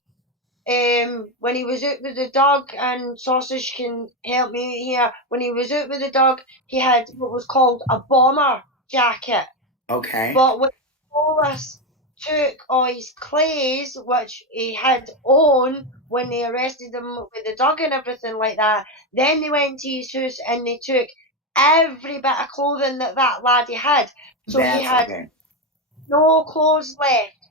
was out with the dog, and Sausage can help me here. When he was out with the dog, he had what was called a bomber jacket. Okay. But when Wallace took all his clothes, which he had on when they arrested him with the dog and everything like that, then they went to his house and they took every bit of clothing that laddie had. So he had no clothes left.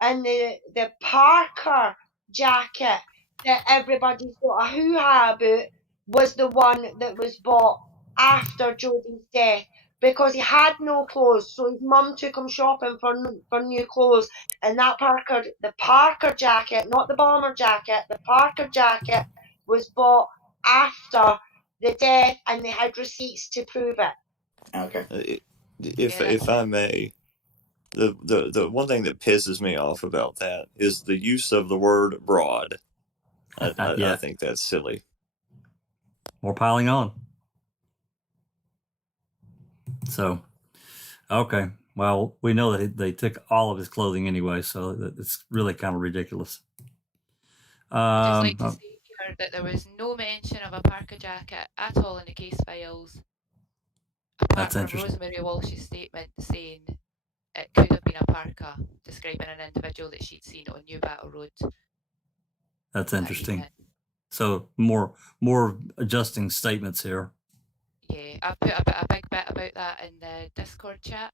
And the Parker jacket that everybody's got a hoo-ha about was the one that was bought after Jody's death, because he had no clothes, so his mum took him shopping for new clothes, and the Parker jacket, not the bomber jacket, the Parker jacket was bought after the death, and they had receipts to prove it. Okay. If I may, the one thing that pisses me off about that is the use of the word broad. I think that's silly. More piling on. So, okay. Well, we know that they took all of his clothing anyway, so it's really kind of ridiculous. I'd just like to say here that there was no mention of a Parker jacket at all in the case files, apart from Rosemary Walsh's statement saying it could have been a Parker, describing an individual that she'd seen on New Battle Road. That's interesting. So more adjusting statements here. Yeah, I put a big bit about that in the Discord chat.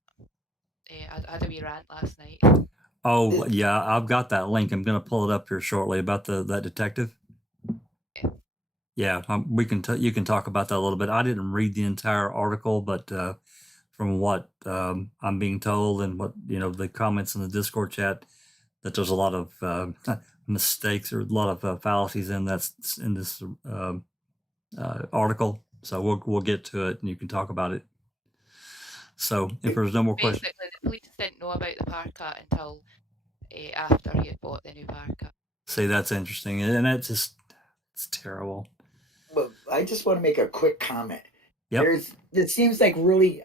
I had a wee rant last night. Oh yeah, I've got that link. I'm going to pull it up here shortly about that detective. Yeah, we can. You can talk about that a little bit. I didn't read the entire article, but from what I'm being told and what the comments in the Discord chat, that there's a lot of mistakes or a lot of fallacies in this article. So we'll get to it and you can talk about it. So if there's no more questions. Basically, the police didn't know about the Parker until after he had bought the new Parker. See, that's interesting, and it's terrible. Well, I just want to make a quick comment. Yep. It seems like really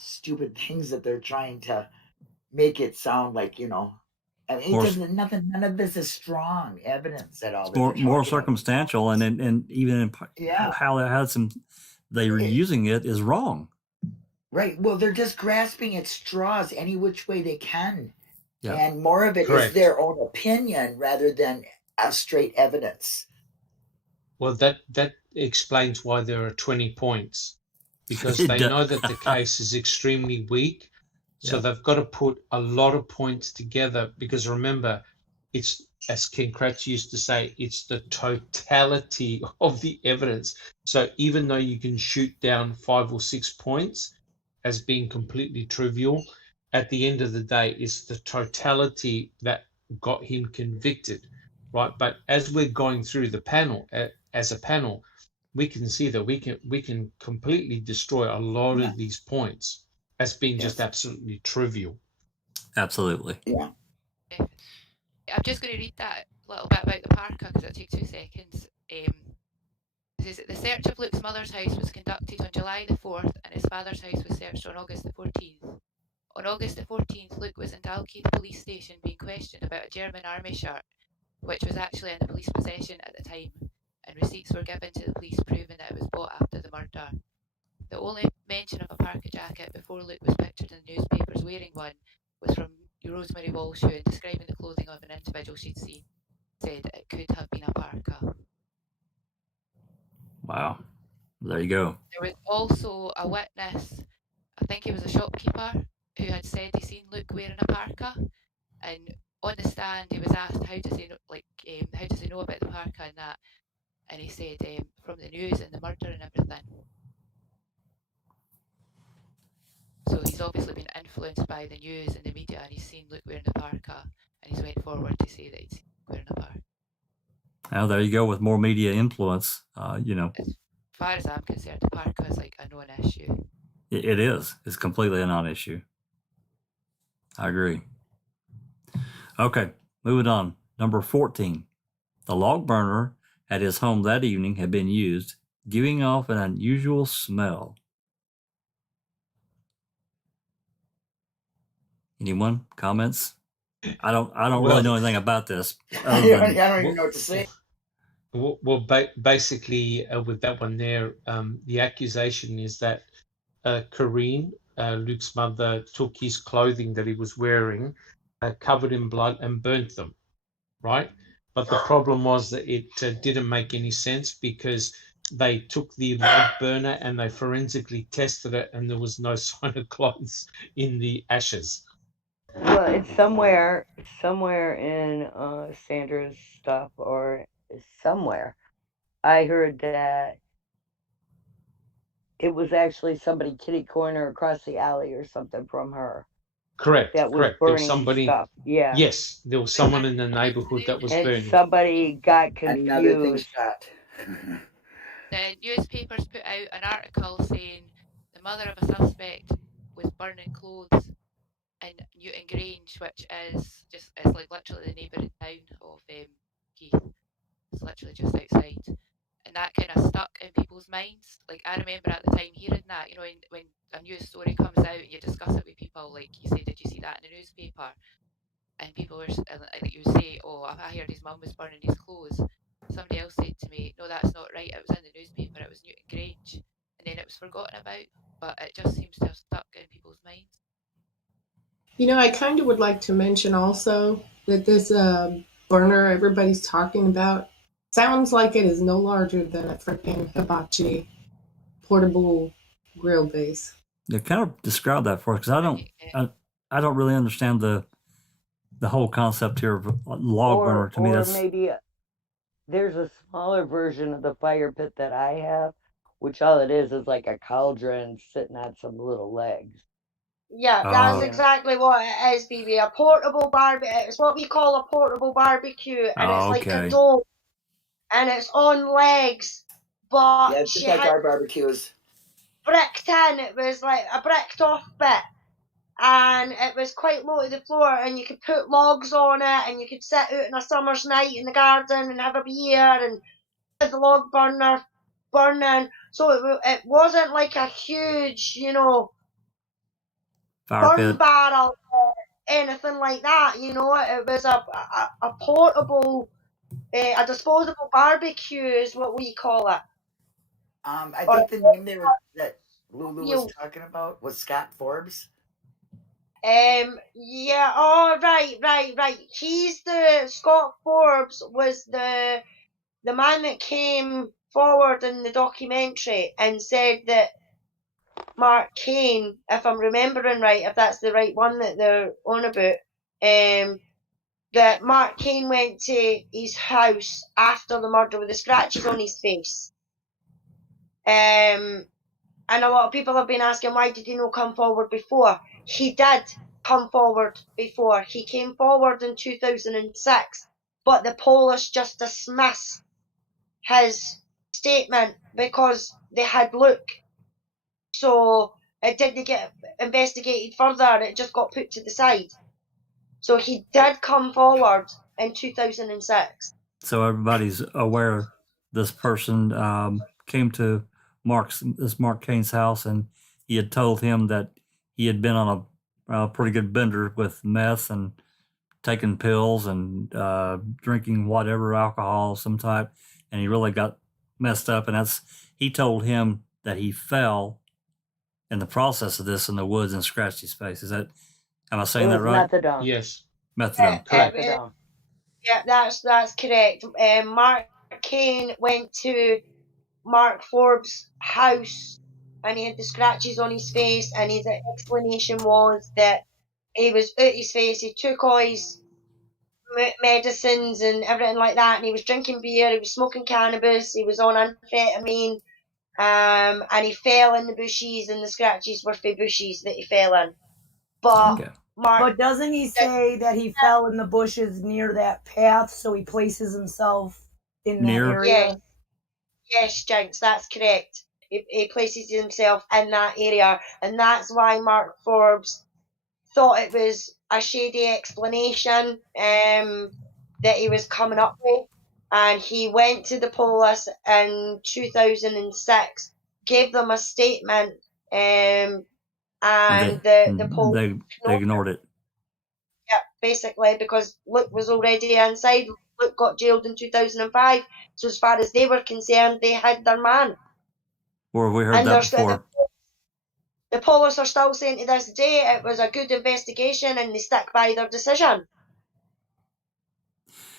stupid things that they're trying to make it sound like, none of this is strong evidence at all. More circumstantial, and even how they had they were using it is wrong. Right. Well, they're just grasping at straws any which way they can, and more of it Correct. is their own opinion rather than straight evidence. Well, that explains why there are 20 points, because they know that the case is extremely weak. So they've got to put a lot of points together, because remember, it's, as Ken Kratz used to say, it's the totality of the evidence. So even though you can shoot down 5 or 6 points as being completely trivial, at the end of the day, it's the totality that got him convicted, right? But as we're going through the panel, as a panel, we can see that we can completely destroy a lot of these points as being just absolutely trivial. Absolutely. Yeah. I'm just going to read that little bit about the Parker because it'll take 2 seconds. It says that the search of Luke's mother's house was conducted on July the 4th and his father's house was searched on August the 14th. On August the 14th, Luke was in Dalkeith police station being questioned about a German army shirt, which was actually in the police possession at the time, and receipts were given to the police proving that it was bought after the murder. The only mention of a Parker jacket before Luke was pictured in the newspapers wearing one was from Rosemary Walsh, who, in describing the clothing of an individual she'd seen, said it could have been a Parker. Wow. There you go. There was also a witness, I think he was a shopkeeper, who had said he seen Luke wearing a Parker, and on the stand he was asked how does he know about the Parker and that, and he said from the news and the murder and everything. So he's obviously been influenced by the news and the media, and he's seen Luke wearing a Parker, and he's went forward to say that he's seen Luke wearing a Parker. Now there you go with more media influence. As far as I'm concerned, the Parker is like a non-issue. It is. It's completely a non-issue. I agree. Okay, moving on. Number 14. The log burner at his home that evening had been used, giving off an unusual smell. Anyone? Comments? I don't really know anything about this. I don't even know what to say. Well, basically, with that one there, the accusation is that Corrine, Luke's mother, took his clothing that he was wearing, covered in blood, and burnt them, right? But the problem was that it didn't make any sense because they took the log burner and they forensically tested it, and there was no sign of clothes in the ashes. Well, it's somewhere in Sandra's stuff or somewhere. I heard that it was actually somebody kitty corner across the alley or something from her. Correct. That was correct. There was burning somebody. stuff. Yeah. Yes, there was someone in the neighborhood that was And burning. somebody got Another thing confused. shot. The newspapers put out an article saying the mother of a suspect was burning clothes in Newton Grange, which is it's like literally the neighbouring town of Keith. It's literally just outside. And that kind of stuck in people's minds. Like, I remember at the time hearing that, you know, when a news story comes out and you discuss it with people, like you say, did you see that in the newspaper? And people were, like you say, oh, I heard his mum was burning his clothes. Somebody else said to me, no, that's not right. It was in the newspaper. It was Newton Grange. And then it was forgotten about. But it just seems to have stuck in people's minds. You know, I kind of would like to mention also that this burner everybody's talking about sounds like it is no larger than a freaking hibachi portable grill base. Yeah, kind of describe that for us, because I don't really understand the whole concept here of a log burner. To me, that's maybe there's a smaller version of the fire pit that I have, which all it is like a cauldron sitting on some little legs. Yeah, that's exactly what it is, BB. A portable barbecue. It's what we call a portable barbecue, and it's like a dome, and it's on legs. But yeah, just like our barbecues. Bricked in. It was like a bricked off bit, and it was quite low to the floor, and you could put logs on it, and you could sit out on a summer's night in the garden and have a beer and the log burner burning. So it wasn't like a huge, you know, burn barrel or anything like that. You know, it was a portable, a disposable barbecue is what we call it. I think the name there that Lulu was talking about was Scott Forbes. Yeah. Oh, right. He's Scott Forbes was the man that came forward in the documentary and said that Mark Cain, if I'm remembering right, if that's the right one that they're on about, that Mark Cain went to his house after the murder with the scratches on his face. And a lot of people have been asking, why did he not come forward before? He did come forward before. He came forward in 2006, but the police just dismissed his statement because they had Luke. So it didn't get investigated further. It just got put to the side. So he did come forward in 2006. So everybody's aware this person came to Mark Cain's house, and he had told him that he had been on a pretty good bender with meth and taking pills and drinking whatever alcohol of some type, and he really got messed up. And he told him that he fell in the process of this in the woods and scratched his face. Am I saying that right? Methadone. Yes. Methadone. Correct. Yeah, that's correct. Mark Cain went to Mark Forbes' house and he had the scratches on his face, and his explanation was that he was out his face, he took all his medicines and everything like that, and he was drinking beer, he was smoking cannabis, he was on amphetamine, and he fell in the bushes, and the scratches were for bushes that he fell in. But But doesn't he say that he fell in the bushes near that path, so he places himself in that area? Yes, Jinx, that's correct. He places himself in that area, and that's why Mark Forbes thought it was a shady explanation that he was coming up with, and he went to the police in 2006, gave them a statement, and the police they ignored it. Yeah, basically, because Luke was already inside. Luke got jailed in 2005, so as far as they were concerned, they had their man. Or have we heard that before? The police are still saying to this day it was a good investigation and they stick by their decision.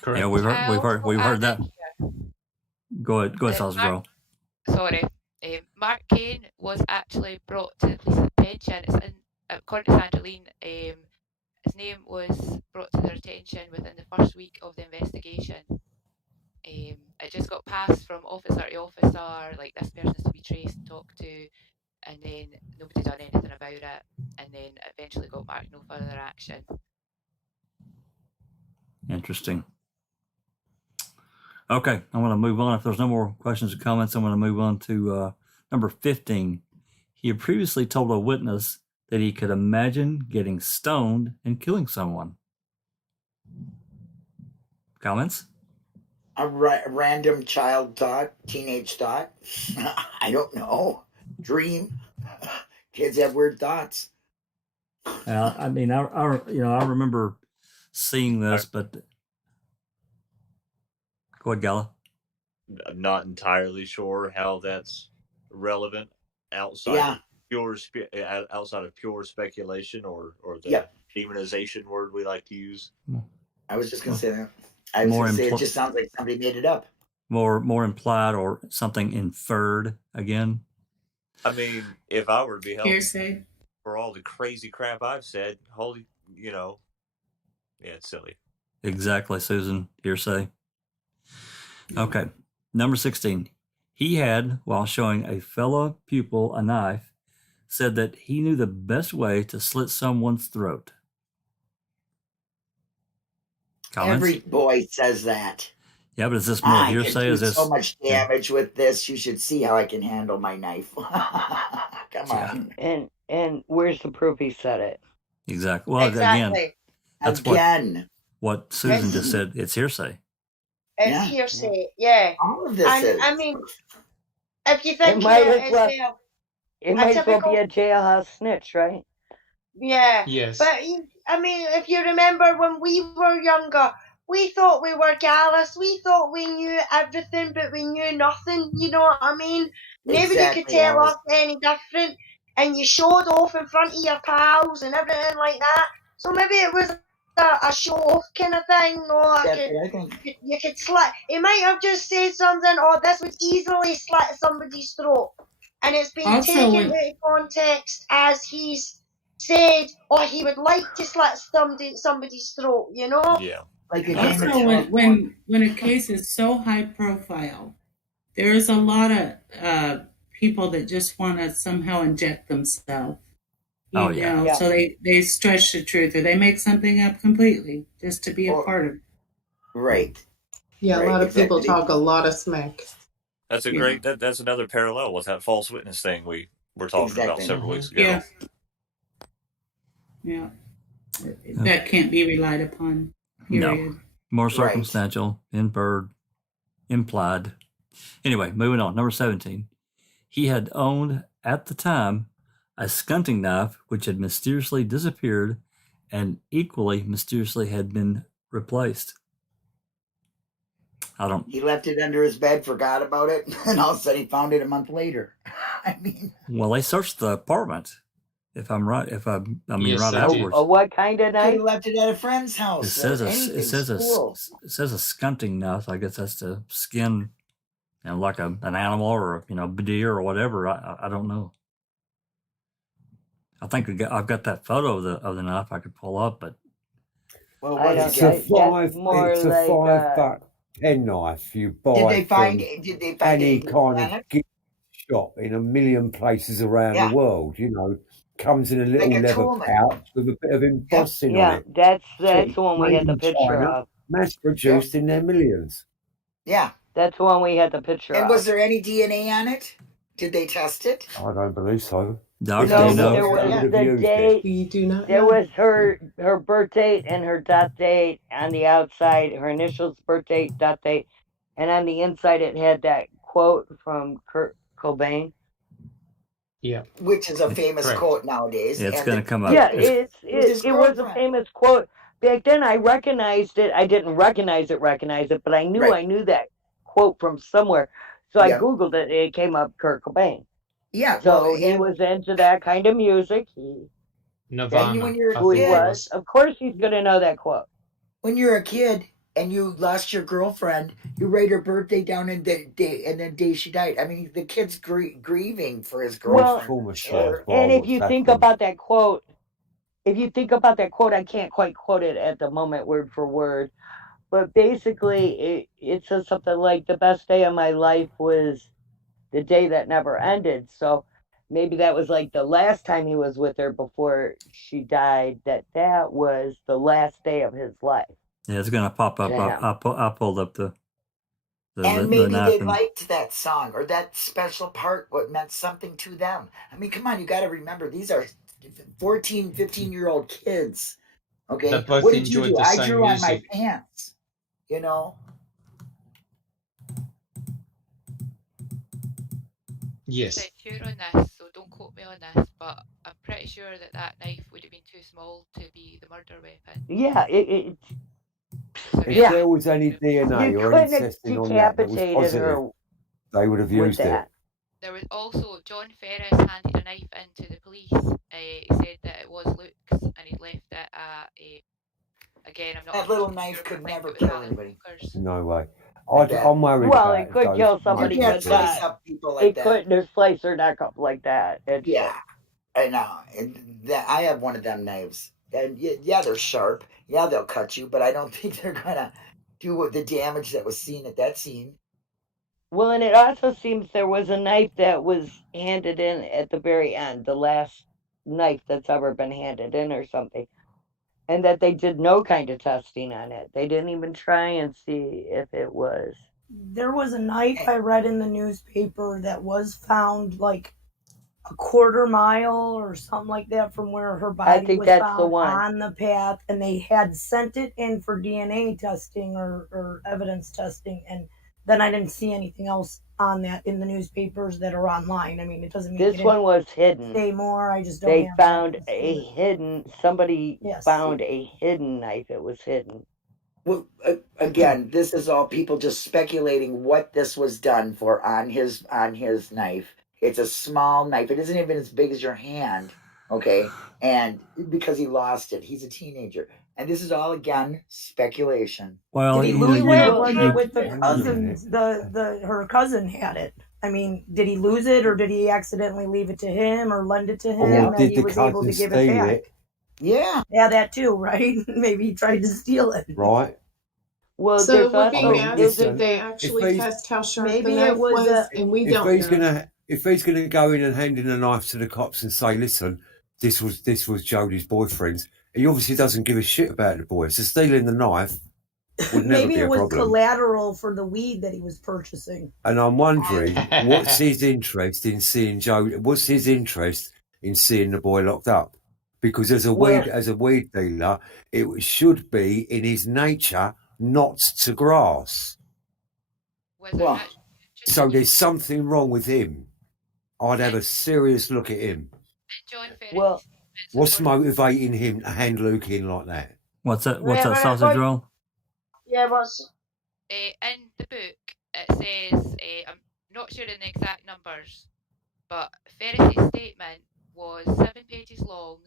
Correct. Yeah, we've heard that. Go ahead, Salisbury. Sorry. Mark Kane was actually brought to the police's attention. It's according to Sandraline, his name was brought to their attention within the first week of the investigation. It just got passed from officer to officer, like this person is to be traced and talked to, and then nobody done anything about it, and then eventually got back no further action. Interesting. Okay, I'm going to move on. If there's no more questions or comments, I'm going to move on to number 15. He had previously told a witness that he could imagine getting stoned and killing someone. Comments? A random child thought, teenage thought. I don't know. Dream. Kids have weird thoughts. I mean, I remember seeing this, but go ahead, Gala. I'm not entirely sure how that's relevant outside of pure speculation or the demonization word we like to use. I was just going to say that. I was going to say it just sounds like somebody made it up. More implied or something inferred again. I mean, if I were to be held hearsay for all the crazy crap I've said, it's silly. Exactly, Susan. Hearsay. Okay, number 16. He had, while showing a fellow pupil a knife, said that he knew the best way to slit someone's throat. Comments? Every boy says that. Yeah, but is this more hearsay? Is this so much damage with this? You should see how I can handle my knife. Come on. And where's the proof he said it? Exactly. Well, again, that's what Susan just said. It's hearsay. It's hearsay, yeah. All of this is. I mean, if you think it might as well be a jailhouse snitch, right? Yeah. Yes. But I mean, if you remember when we were younger, we thought we were callous. We thought we knew everything, but we knew nothing. You know what I mean? Nobody could tell us any different. And you showed off in front of your pals and everything like that. So maybe it was a show off kind of thing, or you could slit. He might have just said something, or this would easily slit somebody's throat, and it's been Also, taken out of context as he's said, or he would like to slit somebody's throat. You know? Yeah. Like also, when a case is so high profile, there's a lot of people that just want to somehow inject themselves. You know, so they stretch the truth, or they make something up completely just to be a part of it. Right. Yeah, a lot of people talk a lot of smack. That's a great. That's another parallel with that false witness thing we were talking about several weeks ago. Yeah. That can't be relied upon. Period. No. More circumstantial, inferred, implied. Anyway, moving on. Number 17. He had owned at the time a skunting knife which had mysteriously disappeared and equally mysteriously had been replaced. He left it under his bed, forgot about it, and all of a sudden he found it a month later. I mean, well, they searched the apartment. If I'm right, Yes, right afterwards. What kind of knife? He left it at a friend's house. It says a skunting knife. I guess that's to skin, like an animal or deer or whatever. I don't know. I think I've got that photo of the knife I could pull up, but it's a 5-buck penknife you buy from any kind of gift shop in a million places around the world. Comes in a little leather pouch with a bit of embossing on it. That's the one we had the picture of. Mass produced in their millions. Yeah. That's the one we had the picture of. And was there any DNA on it? Did they test it? I don't believe so. Doc, If do you they're know? not, there they was would have the used it. date. We do not There know. was her birth date and her death date on the outside, her initials, birth date, death date, and on the inside it had that quote from Kurt Cobain. Yeah. Which is a famous Correct. quote nowadays. Yeah, it's and going to come up. Yeah, it was his it was a girlfriend. famous quote. Back then I recognized it. I didn't recognize it, but I knew I knew that quote from somewhere. So I Googled it and it came up Kurt Cobain. Yeah. So he was into that kind of music. Nirvana. When you're who a he kid, was. Of course he's gonna know that quote. When you're a kid and you lost your girlfriend, you write her birthday down and the day and the day she died. I mean, the kid's grieving for his girlfriend. Well, and if you think about that quote, I can't quite quote it at the moment word for word, but basically it says something like the best day of my life was the day that never ended. So maybe that was like the last time he was with her before she died, that was the last day of his life. Yeah, it's going to pop up. I pulled up the and maybe they napkin. liked that song or that special part, what meant something to them. I mean, come on, you got to remember, these are 14, 15-year-old kids. Okay, They both what did you enjoyed do? the I same drew on my music. pants, you know? Yes. I'm sure on this, so don't quote me on this, but I'm pretty sure that knife would have been too small to be the murder weapon. Yeah, if there was any DNA or any testing on that was positive, they would have used it. There was also John Ferris handed a knife into the police. He said that it was Luke's, and he'd left it at again. I'm not. That little knife could never kill anybody. No way. I'm worried well, about it could kill somebody, you but slice up people like that. couldn't slice their neck up like that. Yeah, I know. I have one of them knives. And yeah, they're sharp. Yeah, they'll cut you, but I don't think they're gonna do the damage that was seen at that scene. Well, and it also seems there was a knife that was handed in at the very end, the last knife that's ever been handed in or something, and that they did no kind of testing on it. They didn't even try and see if it was. There was a knife I read in the newspaper that was found like a quarter mile or something like that from where her body was found on the path, and they had sent it in for DNA testing or evidence testing, and then I didn't see anything else on that in the newspapers that are online. I mean, it doesn't mean this one was hidden. Say more. I just don't. They found a hidden. Somebody found a hidden knife. It was hidden. Well, again, this is all people just speculating what this was done for on his knife. It's a small knife. It isn't even as big as your hand. Okay, and because he lost it, he's a teenager. And this is all, again, speculation. Well, did he lose it with the cousins? Her cousin had it. I mean, did he lose it, or did he accidentally leave it to him, or lend it to him, and then he was able to give it back? Yeah, that too, right? Maybe he tried to steal it. Right. Well, so we're being asked if they actually test how sharp the knife was, and we don't know. If he's gonna go in and hand in a knife to the cops and say, "Listen, this was Jody's boyfriend's," he obviously doesn't give a shit about the boy. So stealing the knife would never be a problem. Maybe it was collateral for the weed that he was purchasing. And I'm wondering, what's his interest in seeing Jody? What's his interest in seeing the boy locked up? Because as a weed dealer, it should be in his nature not to grass. Well, so there's something wrong with him. I'd have a serious look at him. Well, what's motivating him to hand Luke in like that? What's that sausage roll? Yeah, what's in the book? It says I'm not sure in the exact numbers, but Ferris's statement was 7 pages long,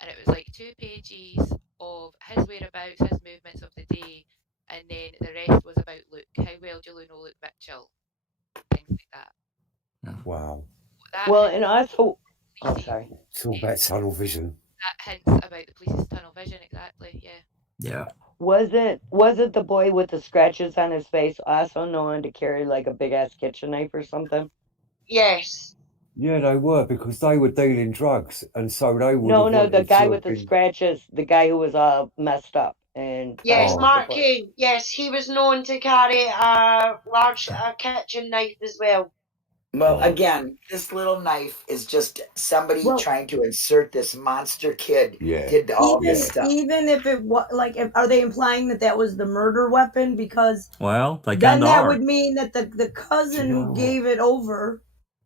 and it was like 2 pages of his whereabouts, his movements of the day, and then the rest was about Luke. How well do you know Luke Mitchell? Things like that. Wow. And also, sorry. It's all about tunnel vision. That hints about the police's tunnel vision, exactly. Yeah. Yeah. Wasn't the boy with the scratches on his face also known to carry like a big ass kitchen knife or something? Yes. Yeah, they were, because they were dealing drugs, and so they would. No, the guy with the scratches, the guy who was all messed up. And yes, Mark Kane. Yes, he was known to carry a large kitchen knife as well. Well, again, this little knife is just somebody trying to insert this monster kid. Did all this stuff. Even if it was like, are they implying that was the murder weapon? Because they then that are. would mean that the cousin who gave it over,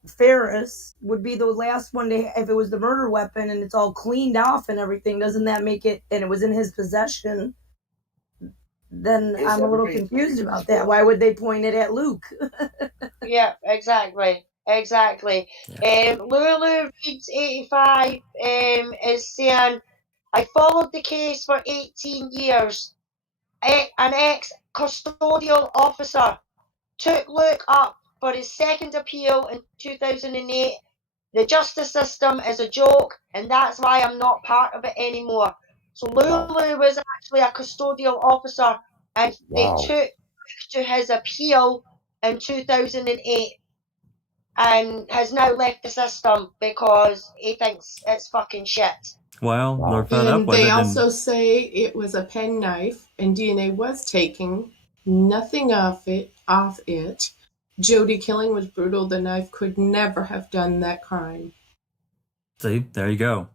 Ferris, would be the last one to. If it was the murder weapon and it's all cleaned off and everything, doesn't that make it? And it was in his possession. Then I'm a little confused about that. Why would they point it at Luke? Yeah, exactly. Lulu Reads 85 is saying, I followed the case for 18 years. An ex-custodial officer took Luke up for his second appeal in 2008. The justice system is a joke, and that's why I'm not part of it anymore. So Lulu was actually a custodial officer, and they took to his appeal in 2008 and has now left the system because he thinks it's fucking shit. Well, they're fed up with it. They also say it was a pen knife and DNA was taken. Nothing off it. Jody killing was brutal. The knife could never have done that crime. See, there you go.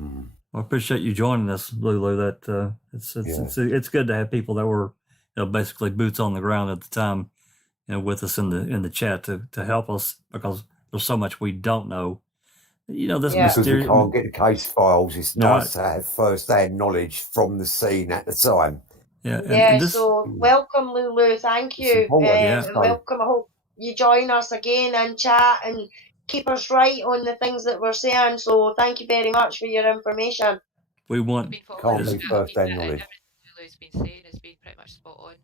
Mm. Well, I appreciate you joining us, Lulu. That it's good to have people that were, basically boots on the ground at the time, with us in the chat to help us, because there's so much we don't know. This because we can't get the case files. It's nice to have first-hand knowledge from the scene at the time. So welcome, Lulu. Thank you. And welcome. I hope you join us again and chat and keep us right on the things that we're saying. So thank you very much for your information. We want can't be first-hand knowledge. Everything Lulu's been saying has been pretty much spot on.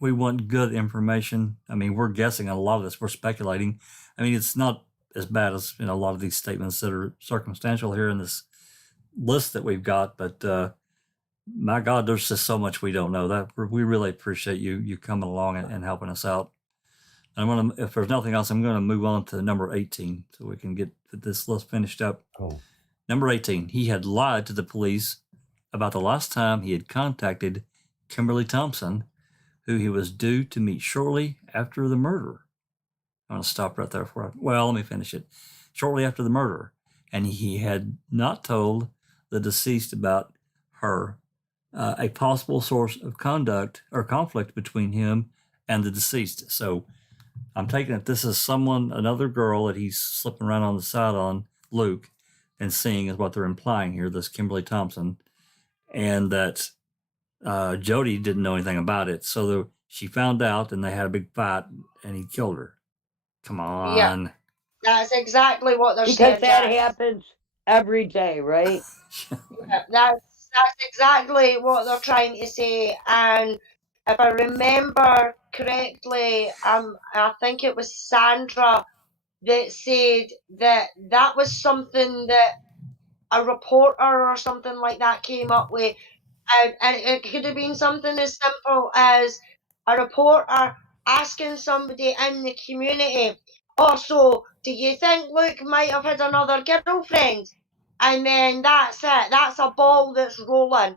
We want good information. I mean, we're guessing a lot of this. We're speculating. I mean, it's not as bad as a lot of these statements that are circumstantial here in this list that we've got, but my God, there's just so much we don't know. That we really appreciate you coming along and helping us out. And if there's nothing else, I'm going to move on to number 18 so we can get this list finished up. Cool. Number 18, he had lied to the police about the last time he had contacted Kimberly Thompson, who he was due to meet shortly after the murder. I'm going to stop right there let me finish it. Shortly after the murder. And he had not told the deceased about her, a possible source of conduct or conflict between him and the deceased. So I'm taking it this is another girl that he's slipping around on the side on, Luke, and seeing is what they're implying here, this Kimberly Thompson, and that Jody didn't know anything about it. So she found out and they had a big fight and he killed her. Come on. Yeah, that's exactly what they're saying. Because that happens every day, right? That's exactly what they're trying to say. And if I remember correctly, I think it was Sandra that said that was something that a reporter or something like that came up with. And it could have been something as simple as a reporter asking somebody in the community, so do you think Luke might have had another girlfriend? And then that's it. That's a ball that's rolling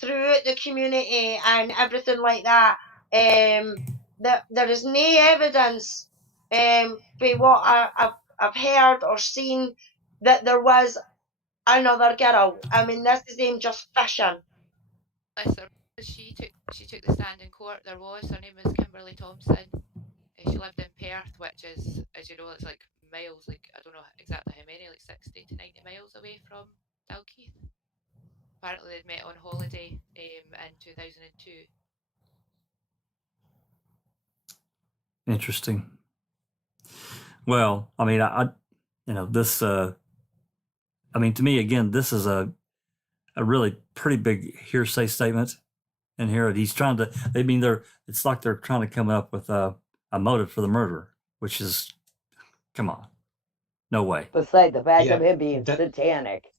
throughout the community and everything like that. There is no evidence for what I've heard or seen that there was another girl. I mean, this is them just fishing. She took the stand in court. Her name was Kimberly Thompson. She lived in Perth, which is, as you know, it's like miles, like I don't know exactly how many, like 60 to 90 miles away from Dalkeith. Apparently they'd met on holiday in 2002. Interesting. Well, I mean, this, to me, again, this is a really pretty big hearsay statement in here. He's trying to, it's like they're trying to come up with a motive for the murder, which is, come on, no way. Besides the fact of him being satanic.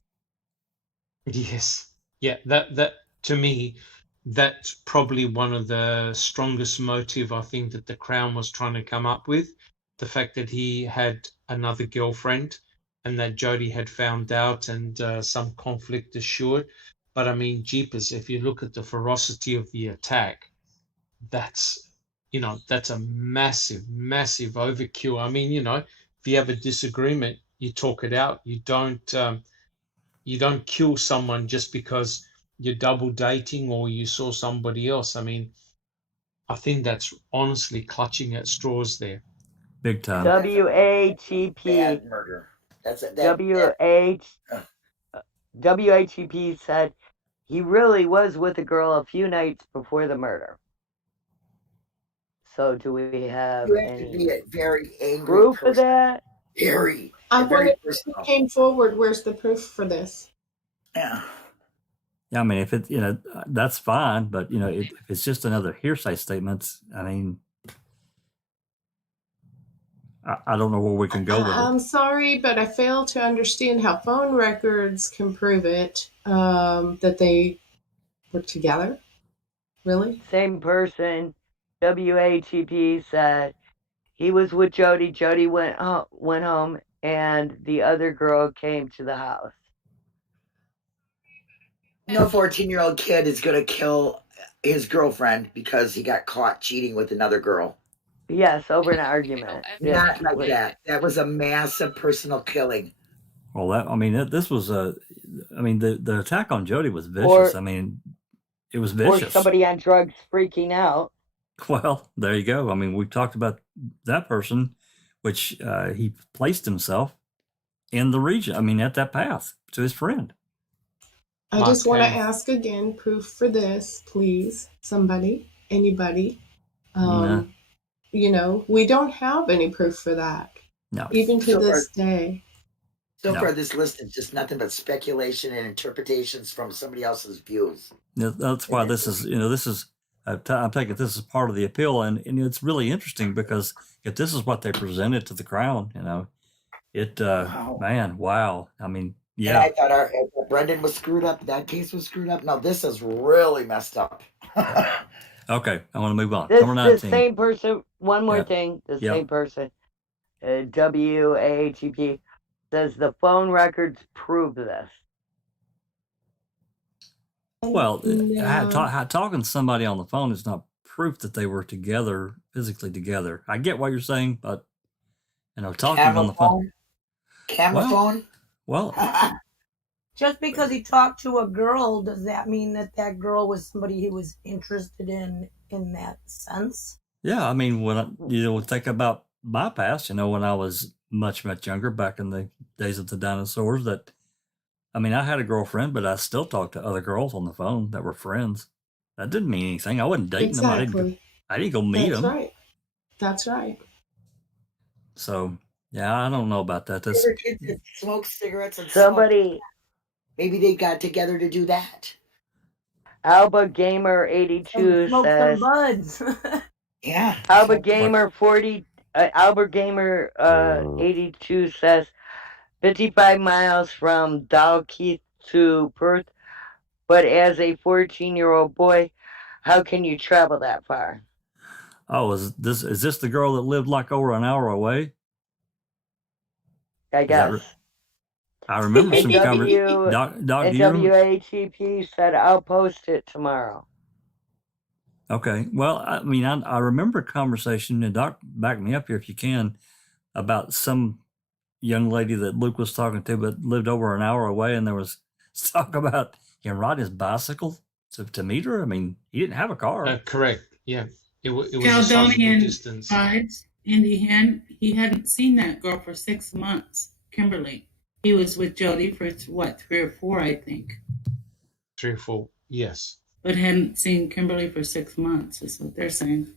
Yes. Yeah, that to me, that's probably one of the strongest motive I think that the Crown was trying to come up with. The fact that he had another girlfriend and that Jody had found out and some conflict assured. But I mean, jeepers, if you look at the ferocity of the attack, that's, that's a massive overkill. I mean, if you have a disagreement, you talk it out. You don't kill someone just because you're double dating or you saw somebody else. I mean, I think that's honestly clutching at straws there. Big time. WHEP. Murder. That's it. WHEP said he really was with a girl a few nights before the murder. So do we have any to be a very angry proof person. of that? Very. I wonder if it came forward. Where's the proof for this? Yeah. Yeah, I mean, if it, that's fine, but if it's just another hearsay statement, I mean, I don't know where we can go with it. I'm sorry, but I fail to understand how phone records can prove it, that they were together. Really? Same person. WHEP said he was with Jody. Jody went home, and the other girl came to the house. No 14-year-old kid is going to kill his girlfriend because he got caught cheating with another girl. Yes, over an argument. Not like that. That was a massive personal killing. Well, this was the attack on Jody was vicious. It was vicious. Or somebody on drugs freaking out. Well, there you go. I mean, we talked about that person, which he placed himself in the region. I mean, at that path to his friend. I just want to ask again, proof for this, please. Somebody, anybody. No. We don't have any proof for that. No. Even to this day. So far, this list is just nothing but speculation and interpretations from somebody else's views. That's why this is, I'm taking this as part of the appeal, and it's really interesting because if this is what they presented to the Crown, Wow. Man, wow. I mean, yeah. And I thought Brendan was screwed up. That case was screwed up. No, this is really messed up. Okay, I want to move on. This Number 19. the same person. One more thing. The same person. WHEP says the phone records prove this. Well, talking to somebody on the phone is not proof that they were together, physically together. I get what you're saying, but talking on the phone. Camera phone? Well, just because he talked to a girl, does that mean that girl was somebody he was interested in that sense? Yeah, I mean, when think about my past, when I was much younger, back in the days of the dinosaurs, I had a girlfriend, but I still talked to other girls on the phone that were friends. That didn't mean anything. I wasn't dating them. I didn't go meet them. That's right. That's right. So, yeah, I don't know about that. Kids that smoke cigarettes and somebody. Maybe they got together to do that. Alba Gamer 82 says. Yeah. Alba Gamer 82 says 55 miles from Dalkeith to Perth, but as a 14-year-old boy, how can you travel that far? Oh, is this the girl that lived like over an hour away? I guess. I remember some conversation. WHEP said, I'll post it tomorrow. Okay. Well, I remember a conversation, and Doc, back me up here if you can, about some young lady that Luke was talking to, but lived over an hour away, and there was talk about him riding his bicycle to meet her. I mean, he didn't have a car. Correct. Yeah. It was Caledonian a distance. Vibes, and he hadn't seen that girl for 6 months, Kimberly. He was with Jody for 3 or 4, I think. 3 or 4, yes. But hadn't seen Kimberly for 6 months, is what they're saying.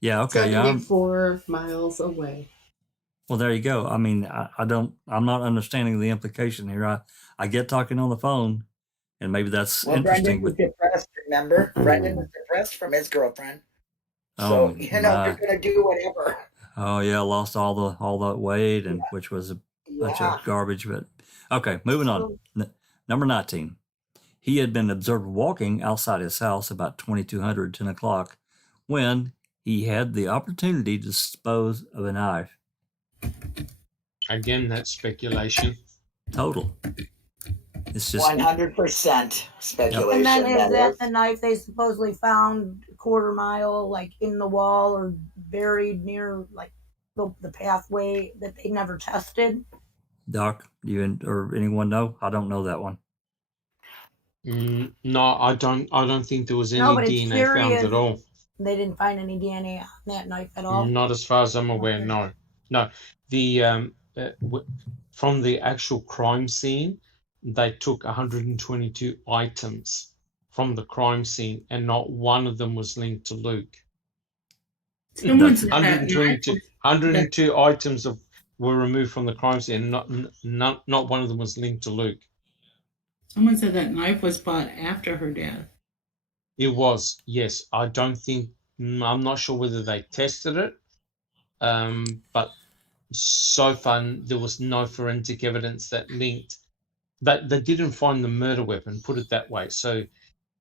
Yeah, okay. 74 miles away. Well, there you go. I mean, I'm not understanding the implication here. I get talking on the phone, and maybe that's interesting. Brendan was depressed, remember? Brendan was depressed from his girlfriend. So, they're going to do whatever. Oh, yeah, lost all that weight, and which was a bunch of garbage. But okay, moving on. Number 19. He had been observed walking outside his house about 2200, 10 o'clock, when he had the opportunity to dispose of a knife. Again, that's speculation. Total. It's just 100% speculation. And then is that is the knife they supposedly found a quarter mile, like in the wall or buried near like the pathway that they never tested? Doc, you or anyone know? I don't know that one. No, I don't think there was any No, but it's DNA found curious. at all. They didn't find any DNA on that knife at all. Not as far as I'm aware. Okay. No. The from the actual crime scene, they took 122 items from the crime scene, and not one of them was linked to Luke. Someone said 102 items were removed from the crime scene, and not one of them was linked to Luke. Someone said that knife was bought after her death. It was, yes. I'm not sure whether they tested it, but so far there was no forensic evidence that linked. That they didn't find the murder weapon, put it that way. So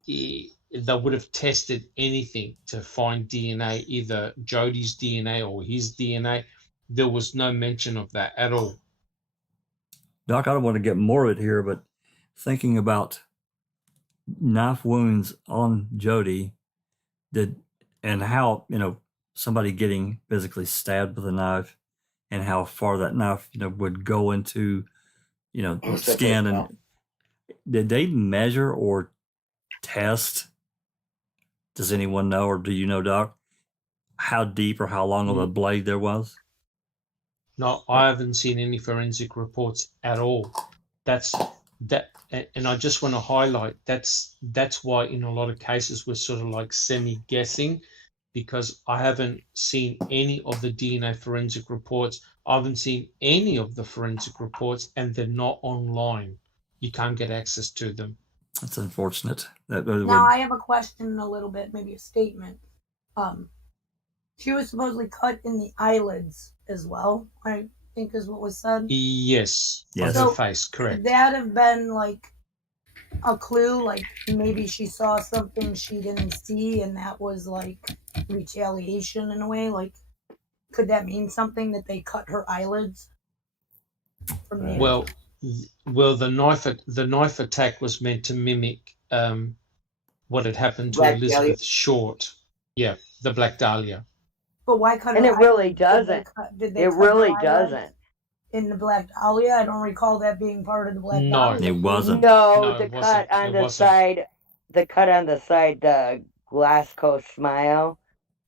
they would have tested anything to find DNA, either Jody's DNA or his DNA. There was no mention of that at all. Doc, I don't want to get morbid here, but thinking about knife wounds on Jody, and how, somebody getting physically stabbed with a knife, and how far that knife, would go into, skin. And did they measure or test? Does anyone know, or do you know, Doc, how deep or how long of a blade there was? No, I haven't seen any forensic reports at all. And I just want to highlight that's why in a lot of cases we're sort of like semi-guessing, because I haven't seen any of the DNA forensic reports. I haven't seen any of the forensic reports, and they're not online. You can't get access to them. That's unfortunate. Now I have a question, a little bit, maybe a statement. She was supposedly cut in the eyelids as well, I think is what was said. Yes. On So her face, correct. could that have been like a clue? Like maybe she saw something she didn't see, and that was like retaliation in a way. Like, could that mean something that they cut her eyelids? Well, the knife attack was meant to mimic what had happened to Elizabeth Short. Yeah, the Black Dahlia. But why cut? And her it really eyelids? doesn't. Did they It cut really her eyelids doesn't. in the Black Dahlia? I don't recall that being part of the Black Dahlia. No, it wasn't. No, the cut on the side, the Glasgow smile.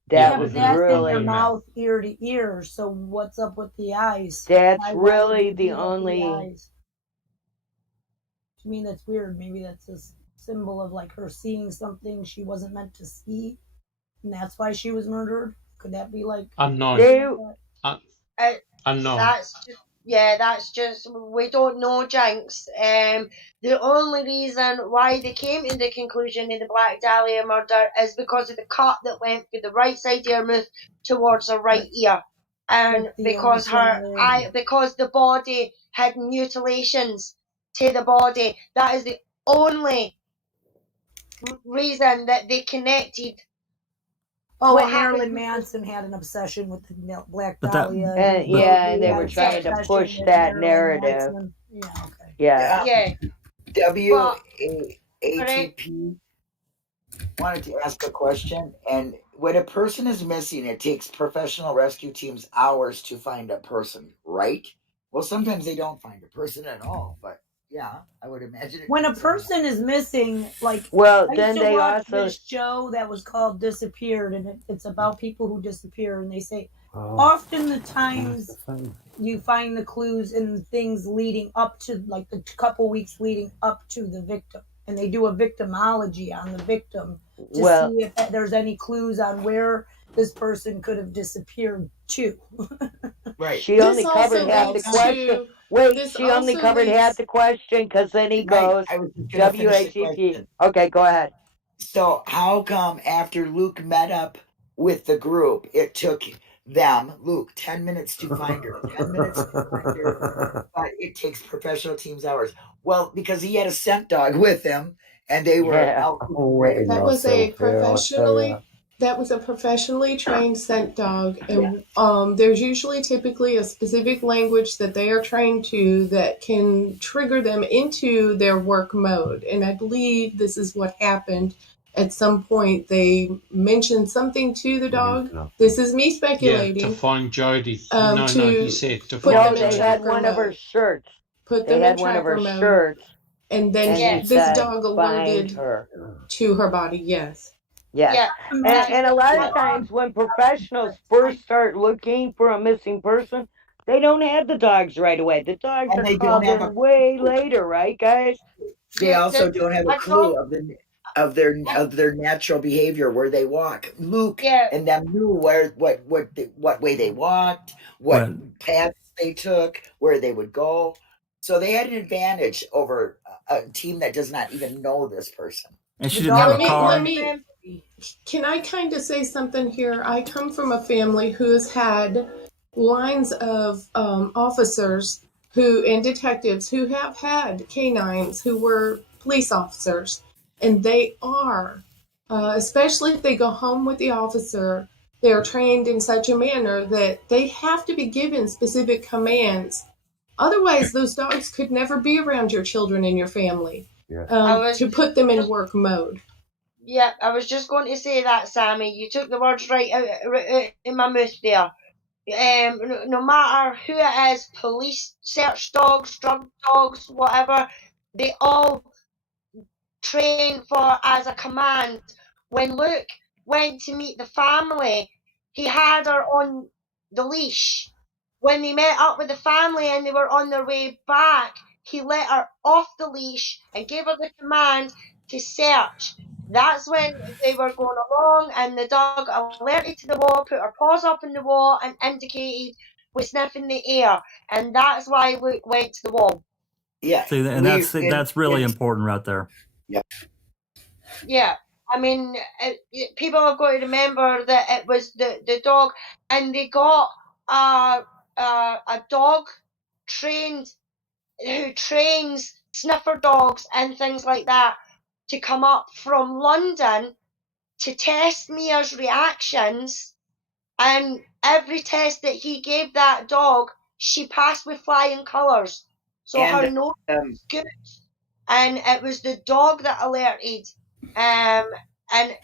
That was that's really in your mouth, ear to ear. So what's up with the eyes? That's Why really would the you do only. eyes? To me, that's weird. Maybe that's a symbol of like her seeing something she wasn't meant to see, and that's why she was murdered. Could that be like unknown? Unknown. That's just we don't know, Jinx. The only reason why they came to the conclusion in the Black Dahlia murder is because of the cut that went through the right side of her mouth towards her right ear, and because because the body had mutilations to the body. That is the only reason that they connected. Oh, and Marilyn Manson had an obsession with the Black Dahlia. And they were trying to push that narrative. WATP wanted to ask a question. And when a person is missing, it takes professional rescue teams hours to find a person, right? Well, sometimes they don't find a person at all, but yeah, I would imagine. When a person is missing, like, then they watch this show that was called Disappeared, and it's about people who disappear, and they say often the times you find the clues in things leading up to, like, the couple weeks leading up to the victim, and they do a victimology on the victim to see if there's any clues on where this person could have disappeared to. Right. She only covered half the question. She only covered half the question, because then he goes, WATP. Okay, go ahead. So how come after Luke met up with the group, it took them, Luke, 10 minutes to find her, 10 minutes to find her, but it takes professional teams hours? Well, because he had a scent dog with him, and they were out. That was a professionally That was a professionally trained scent dog, and there's usually typically a specific language that they are trained to that can trigger them into their work mode. And I believe this is what happened. At some point, they mentioned something to the dog. This is me speculating. Yeah, to find Jody. He said to put find them in Jody. They had tracker one of her mode. shirts. Put They them had in one of her tracker mode. shirts. And then And this said, dog alerted her to her body. Yes. Yes. And a lot of times when professionals first start looking for a missing person, they don't have the dogs right away. The dogs are called in way later, right, guys? They also don't have a clue of their natural behavior, where they walk. Luke and them knew what way they walked, what paths they took, where they would go. So they had an advantage over a team that does not even know this person. And she didn't have a car. Can I kind of say something here? I come from a family who's had lines of officers and detectives who have had canines who were police officers. And they are, especially if they go home with the officer, they're trained in such a manner that they have to be given specific commands. Otherwise, those dogs could never be around your children and your family to put them in work mode. Yeah, I was just going to say that, Sammy. You took the words right out in my mouth there. No matter who it is, police, search dogs, drug dogs, whatever, they all train for as a command. When Luke went to meet the family, he had her on the leash. When they met up with the family and they were on their way back, he let her off the leash and gave her the command to search. That's when they were going along and the dog alerted to the wall, put her paws up in the wall and indicated with sniffing the air. And that's why Luke went to the wall. Yeah. See, and that's really important right there. Yeah. Yeah. I mean, people have got to remember that it was the dog, and they got a dog who trains sniffer dogs and things like that to come up from London to test Mia's reactions, and every test that he gave that dog, she passed with flying colours. So her nose was good, and it was the dog that alerted. And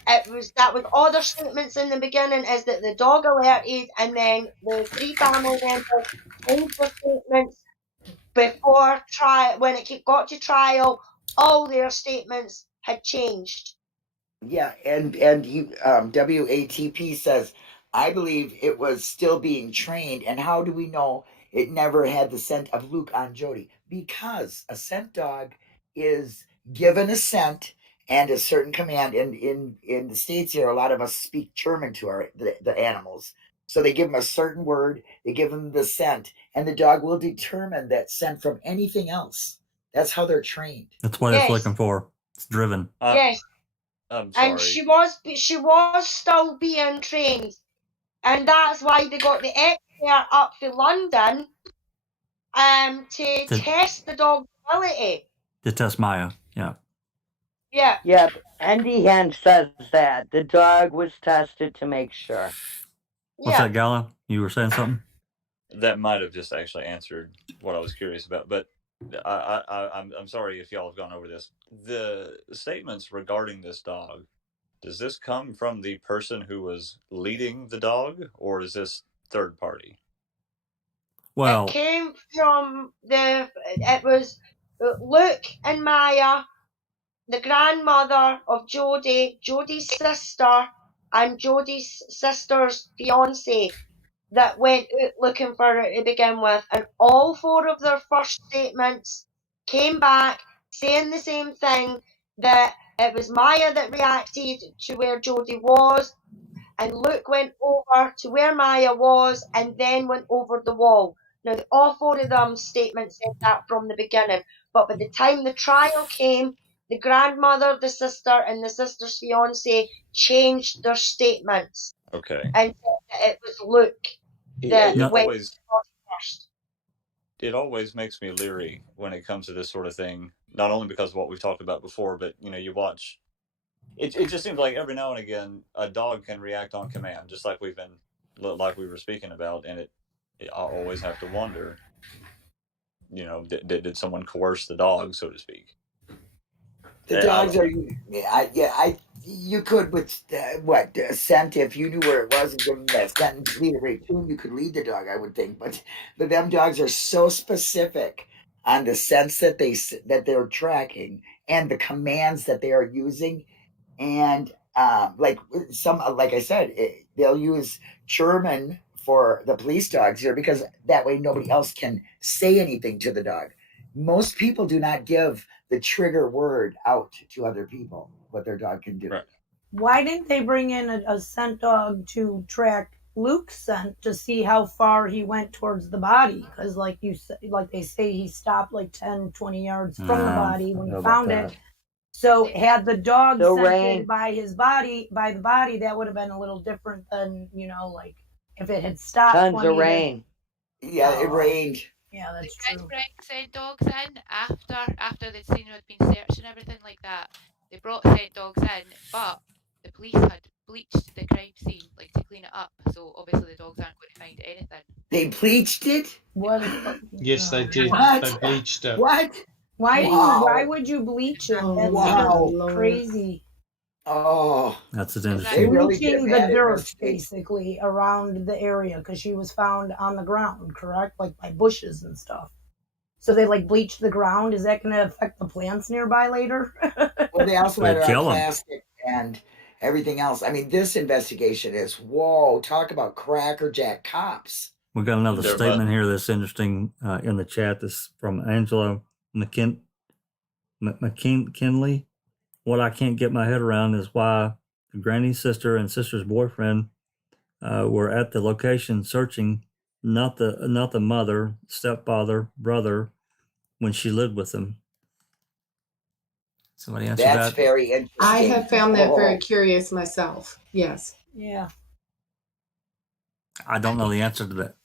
that was all their statements in the beginning, is that the dog alerted, and then the 3 family members changed their statements before trial. When it got to trial, all their statements had changed. Yeah, and WATP says, I believe it was still being trained. And how do we know it never had the scent of Luke on Jody? Because a scent dog is given a scent and a certain command. And in the States here, a lot of us speak German to the animals. So they give them a certain word, they give them the scent, and the dog will determine that scent from anything else. That's how they're trained. That's what it's looking for. It's driven. Yes. I'm sorry. And she was still being trained, and that's why they got the expert up to London to test the dog's ability. To test Maya, yeah. Yeah. Yep. Andy Hen says that the dog was tested to make sure. What's that, Gala? You were saying something? That might have just actually answered what I was curious about, but I'm sorry if y'all have gone over this. The statements regarding this dog, does this come from the person who was leading the dog, or is this third party? Well, it came from it was Luke and Maya, the grandmother of Jody, Jody's sister, and Jody's sister's fiance, that went out looking for her to begin with, and all 4 of their first statements came back saying the same thing, that it was Maya that reacted to where Jody was, and Luke went over to where Maya was and then went over the wall. Now, all 4 of them statements said that from the beginning, but by the time the trial came, the grandmother, the sister, and the sister's fiance changed their statements. Okay. And said that it was Luke that went first. It always makes me leery when it comes to this sort of thing, not only because of what we've talked about before, but you watch it just seems like every now and again a dog can react on command, just like we were speaking about, and I always have to wonder, did someone coerce the dog, so to speak? The dogs are, you could with scent, if you knew where it was and give them that scent and lead it right to them, you could lead the dog, I would think. But them dogs are so specific on the scents that they're tracking and the commands that they are using, and like I said, they'll use German for the police dogs here because that way nobody else can say anything to the dog. Most people do not give the trigger word out to other people what their dog can do. Right. Why didn't they bring in a scent dog to track Luke's scent to see how far he went towards the body? Because like they say, he stopped like 10, 20 yards from the body when he found it. So had the dog scented by the body, that would have been a little different than, like if it had stopped. Tons of rain. Yeah, it rained. Yeah, that's true. true. They sent dogs in after they'd seen who had been searched and everything like that. They brought scent dogs in, but the police had bleached the crime scene, like to clean it up. So obviously the dogs aren't going to find anything. They bleached it? What? Yes, they did. What? They bleached it. What? Why would you bleach it? That's crazy. Oh, that's interesting. Bleaching the dirt basically around the area because she was found on the ground, correct? Like by bushes and stuff. So they bleached the ground. Is that going to affect the plants nearby later? Well, they also had plastic and everything else. I mean, this investigation is talk about crackerjack cops. We got another statement here that's interesting in the chat. This from Angela McKinley. What I can't get my head around is why the granny's sister and sister's boyfriend were at the location searching, not the mother, stepfather, brother, when she lived with them. Somebody answer that. That's very interesting. I have found that very curious myself. Yes. Yeah. I don't know the answer to that.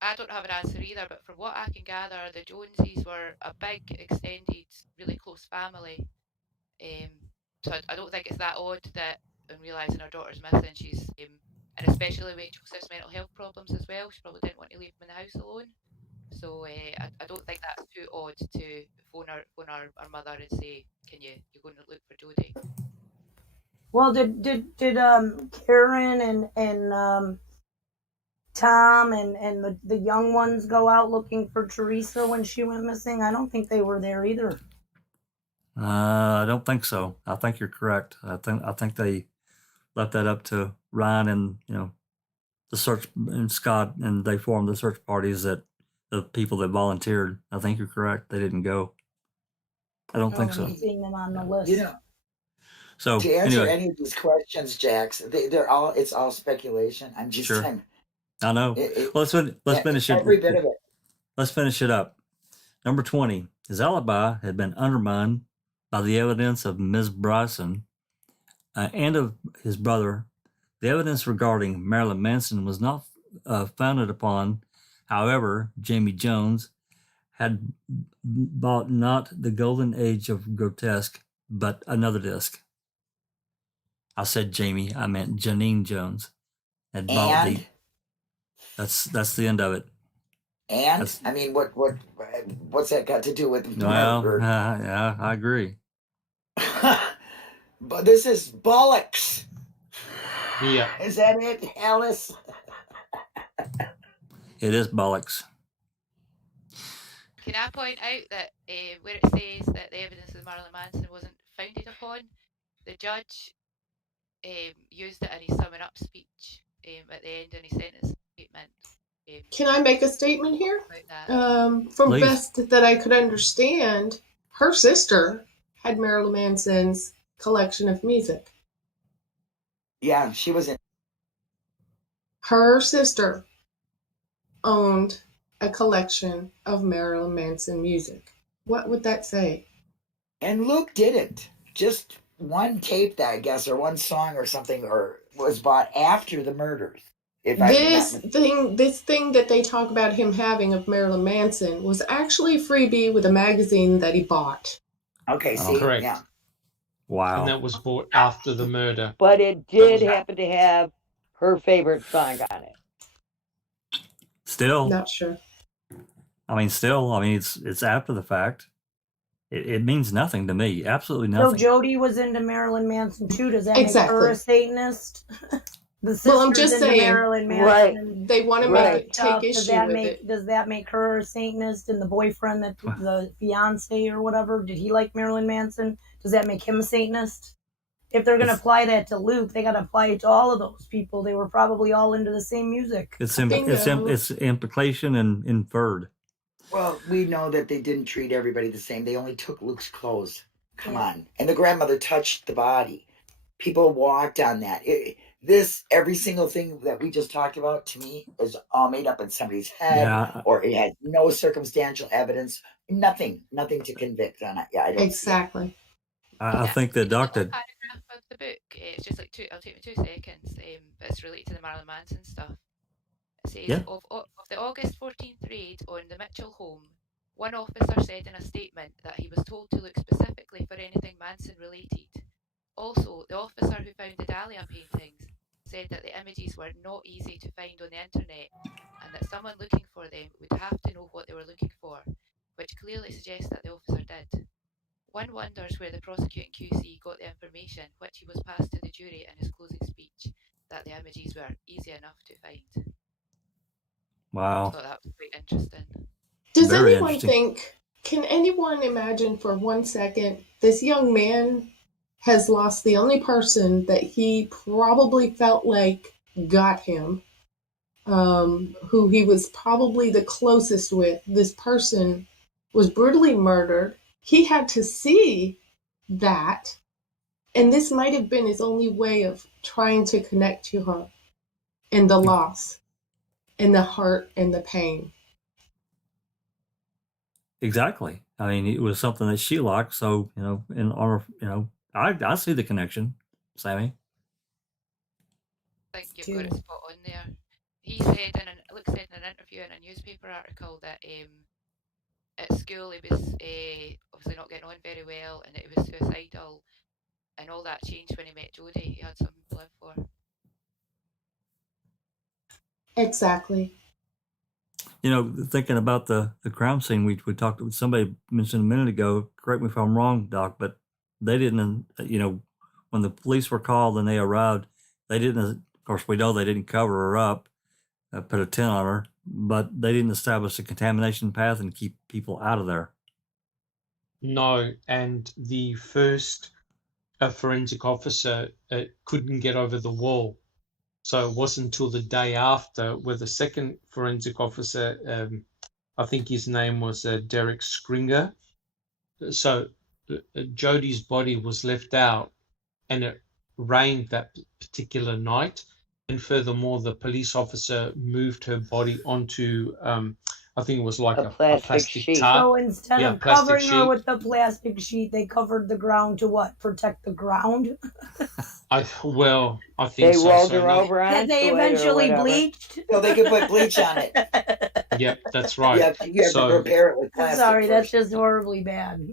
I don't have an answer either, but from what I can gather, the Joneses were a big, extended, really close family. So I don't think it's that odd that in realising her daughter's missing, she's, and especially with Joseph's mental health problems as well, she probably didn't want to leave him in the house alone. So I don't think that's too odd to phone our mother and say, "Can you go and look for Jody?" Well, did Karen and Tom and the young ones go out looking for Teresa when she went missing? I don't think they were there either. I don't think so. I think you're correct. I think they left that up to Ryan and the search and Scott, and they formed the search parties that the people that volunteered. I think you're correct. They didn't go. I don't think so. Seeing them on the list. So to answer any of these questions, Jax, it's all speculation. I'm just saying. I know. Well, let's finish it. Every bit of it. Let's finish it up. Number 20. His alibi had been undermined by the evidence of Ms. Bryson and of his brother. The evidence regarding Marilyn Manson was not founded upon. However, Jamie Jones had bought not the golden age of grotesque, but another disc. I said Jamie, I meant Janine Jones. Had bought that's the end of it. And I mean, what's that got to do with? Well, yeah, I agree. But this is bollocks. Yeah. Is that it, Alice? It is bollocks. Can I point out that where it says that the evidence of Marilyn Manson wasn't founded upon, the judge used it in his summing up speech at the end in his sentence statement. Can I make a statement here? From Please. best that I could understand, her sister had Marilyn Manson's collection of music. Yeah, she was in. Her sister owned a collection of Marilyn Manson music. What would that say? And Luke didn't. Just one tape, I guess, or one song or something, or was bought after the murders. This thing that they talk about him having of Marilyn Manson was actually a freebie with a magazine that he bought. Okay, see, correct. Yeah. Wow. And that was bought after the murder. But it did happen to have her favorite song on it. Still. Not sure. I mean, it's after the fact. It means nothing to me. Absolutely nothing. So Jody was into Marilyn Manson too. Does that make her a Satanist? Well, I'm just saying, Marilyn Manson. Right. They want to take issue with it. Does that make her a Satanist? And the boyfriend, the fiance or whatever, did he like Marilyn Manson? Does that make him a Satanist? If they're going to apply that to Luke, they got to apply it to all of those people. They were probably all into the same music. It's implication and inferred. Well, we know that they didn't treat everybody the same. They only took Luke's clothes. Come on. And the grandmother touched the body. People walked on that. Every single thing that we just talked about, to me, is all made up in somebody's head, or it has no circumstantial evidence. Nothing to convict on it. Yeah, I don't exactly. I think the doctor. Paragraph of the book. It's just like it'll take me 2 seconds. But it's related to the Marilyn Manson stuff. It says of the August 14th raid on the Mitchell home, one officer said in a statement that he was told to look specifically for anything Manson related. Also, the officer who found the Dahlia paintings said that the images were not easy to find on the internet and that someone looking for them would have to know what they were looking for, which clearly suggests that the officer did. One wonders where the prosecuting QC got the information which he was passed to the jury in his closing speech, that the images were easy enough to find. Wow. I thought that was quite interesting. Does anyone think, can anyone imagine for 1 second, this young man has lost the only person that he probably felt like got him, who he was probably the closest with. This person was brutally murdered. He had to see that, and this might have been his only way of trying to connect to her, and the loss, and the hurt, and the pain. Exactly. I mean, it was something that she liked, so I see the connection, Sammy. I think you've got it spot on there. He said Luke said in an interview in a newspaper article that at school he was obviously not getting on very well, and that he was suicidal, and all that changed when he met Jody. He had something to live for. Exactly. Thinking about the crime scene, we talked. Somebody mentioned a minute ago. Correct me if I'm wrong, Doc, but they didn't. When the police were called and they arrived, they didn't. Of course, we know they didn't cover her up, put a tent on her, but they didn't establish a contamination path and keep people out of there. No, and the first forensic officer couldn't get over the wall. So it wasn't until the day after where the second forensic officer, I think his name was Derek Scringer. So Jody's body was left out, and it rained that particular night. And furthermore, the police officer moved her body onto, I think it was like a plastic sheet. Tarp. So instead of covering her with the plastic sheet, they covered the ground to what? Protect the ground? I think they so. rolled her over on that they eventually bleached? So they could put bleach on it. Yep, that's right. You have to prepare it with plastic. Sorry, that's just horribly bad.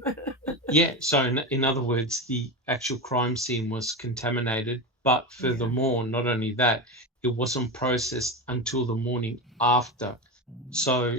Yeah, so in other words, the actual crime scene was contaminated, but furthermore, not only that, it wasn't processed until the morning after. So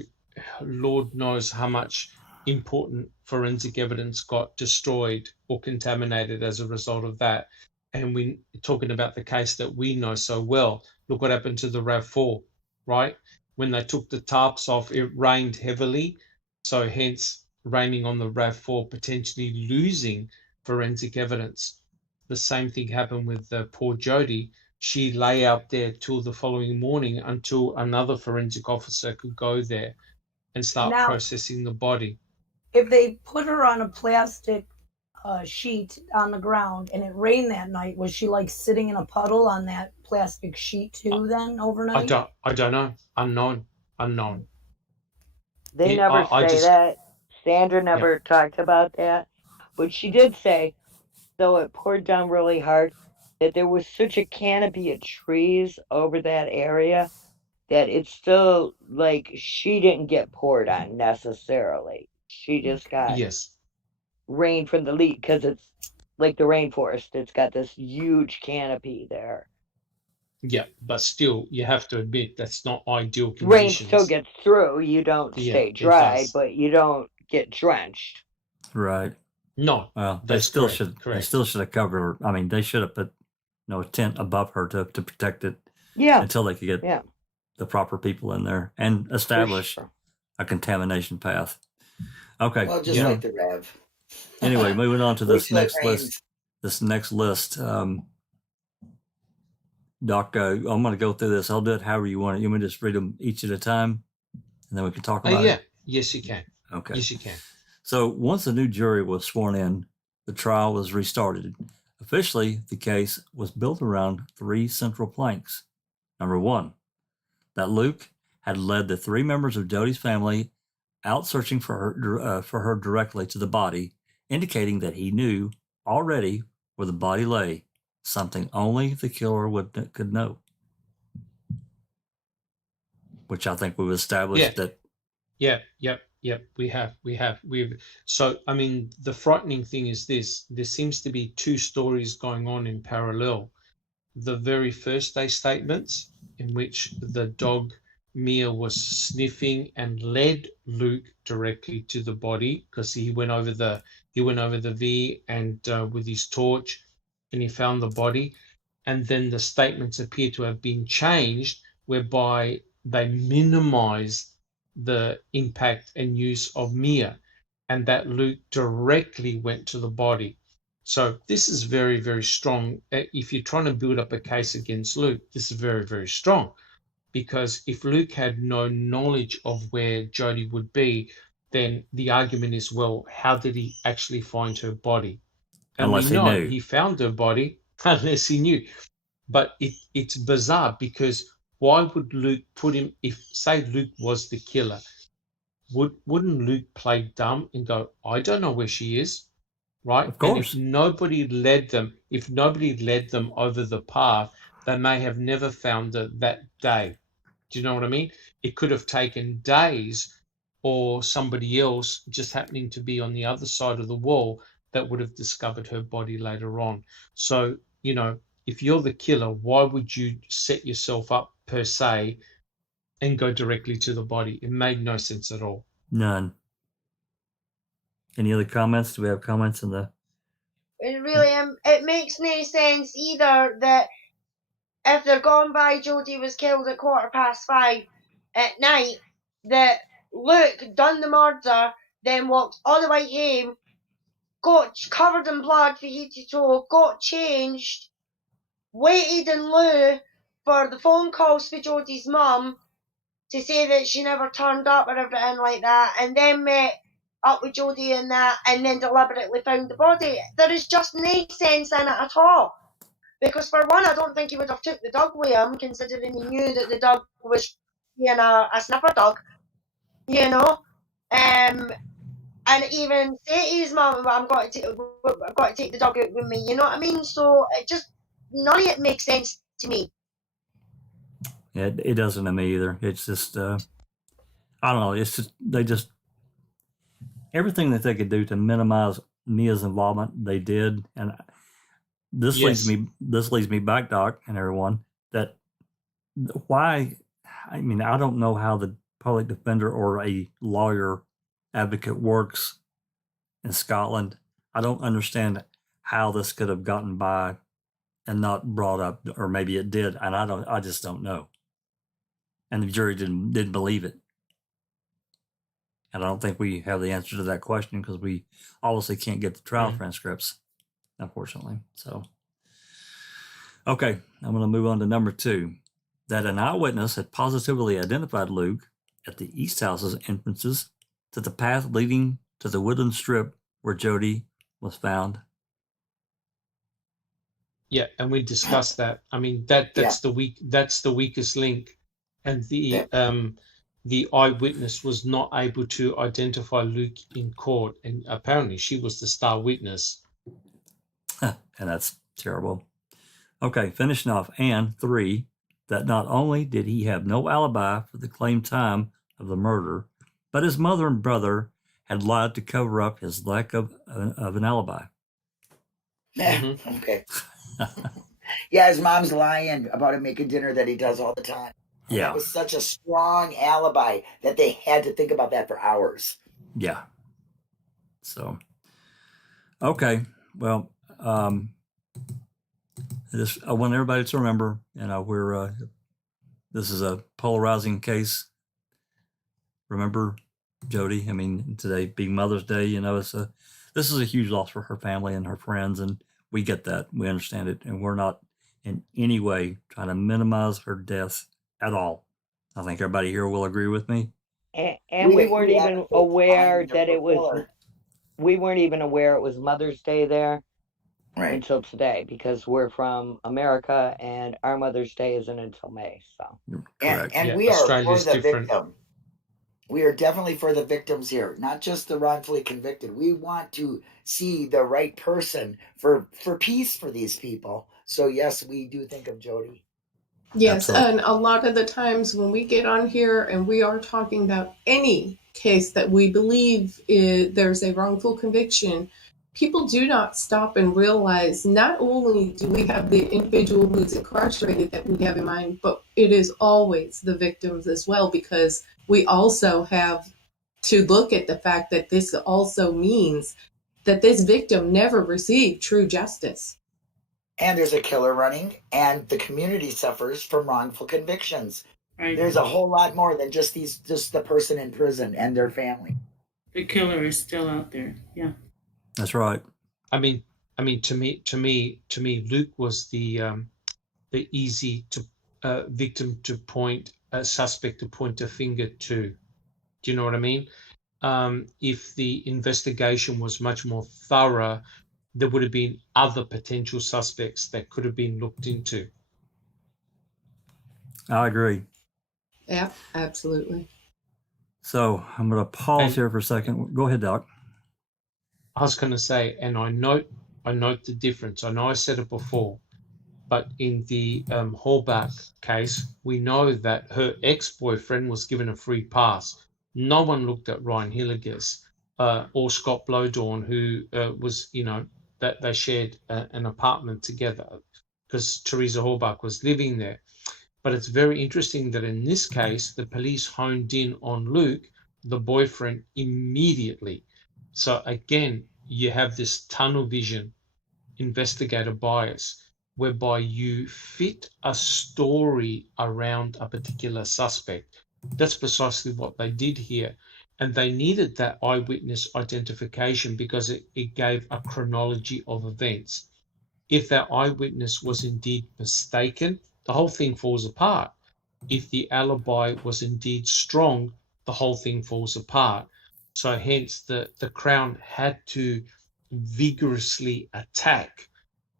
Lord knows how much important forensic evidence got destroyed or contaminated as a result of that. And we're talking about the case that we know so well. Look what happened to the RAV4, right? When they took the tarps off, it rained heavily. So hence raining on the RAV4, potentially losing forensic evidence. The same thing happened with poor Jody. She lay out there till the following morning until another forensic officer could go there and start processing the body. If they put her on a plastic sheet on the ground and it rained that night, was she like sitting in a puddle on that plastic sheet too then overnight? I don't know. Unknown. They never say that. Sandra never talked about that. But she did say, though it poured down really hard, that there was such a canopy of trees over that area that it's still like she didn't get poured on necessarily. She just got rain from the leak because it's like the rainforest. It's got this huge canopy there. Yeah, but still, you have to admit that's not ideal conditions. Rain still gets through. You don't stay dry, but you don't get drenched. Right. No. Well, they still should. Correct. They still should have covered her. I mean, they should have put a tent above her to protect it. Yeah. Until they could get the proper people in there and establish a contamination path. Okay. Well, just like the Rev. Anyway, moving on to this next list. This next list. Doc, I'm going to go through this. I'll do it however you want it. You want me to just read them each at a time, and then we can talk about it? Yes, you can. Okay. Yes, you can. So once the new jury was sworn in, the trial was restarted. Officially, the case was built around 3 central planks. Number 1, that Luke had led the 3 members of Jody's family out searching for her directly to the body, indicating that he knew already where the body lay, something only the killer could know. Which I think we've established that. Yep. We've. So, I mean, the frightening thing is this: there seems to be 2 stories going on in parallel. The very first day statements, in which the dog Mia was sniffing and led Luke directly to the body because he went over the V and with his torch, and he found the body. And then the statements appear to have been changed, whereby they minimize the impact and use of Mia, and that Luke directly went to the body. So this is very, very strong. If you're trying to build up a case against Luke, this is very, very strong. Because if Luke had no knowledge of where Jody would be, then the argument is, well, how did he actually find her body? And unless we know he knew. He found her body unless he knew. But it's bizarre, because why would Luke put him, if, say, Luke was the killer, wouldn't Luke play dumb and go, I don't know where she is? Right? Of course. And if nobody led them over the path, they may have never found her that day. Do you know what I mean? It could have taken days, or somebody else just happening to be on the other side of the wall that would have discovered her body later on. So, if you're the killer, why would you set yourself up per se and go directly to the body? It made no sense at all. None. Any other comments? Do we have comments in the? It makes no sense either that if they're gone by Jody was killed at 5:15 at night, that Luke done the murder, then walked all the way home, got covered in blood from head to toe, got changed, waited in lieu for the phone calls for Jody's mum to say that she never turned up or everything like that, and then met up with Jody and that, and then deliberately found the body. There is just no sense in it at all. Because for one, I don't think he would have took the dog with him, considering he knew that the dog was being a sniffer dog, and even say to his mum, I've got to take the dog out with me, you know what I mean? So none of it makes sense to me. Yeah, it doesn't to me either. It's just, I don't know. It's just, everything that they could do to minimize Mia's involvement, they did. And this leads me back, Doc, and everyone, that why, I mean, I don't know how the public defender or a lawyer advocate works in Scotland. I don't understand how this could have gotten by and not brought up, or maybe it did, and I just don't know. And the jury didn't believe it. And I don't think we have the answer to that question, because we obviously can't get the trial transcripts, unfortunately. So, okay, I'm going to move on to number 2. That an eyewitness had positively identified Luke at the East House's entrances to the path leading to the woodland strip where Jody was found. Yeah, and we discussed that. I mean, that's the weakest link, and the eyewitness was not able to identify Luke in court, and apparently she was the star witness. And that's terrible. Okay, finishing off. And 3, that not only did he have no alibi for the claimed time of the murder, but his mother and brother had lied to cover up his lack of an alibi. Okay. Yeah, his mom's lying about him making dinner that he does all the time. And Yeah. that was such a strong alibi that they had to think about that for hours. Yeah. So, okay. Well, I want everybody to remember, we're this is a polarizing case. Remember Jody? I mean, today being Mother's Day, this is a huge loss for her family and her friends, and we get that. We understand it, and we're not in any way trying to minimize her death at all. I think everybody here will agree with me. And we weren't even aware that it was. We weren't even aware it was Mother's Day there until today, because we're from America and our Mother's Day isn't until May. So, and we are for the victim. We are definitely for the victims here, not just the wrongfully convicted. We want to see the right person for peace for these people. So yes, we do think of Jody. Yes, and a lot of the times when we get on here and we are talking about any case that we believe there's a wrongful conviction, people do not stop and realize not only do we have the individual who's incarcerated that we have in mind, but it is always the victims as well, because we also have to look at the fact that this also means that this victim never received true justice. And there's a killer running, and the community suffers from wrongful convictions. Right. There's a whole lot more than just the person in prison and their family. The killer is still out there. Yeah, that's right. I mean, to me, Luke was the easy victim to point a suspect to point a finger to. Do you know what I mean? If the investigation was much more thorough, there would have been other potential suspects that could have been looked into. I agree. Yeah, absolutely. So I'm going to pause here for a second. Go ahead, Doc. I was going to say, and I note the difference. I know I said it before, but in the Hallback case, we know that her ex-boyfriend was given a free pass. No one looked at Ryan Hilliges or Scott Blowdorn, who was, that they shared an apartment together because Teresa Hallback was living there. But it's very interesting that in this case, the police honed in on Luke, the boyfriend, immediately. So again, you have this tunnel vision, investigator bias, whereby you fit a story around a particular suspect. That's precisely what they did here. And they needed that eyewitness identification because it gave a chronology of events. If that eyewitness was indeed mistaken, the whole thing falls apart. If the alibi was indeed strong, the whole thing falls apart. So hence the Crown had to vigorously attack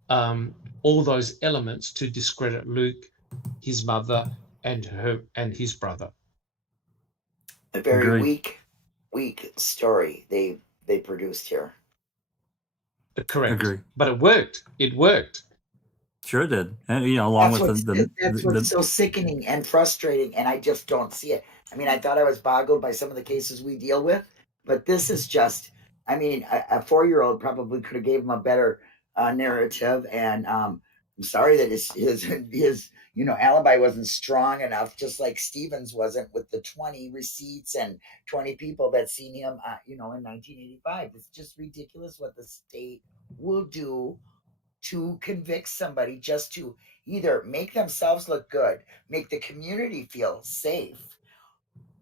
all those elements to discredit Luke, his mother, and his brother. A very weak story they produced here. Correct. Agree. But it worked. It worked. Sure it did. And along with that's what's so sickening and frustrating, and I just don't see it. I mean, I thought I was boggled by some of the cases we deal with, but this is just, I mean, a 4-year-old probably could have gave him a better narrative, and I'm sorry that his alibi wasn't strong enough, just like Stevens wasn't with the 20 receipts and 20 people that seen him in 1985. It's just ridiculous what the state will do to convict somebody just to either make themselves look good, make the community feel safe,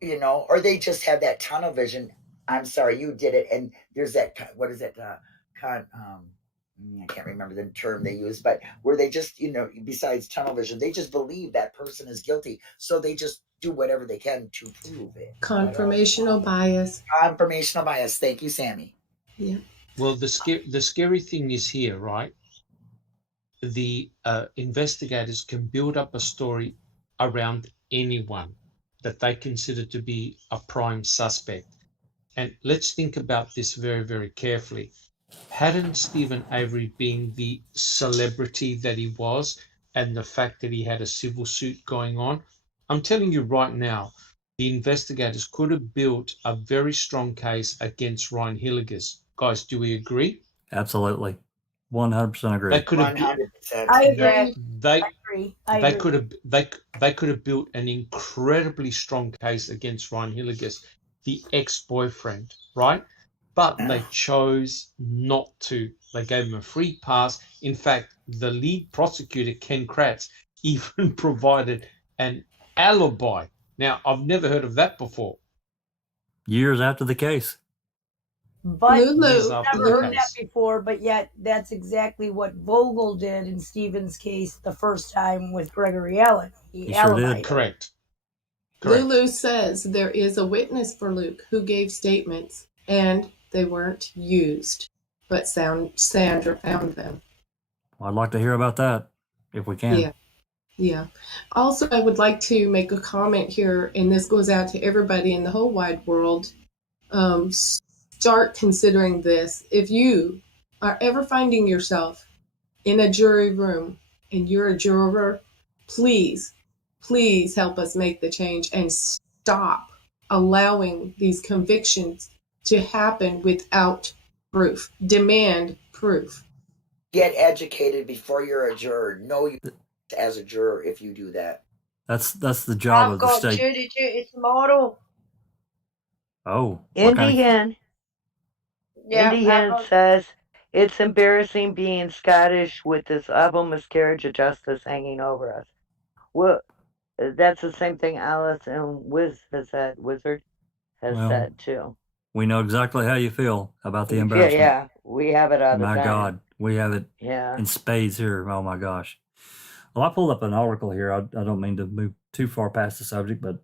or they just have that tunnel vision. I'm sorry, you did it. And there's that, what is it? I can't remember the term they use, but where they just, besides tunnel vision, they just believe that person is guilty. So they just do whatever they can to prove it. Confirmational bias. Confirmational bias. Thank you, Sammy. Yeah. Well, the scary thing is here, right? The investigators can build up a story around anyone that they consider to be a prime suspect. And let's think about this very, very carefully. Hadn't Stephen Avery been the celebrity that he was, and the fact that he had a civil suit going on, I'm telling you right now, the investigators could have built a very strong case against Ryan Hilliges. Guys, do we agree? Absolutely. 100% agree. They could have. 100%. I agree. They I they agree. could have they could have built an incredibly strong case against Ryan Hilligus, the ex-boyfriend, right? But they chose not to. They gave him a free pass. In fact, the lead prosecutor, Ken Kratz, even provided an alibi. Now, I've never heard of that before. Years after the case. But Lulu, I've never heard that before, but yet that's exactly what Vogel did in Stephen's case the first time with Gregory Allen. He sure did. alibied. Correct. Lulu says there is a witness for Luke who gave statements and they weren't used, but Sandra found them. I'd like to hear about that if we can. Yeah. Also, I would like to make a comment here, and this goes out to everybody in the whole wide world. Start considering this. If you are ever finding yourself in a jury room and you're a juror, please help us make the change and stop allowing these convictions to happen without proof. Demand proof. Get educated before you're a juror. Know you as a juror if you do that. That's the job of the state. I've got jury duty tomorrow. Oh. Indian says, it's embarrassing being Scottish with this awful miscarriage of justice hanging over us. Well, that's the same thing Alice and Wizard has said too. We know exactly how you feel about the embarrassment. Yeah, we have it all the time. My God, we have it in spades here. Oh my gosh. Well, I pulled up an article here. I don't mean to move too far past the subject, but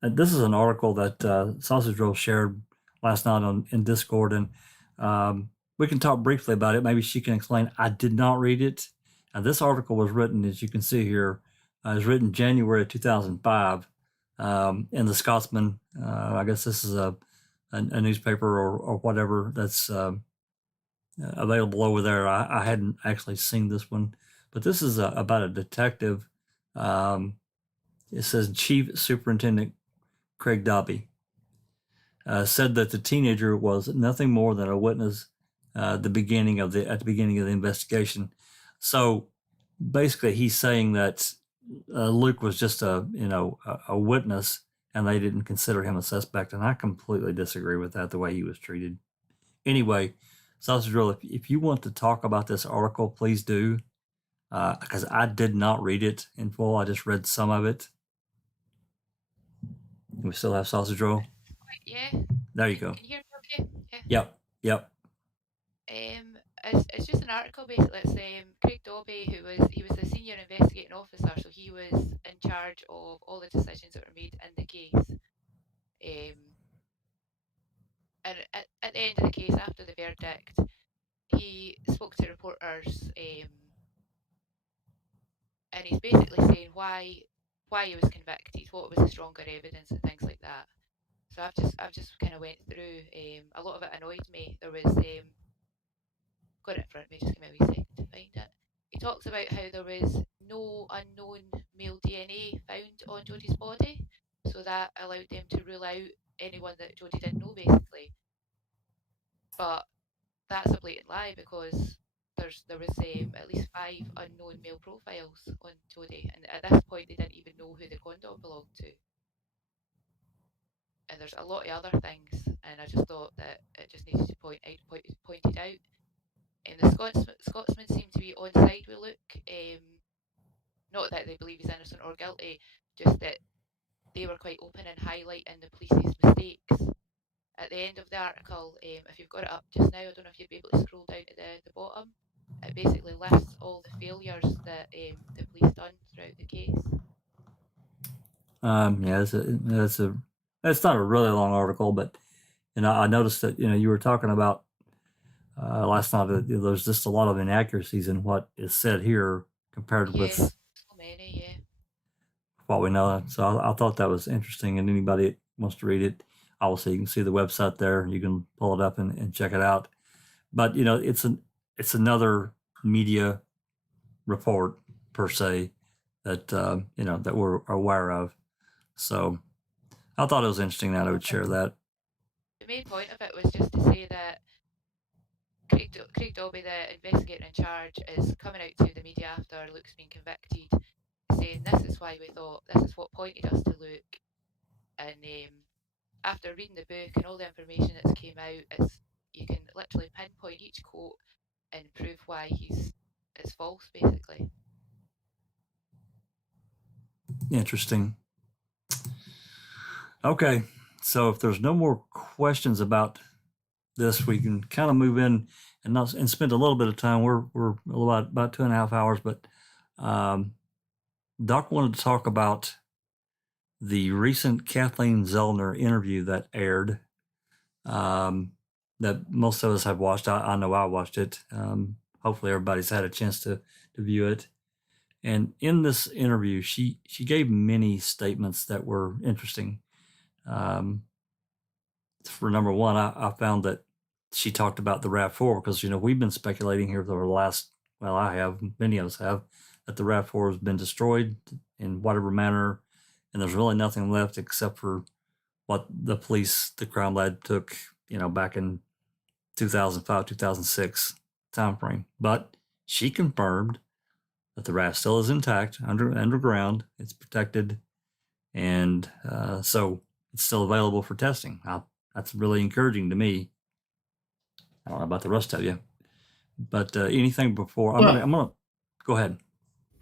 this is an article that Sausage Roll shared last night in Discord, and we can talk briefly about it. Maybe she can explain. I did not read it. This article was written, as you can see here, it was written January of 2005 in the Scotsman. I guess this is a newspaper or whatever that's available over there. I hadn't actually seen this one, but this is about a detective. It says Chief Superintendent Craig Dobby said that the teenager was nothing more than a witness at the beginning of the investigation. So basically, he's saying that Luke was just a witness, and they didn't consider him a suspect. And I completely disagree with that, the way he was treated. Anyway, Sausage Roll, if you want to talk about this article, please do, because I did not read it in full. I just read some of it. We still have Sausage Roll? Yeah. There you go. Can you hear me okay? Yep. It's just an article basically. It's Craig Dobby, he was the senior investigating officer, so he was in charge of all the decisions that were made in the case. And at the end of the case, after the verdict, he spoke to reporters, and he's basically saying why he was convicted, what was the stronger evidence, and things like that. So I've just kind of went through. A lot of it annoyed me. There was got it in front of me. Just give me a wee second to find it. He talks about how there was no unknown male DNA found on Jody's body, so that allowed them to rule out anyone that Jody didn't know, basically. But that's a blatant lie, because there was at least 5 unknown male profiles on Jody, and at this point they didn't even know who the condom belonged to. And there's a lot of other things, and I just thought that it just needed to pointed out. And the Scotsmen seem to be on side with Luke. Not that they believe he's innocent or guilty, just that they were quite open in highlighting the police's mistakes. At the end of the article, if you've got it up just now, I don't know if you'd be able to scroll down to the bottom. It basically lists all the failures that the police done throughout the case. It's not a really long article, but I noticed that you were talking about last night that there's just a lot of inaccuracies in what is said here compared with so many, what we know. So I thought that was interesting, and anybody that wants to read it, obviously you can see the website there. You can pull it up and check it out. But it's another media report per se that that we're aware of. So I thought it was interesting that I would share that. The main point of it was just to say that Craig Dobby, the investigator in charge, is coming out to the media after Luke's been convicted, saying this is why we thought, this is what pointed us to Luke. And after reading the book and all the information that's came out, you can literally pinpoint each quote and prove why it's false, basically. Interesting. Okay, so if there's no more questions about this, we can kind of move in and spend a little bit of time. We're about 2.5 hours, but Doc wanted to talk about the recent Kathleen Zellner interview that aired, that most of us have watched. I know I watched it. Hopefully everybody's had a chance to view it. And in this interview, she gave many statements that were interesting. For number one, I found that she talked about the RAV4 because, we've been speculating here for the last, I have, many of us have, that the RAV4 has been destroyed in whatever manner, and there's really nothing left except for what the police, the crime lab took, back in 2005, 2006 timeframe. But she confirmed that the RAV still is intact, underground, it's protected, and so it's still available for testing. That's really encouraging to me. I don't know about the rest of you, but anything before, I'm gonna go ahead.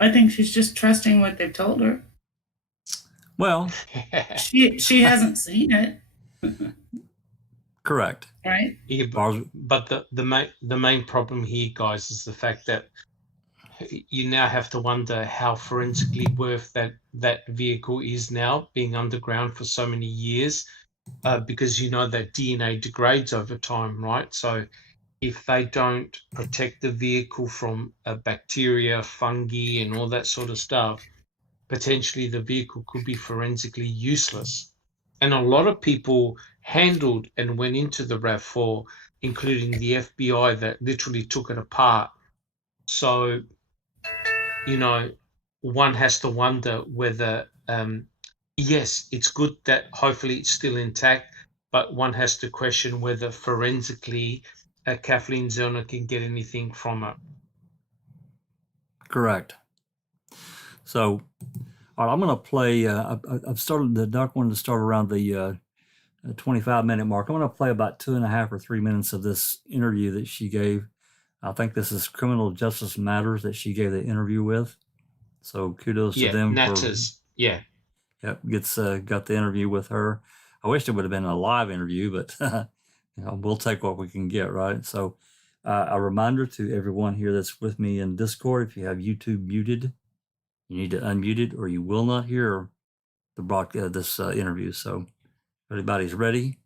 I think she's just trusting what they've told her. Well, she hasn't seen it. Correct. Right. Yeah, but the main problem here, guys, is the fact that you now have to wonder how forensically worth that vehicle is now, being underground for so many years, because that DNA degrades over time, right? So if they don't protect the vehicle from bacteria, fungi, and all that sort of stuff, potentially the vehicle could be forensically useless. And a lot of people handled and went into the RAV4, including the FBI that literally took it apart. So, one has to wonder whether, yes, it's good that hopefully it's still intact, but one has to question whether forensically Kathleen Zellner can get anything from it. Correct. So, all right, I'm going to play. I've started. The doc wanted to start around the 25-minute mark. I'm going to play about 2.5 or 3 minutes of this interview that she gave. I think this is Criminal Justice Matters that she gave the interview with. So kudos to them. Natters. Yep, got the interview with her. I wish it would have been a live interview, but we'll take what we can get, right? So a reminder to everyone here that's with me in Discord, if you have YouTube muted, you need to unmute it or you will not hear the this interview. So everybody's ready.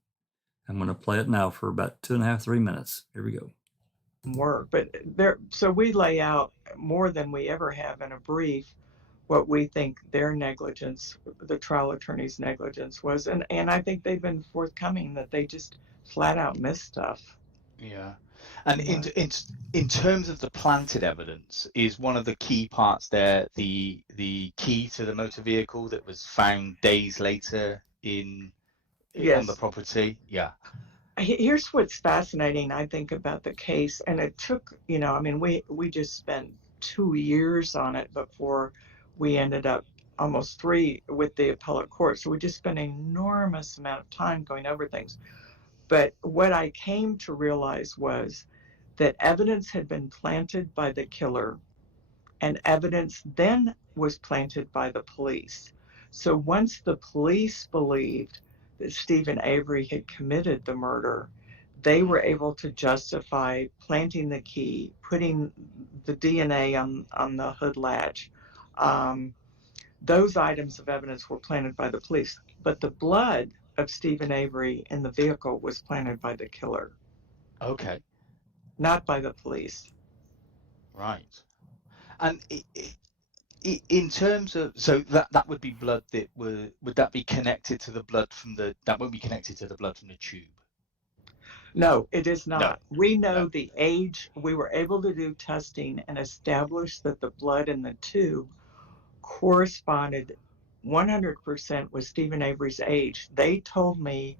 I'm going to play it now for about 2.5, 3 minutes. Here we go. Work, but so we lay out more than we ever have in a brief what we think their negligence, the trial attorney's negligence was, and I think they've been forthcoming that they just flat out missed stuff. Yeah, and in terms of the planted evidence, is one of the key parts there the key to the motor vehicle that was found days later on the property? Yeah. Here's what's fascinating, I think, about the case, and it took, we just spent 2 years on it before we ended up almost 3 with the appellate court. So we just spent an enormous amount of time going over things. But what I came to realize was that evidence had been planted by the killer, and evidence then was planted by the police. So once the police believed that Stephen Avery had committed the murder, they were able to justify planting the key, putting the DNA on the hood latch. Those items of evidence were planted by the police, but the blood of Stephen Avery in the vehicle was planted by the killer. Okay. Not by the police. Right. And in terms of, so that would be blood that would that be connected to the blood from that won't be connected to the blood from the tube? No, it is not. No. We know the age. We were able to do testing and establish that the blood in the tube corresponded 100% with Stephen Avery's age. They told me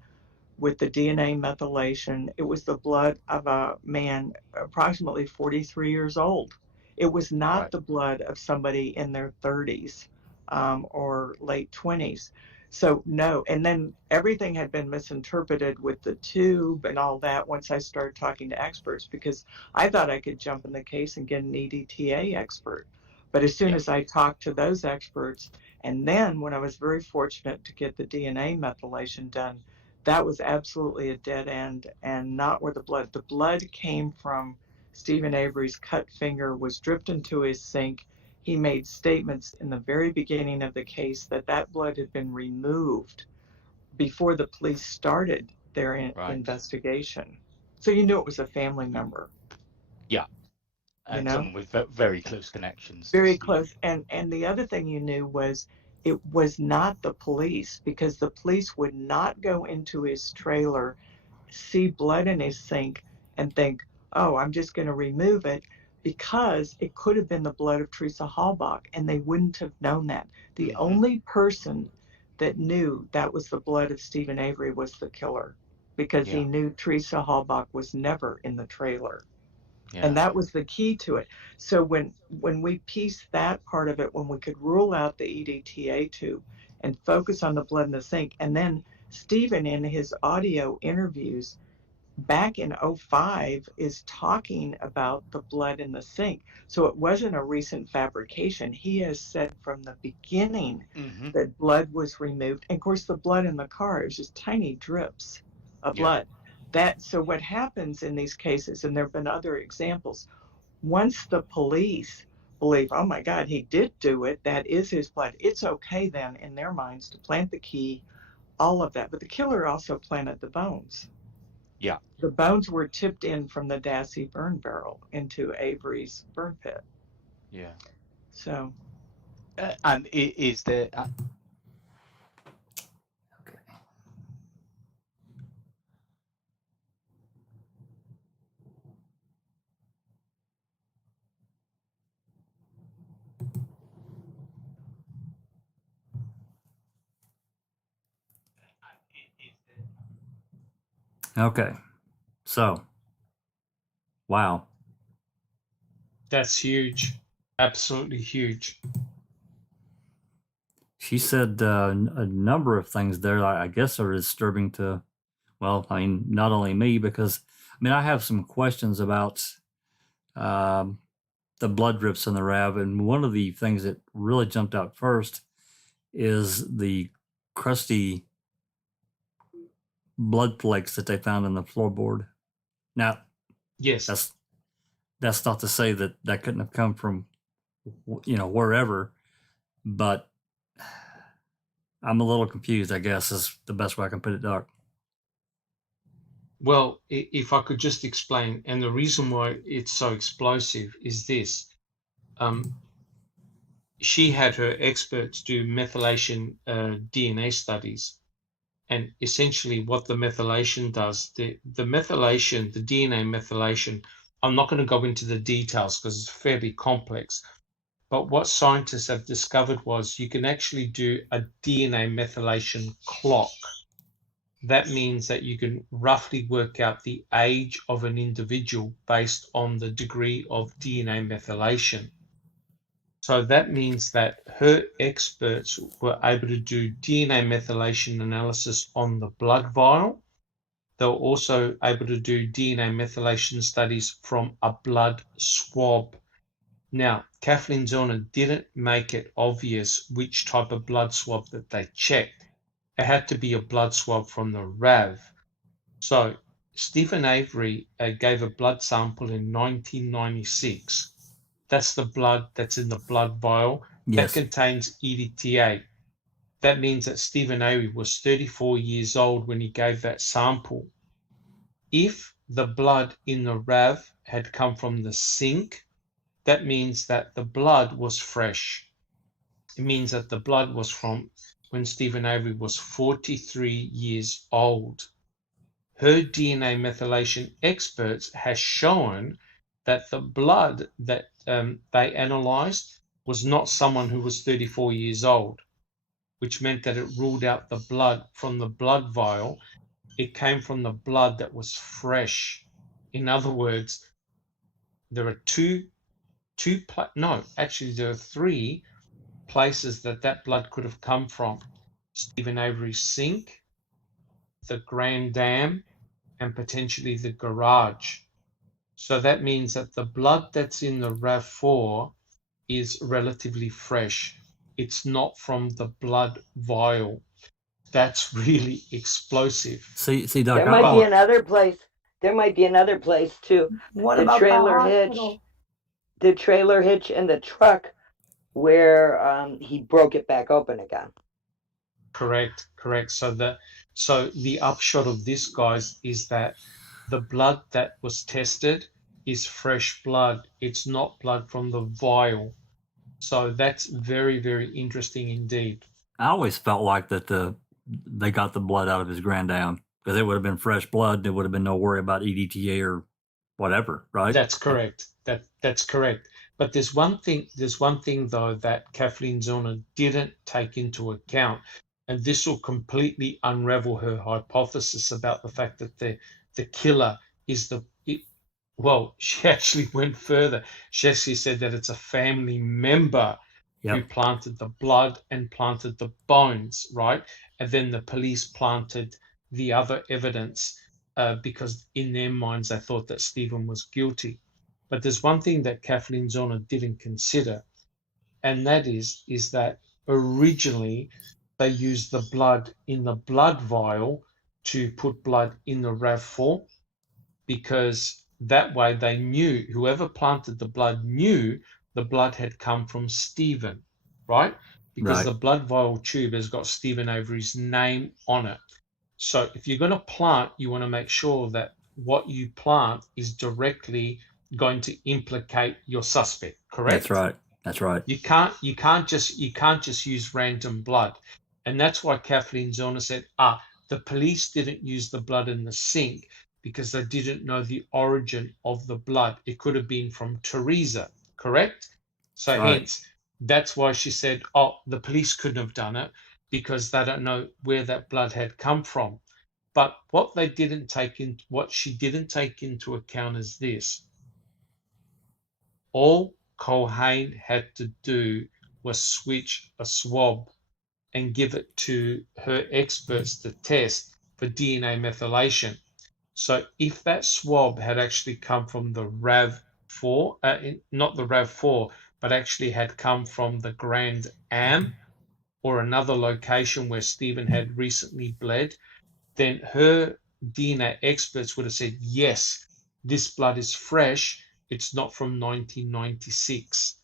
with the DNA methylation, it was the blood of a man approximately 43 years old. It was not the blood of somebody in their 30s or late 20s. So no, and then everything had been misinterpreted with the tube and all that once I started talking to experts, because I thought I could jump in the case and get an EDTA expert. But as soon as I talked to those experts, and then when I was very fortunate to get the DNA methylation done, that was absolutely a dead end and not where the blood came from. Stephen Avery's cut finger was dripped into his sink. He made statements in the very beginning of the case that that blood had been removed before the police started their investigation. So you knew it was a family member. Yeah. And someone with very close connections. Very close. And the other thing you knew was it was not the police, because the police would not go into his trailer, see blood in his sink, and think, oh, I'm just going to remove it, because it could have been the blood of Teresa Halbach, and they wouldn't have known that. The only person that knew that was the blood of Stephen Avery was the killer, because he knew Teresa Halbach was never in the trailer. Yeah. And that was the key to it. So when we pieced that part of it, when we could rule out the EDTA tube and focus on the blood in the sink, and then Stephen in his audio interviews back in 2005 is talking about the blood in the sink. So it wasn't a recent fabrication. He has said from the beginning that blood was removed. And of course, the blood in the car is just tiny drips of blood. So what happens in these cases, and there have been other examples, once the police believe, oh my God, he did do it, that is his blood, it's okay then in their minds to plant the key, all of that. But the killer also planted the bones. Yeah. The bones were tipped in from the Dassey burn barrel into Avery's burn pit. Yeah. So. And is there... Okay. So, wow. That's huge. Absolutely huge. She said a number of things there I guess are disturbing to, well, I mean, not only me, because, I mean, I have some questions about the blood drips in the RAV. And one of the things that really jumped out first is the crusty blood flakes that they found in the floorboard. Now, yes, that's not to say that that couldn't have come from, wherever, but I'm a little confused, I guess, is the best way I can put it, Doc. Well, if I could just explain, and the reason why it's so explosive is this. She had her experts do methylation DNA studies. And essentially what the methylation does, the methylation, the DNA methylation, I'm not going to go into the details because it's fairly complex. But what scientists have discovered was you can actually do a DNA methylation clock. That means that you can roughly work out the age of an individual based on the degree of DNA methylation. So that means that her experts were able to do DNA methylation analysis on the blood vial. They were also able to do DNA methylation studies from a blood swab. Now, Kathleen Zellner didn't make it obvious which type of blood swab that they checked. It had to be a blood swab from the RAV. So Stephen Avery gave a blood sample in 1996. That's the blood that's in the blood vial. Yes. That contains EDTA. That means that Stephen Avery was 34 years old when he gave that sample. If the blood in the RAV had come from the sink, that means that the blood was fresh. It means that the blood was from when Stephen Avery was 43 years old. Her DNA methylation experts has shown that the blood that they analyzed was not someone who was 34 years old, which meant that it ruled out the blood from the blood vial it came from the blood that was fresh. In other words, there are there are 3 places that blood could have come from. Stephen Avery's sink, the Grand Dam, and potentially the garage. So that means that the blood that's in the RAV4 is relatively fresh. It's not from the blood vial. That's really explosive. See, Doc. There might be another place. There might be another place too. What the about trailer the hitch? hospital? The trailer hitch in the truck where he broke it back open again. Correct. So the upshot of this, guys, is that the blood that was tested is fresh blood. It's not blood from the vial. So that's very, very interesting indeed. I always felt like that they got the blood out of his Grand Dam because it would have been fresh blood. There would have been no worry about EDTA or whatever, right? That's correct. That's correct. But there's one thing though that Kathleen Zellner didn't take into account, and this will completely unravel her hypothesis about the fact that the killer is well, she actually went further. She actually said that it's a family member who planted the blood and planted the bones, right? And then the police planted the other evidence because in their minds they thought that Stephen was guilty. But there's one thing that Kathleen Zellner didn't consider, and that is that originally they used the blood in the blood vial to put blood in the RAV4 because that way they knew, whoever planted the blood knew the blood had come from Stephen, right? Because the blood vial tube has got Stephen Avery's name on it. So if you're going to plant, you want to make sure that what you plant is directly going to implicate your suspect, correct? That's right. You can't just use random blood. And that's why Kathleen Zellner said, the police didn't use the blood in the sink because they didn't know the origin of the blood. It could have been from Teresa, correct? So hence, that's why she said, the police couldn't have done it because they don't know where that blood had come from. But what she didn't take into account is this. All Culhane had to do was switch a swab and give it to her experts to test for DNA methylation. So if that swab had actually come from the RAV4, not the RAV4, but actually had come from the Grand Am or another location where Stephen had recently bled, then her DNA experts would have said, yes, this blood is fresh. It's not from 1996.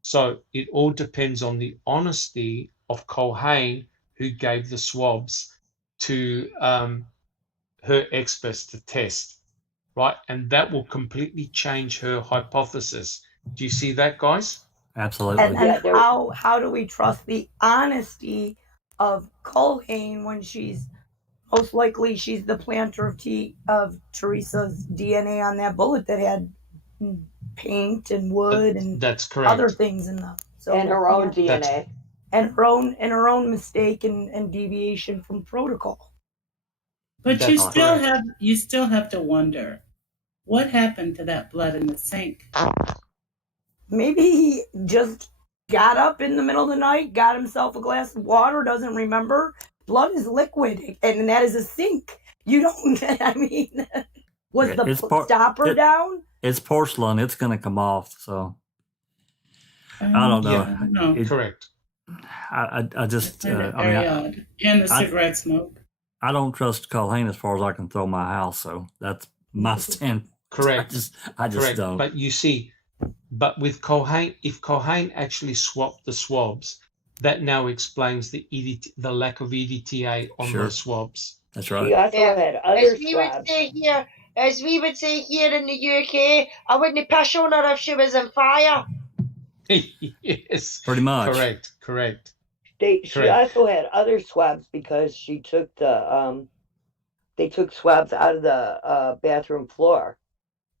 So it all depends on the honesty of Culhane, who gave the swabs to her experts to test, right? And that will completely change her hypothesis. Do you see that, guys? Absolutely. And how do we trust the honesty of Culhane when she's most likely the planter of Teresa's DNA on that bullet that had paint and wood and that's correct. Other things in them. So and her own DNA. And her own mistake and deviation from protocol. But you still have to wonder what happened to that blood in the sink. Maybe he just got up in the middle of the night, got himself a glass of water, doesn't remember. Blood is liquid, and that is a sink. You don't, I mean, was the stopper down? It's porcelain. It's going to come off, so I don't know. Yeah, correct. I just, very odd. And the cigarette smoke. I don't trust Culhane as far as I can throw my house, so that's my stand. Correct. I just don't. But you see, with Culhane, if Culhane actually swapped the swabs, that now explains the lack of EDTA on those swabs. That's right. She also had other swabs. As we would say here in the UK, I wouldn't piss on her if she was on fire. Yes. Pretty much. Correct. She also had other swabs because she took they took swabs out of the bathroom floor.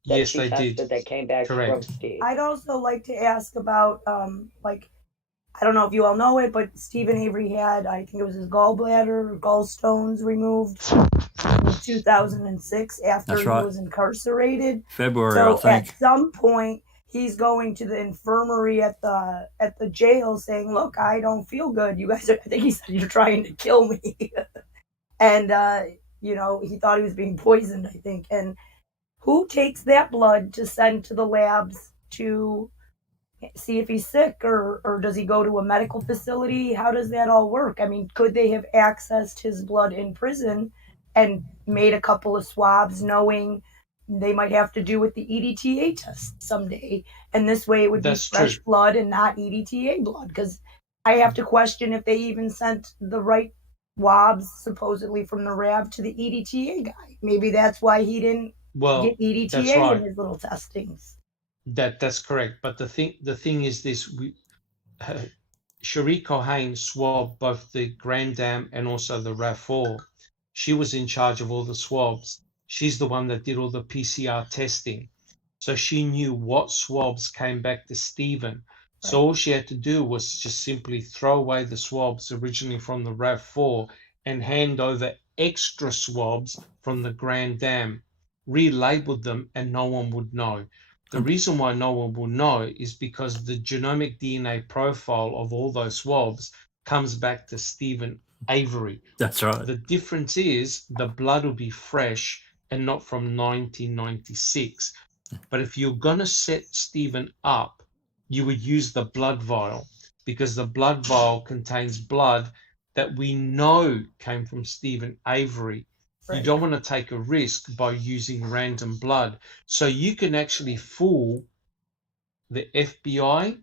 Yes, they did. That came back from Steve. I'd also like to ask about I don't know if you all know it, but Stephen Avery had, I think it was his gallbladder or gallstones removed in 2006 after he was incarcerated. February, so I think. At some point, he's going to the infirmary at the jail saying, "Look, I don't feel good. You guys are," I think he said, "You're trying to kill me." And he thought he was being poisoned, I think. And who takes that blood to send to the labs to see if he's sick, or does he go to a medical facility? How does that all work? I mean, could they have accessed his blood in prison and made a couple of swabs knowing they might have to do with the EDTA test someday? And this way it would be fresh blood and not EDTA blood, because I have to question if they even sent the right swabs supposedly from the RAV to the EDTA guy. Maybe that's why he didn't get EDTA in his little testings. That's correct. But the thing is this: Cherie Cohane swabbed both the Grand Dam and also the RAV4. She was in charge of all the swabs. She's the one that did all the PCR testing. So she knew what swabs came back to Stephen. So all she had to do was just simply throw away the swabs originally from the RAV4 and hand over extra swabs from the Grand Dam, relabeled them, and no one would know. The reason why no one will know is because the genomic DNA profile of all those swabs comes back to Stephen Avery. That's right. The difference is the blood will be fresh and not from 1996. But if you're going to set Stephen up, you would use the blood vial, because the blood vial contains blood that we know came from Stephen Avery. You don't want to take a risk by using random blood. So you can actually fool the FBI.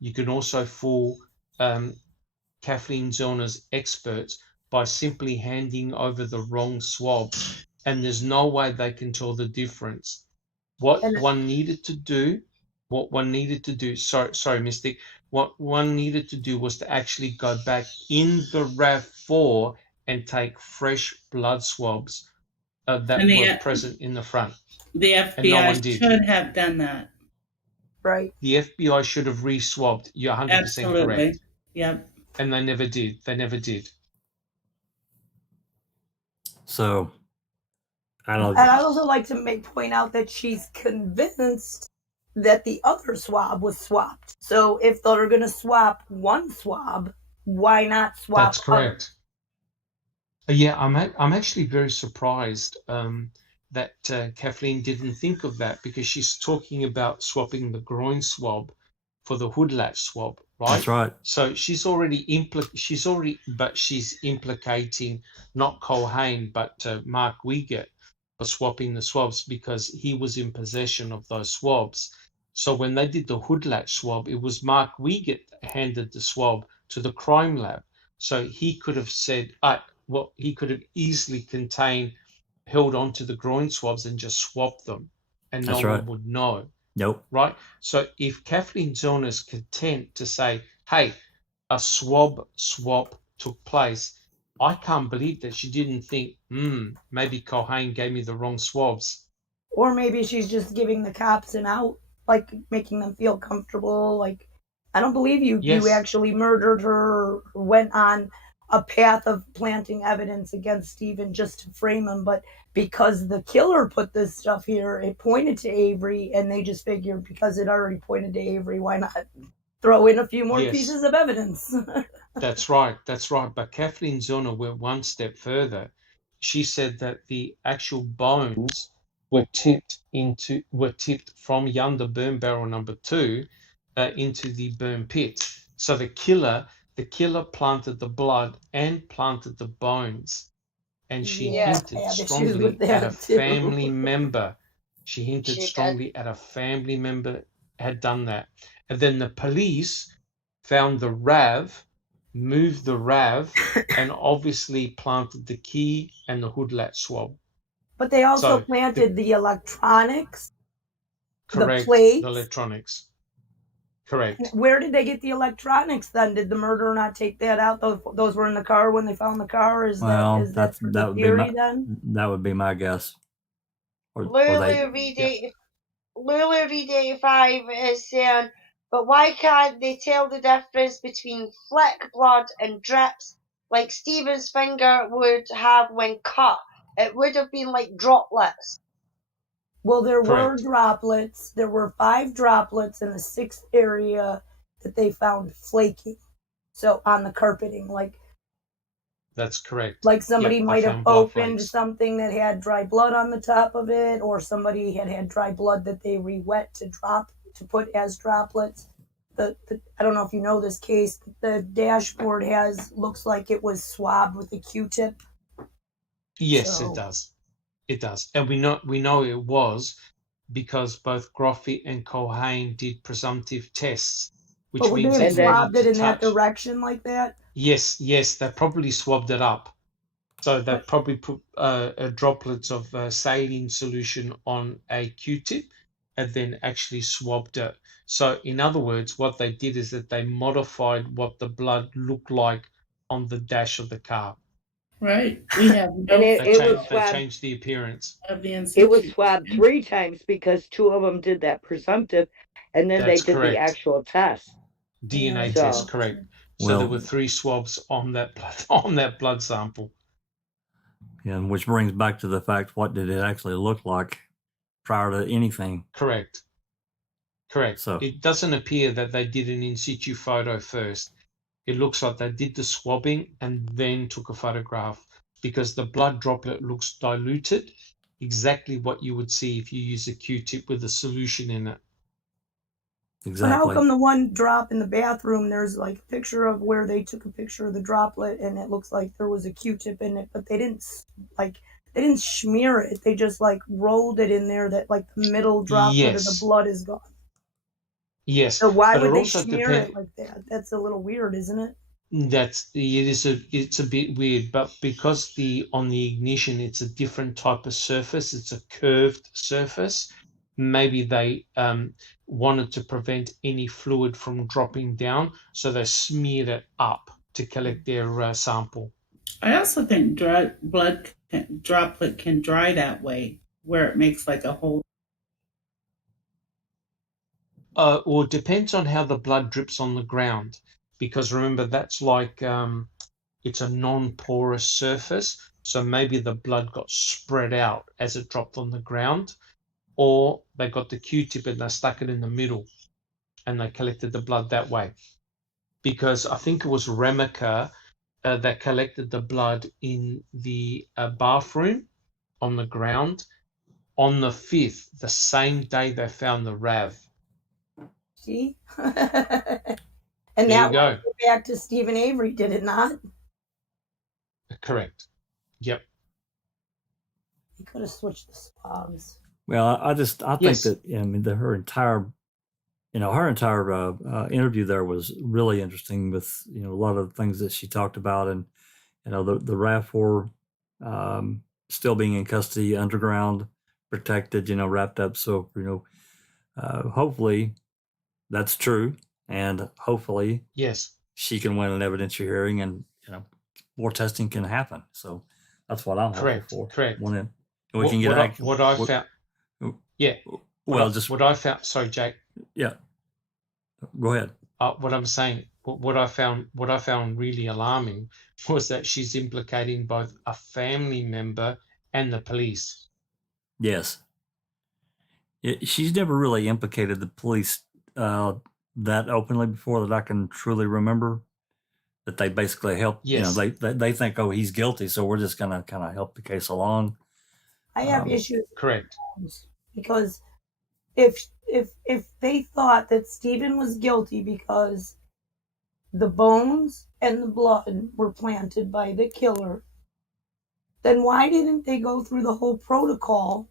You can also fool Kathleen Zellner's experts by simply handing over the wrong swab. And there's no way they can tell the difference. What one needed to do, sorry, Mystic, what one needed to do was to actually go back in the RAV4 and take fresh blood swabs that were present in the front. The FBI should have done that. Right. The FBI should have re-swabbed. You're 100% correct. Yep. And they never did. So, I don't. And I'd also like to point out that she's convinced that the other swab was swapped. So if they're going to swap one swab, why not swap? That's correct. Yeah, I'm actually very surprised that Kathleen didn't think of that, because she's talking about swapping the groin swab for the hood latch swab, right? That's right. So she's implicating not Cohane but Mark Wiegert for swapping the swabs, because he was in possession of those swabs. So when they did the hood latch swab, it was Mark Wiegert that handed the swab to the crime lab. So he could have said, he could have easily held on to the groin swabs and just swapped them, and no one would know. Nope. Right? So if Kathleen Zellner is content to say, hey, a swab swap took place, I can't believe that she didn't think, maybe Cohane gave me the wrong swabs. Or maybe she's just giving the cops an out, like making them feel comfortable. Like, I don't believe you. Yes. You actually murdered her, or went on a path of planting evidence against Stephen just to frame him. But because the killer put this stuff here, it pointed to Avery, and they just figured because it already pointed to Avery, why not throw in a few more pieces of evidence? That's right. But Kathleen Zellner went one step further. She said that the actual bones were tipped from yonder burn barrel number 2 into the burn pit. So the killer planted the blood and planted the bones, and she hinted strongly at a family member. She hinted strongly at a family member had done that. And then the police found the RAV, moved the RAV, and obviously planted the key and the hood latch swab. But they also planted the electronics. Correct. The plates. The electronics. Correct. Where did they get the electronics then? Did the murderer not take that out? Those were in the car when they found the car? That would be my guess. Lulu Reed 85 is saying, But why can't they tell the difference between flick blood and drips like Stephen's finger would have when cut? It would have been like droplets. Well, there were droplets. There were 5 droplets in the 6th area that they found flaking. So on the carpeting, like. That's correct. Like somebody might have opened something that had dry blood on the top of it, or somebody had dry blood that they re-wet to put as droplets. I don't know if you know this case, but the dashboard looks like it was swabbed with a Q-tip. Yes, it does. It does. And we know it was because both Groffey and Culhane did presumptive tests, which but means they swabbed it in that direction like that? Yes, they probably swabbed it up. So they probably put droplets of saline solution on a Q-tip and then actually swabbed it. So in other words, what they did is that they modified what the blood looked like on the dash of the car. Right. We have no. They changed the appearance. It was swabbed 3 times because 2 of them did that presumptive, and then they did the actual test. DNA test, correct. So there were 3 swabs on that blood sample. Yeah, which brings back to the fact, what did it actually look like prior to anything? Correct. So it doesn't appear that they did an in situ photo first. It looks like they did the swabbing and then took a photograph because the blood droplet looks diluted, exactly what you would see if you use a Q-tip with a solution in it. Exactly. But how come the one drop in the bathroom, there's like a picture of where they took a picture of the droplet and it looks like there was a Q-tip in it, but they didn't smear it. They just like rolled it in there that like the middle droplet of the blood is gone. Yes. So why would they smear it like that? That's a little weird, isn't it? It's a bit weird, but because on the ignition it's a different type of surface, it's a curved surface. Maybe they wanted to prevent any fluid from dropping down, so they smeared it up to collect their sample. I also think blood droplet can dry that way, where it makes like a hole. Or it depends on how the blood drips on the ground, because remember that's like it's a non-porous surface, so maybe the blood got spread out as it dropped on the ground, or they got the Q-tip and they stuck it in the middle and they collected the blood that way. Because I think it was Remacher that collected the blood in the bathroom on the ground on the 5th, the same day they found the RAV. See? And that went back to Stephen Avery, did it not? Correct. Yep. He could have switched the swabs. Well, I think that, I mean, her entire interview there was really interesting with, a lot of the things that she talked about, and, the RAV4 still being in custody, underground, protected, wrapped up. So, hopefully that's true. And hopefully, yes, she can win an evidentiary hearing, and more testing can happen. So that's what I'm hoping for. Correct. And we can get what I found. Yeah. Well, what I found. Sorry, Jake. Yeah. Go ahead. What I'm saying. What I found really alarming was that she's implicating both a family member and the police. Yes. She's never really implicated the police that openly before that I can truly remember. That they basically help. Yes. They think, oh, he's guilty, so we're just gonna kind of help the case along. I have issues. Correct. Because if they thought that Stephen was guilty because the bones and the blood were planted by the killer, then why didn't they go through the whole protocol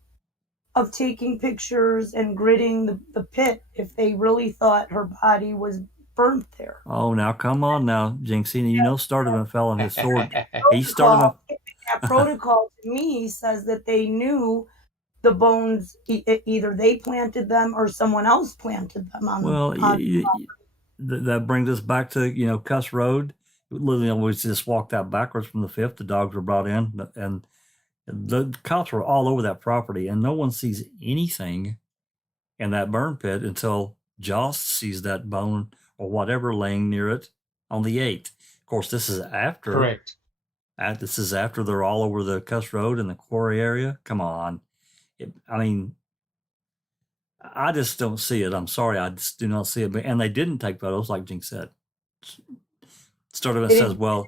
of taking pictures and gridding the pit if they really thought her body was burnt there? Oh, now come on now, Jinxie. Stardom fell on his sword. He started that protocol to me says that they knew the bones, either they planted them or someone else planted them that brings us back to Cuss Road. Literally, we just walked out backwards from the 5th. The dogs were brought in, and the cops were all over that property, and no one sees anything in that burn pit until Joss sees that bone or whatever laying near it on the 8th. Of course, this is after. Correct. This is after they're all over the Cuss Road and the quarry area. Come on. I just don't see it. I'm sorry. I just do not see it. And they didn't take photos, like Jinx said. Sturtevant says, well.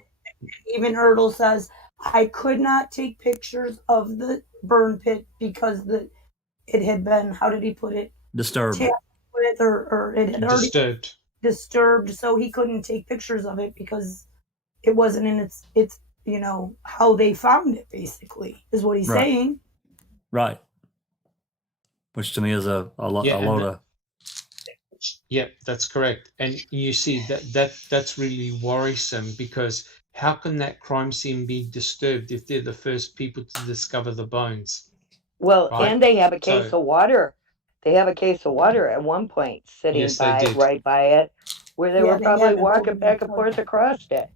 Even Erdl says, I could not take pictures of the burn pit because it had been, how did he put it? Disturbed. Or it had already disturbed, so he couldn't take pictures of it because it wasn't in its how they found it, basically, is what he's saying. Right. Which to me is a lot of. Yep, that's correct. And you see that's really worrisome, because how can that crime scene be disturbed if they're the first people to discover the bones? Well, right? And they have a case of water. They have a case of water at one point sitting right by it, where they were probably walking back and forth across it.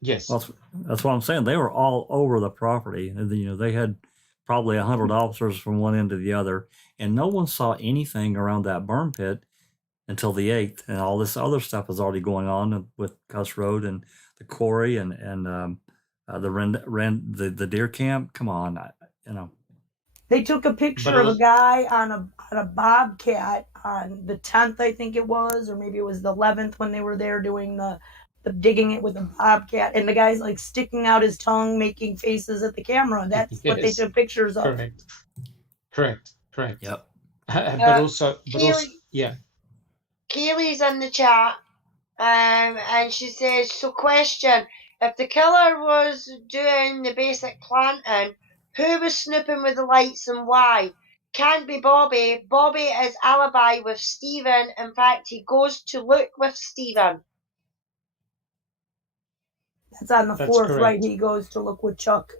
Yes. Well, that's what I'm saying. They were all over the property. They had probably 100 officers from one end to the other, and no one saw anything around that burn pit until the 8th. And all this other stuff is already going on with Cuss Road and the quarry and the deer camp. Come on, They took a picture of a guy on a bobcat on the 10th, I think it was, or maybe it was the 11th when they were there doing the digging it with a bobcat, and the guy's like sticking out his tongue, making faces at the camera. That's what they took pictures of. Correct. Yep. But also, yeah. Kaylee's in the chat, and she says, so question, if the killer was doing the basic planting, who was snooping with the lights and why? Can't be Bobby. Bobby is alibi with Stephen. In fact, he goes to look with Stephen. That's on the 4th, correct. Right? He goes to look with Chuck.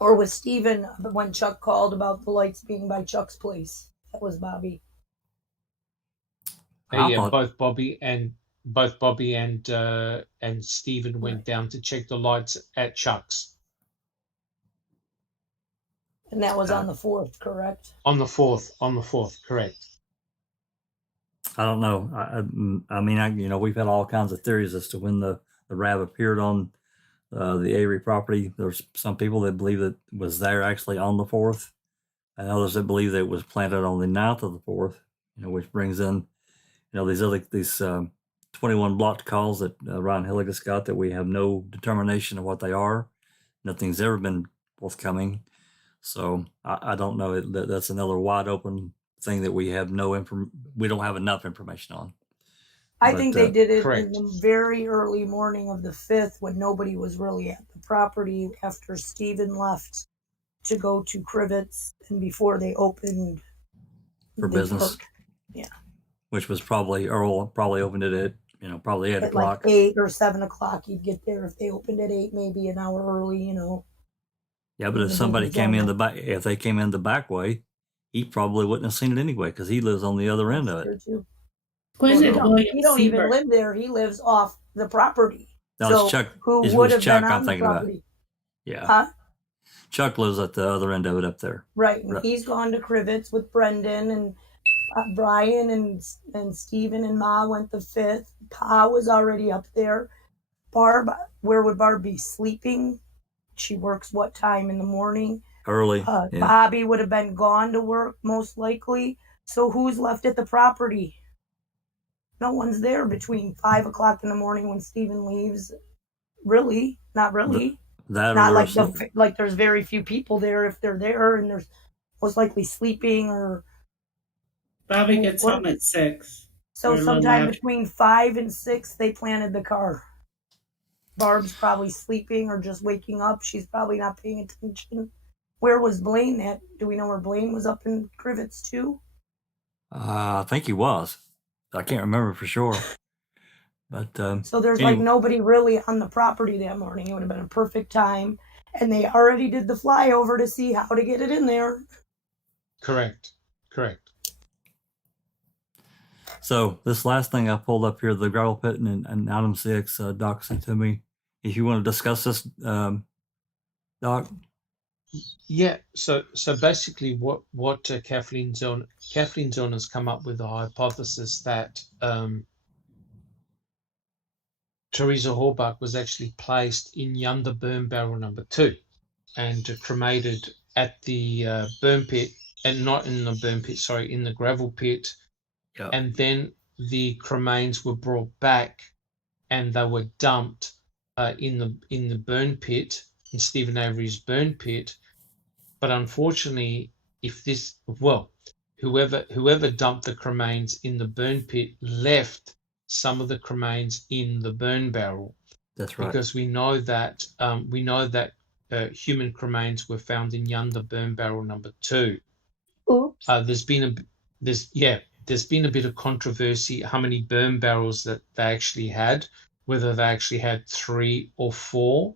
Or with Stephen when Chuck called about the lights being by Chuck's place. That was Bobby. Yeah, both Bobby and Stephen went down to check the lights at Chuck's. And that was on the 4th, correct? On the 4th, correct. I don't know. I mean, we've had all kinds of theories as to when the RAB appeared on the Avery property. There's some people that believe that it was there actually on the 4th, and others that believe that it was planted on the 9th of the 4th. Which brings in, these 21 blocked calls that Ryan Hilligus got that we have no determination of what they are. Nothing's ever been forthcoming. So I don't know. That's another wide open thing that we have we don't have enough information on. I think they did it in the very early morning of the 5th when nobody was really at the property after Stephen left to go to Crivets and before they opened for business. Yeah. Which was Earl probably opened it at, probably 8 o'clock. Like 8 or 7 o'clock, you'd get there if they opened at 8, maybe an hour early, Yeah, but if somebody came in if they came in the back way, he probably wouldn't have seen it anyway because he lives on the other end of it. He don't even live there. He lives off the property. No, it's Chuck. Who would have been on the property? Yeah. Huh? Chuck lives at the other end of it up there. Right. And he's gone to Crivets with Brendan and Brian and Stephen and Ma went the 5th. Pa was already up there. Barb, where would Barb be? Sleeping? She works what time in the morning? Early. Yeah. Bobby would have been gone to work most likely. So who's left at the property? No one's there between 5 o'clock in the morning when Stephen leaves. Really? Not really. Not like there's very few people there if they're there, and there's most likely sleeping or. Bobby gets home at 6. So sometime between 5 and 6, they planted the car. Barb's probably sleeping or just waking up. She's probably not paying attention. Where was Blaine at? Do we know where Blaine was up in Crivets too? I think he was. I can't remember for sure. But so there's like nobody really on the property that morning. It would have been a perfect time. And they already did the flyover to see how to get it in there. Correct. So this last thing I pulled up here, the gravel pit and Item 6, Doc sent to me. If you want to discuss this, Doc? Yeah. So basically, what Kathleen Zellner's come up with a hypothesis that Teresa Horbach was actually placed in Yonder burn barrel number 2 and cremated at the burn pit, and not in the burn pit, sorry, in the gravel pit. Yep. And then the cremains were brought back and they were dumped in the burn pit, in Stephen Avery's burn pit. But unfortunately, whoever dumped the cremains in the burn pit left some of the cremains in the burn barrel. That's right. Because we know that human cremains were found in Yonder burn barrel number 2. Oops. There's been a bit of controversy how many burn barrels that they actually had, whether they actually had 3 or 4.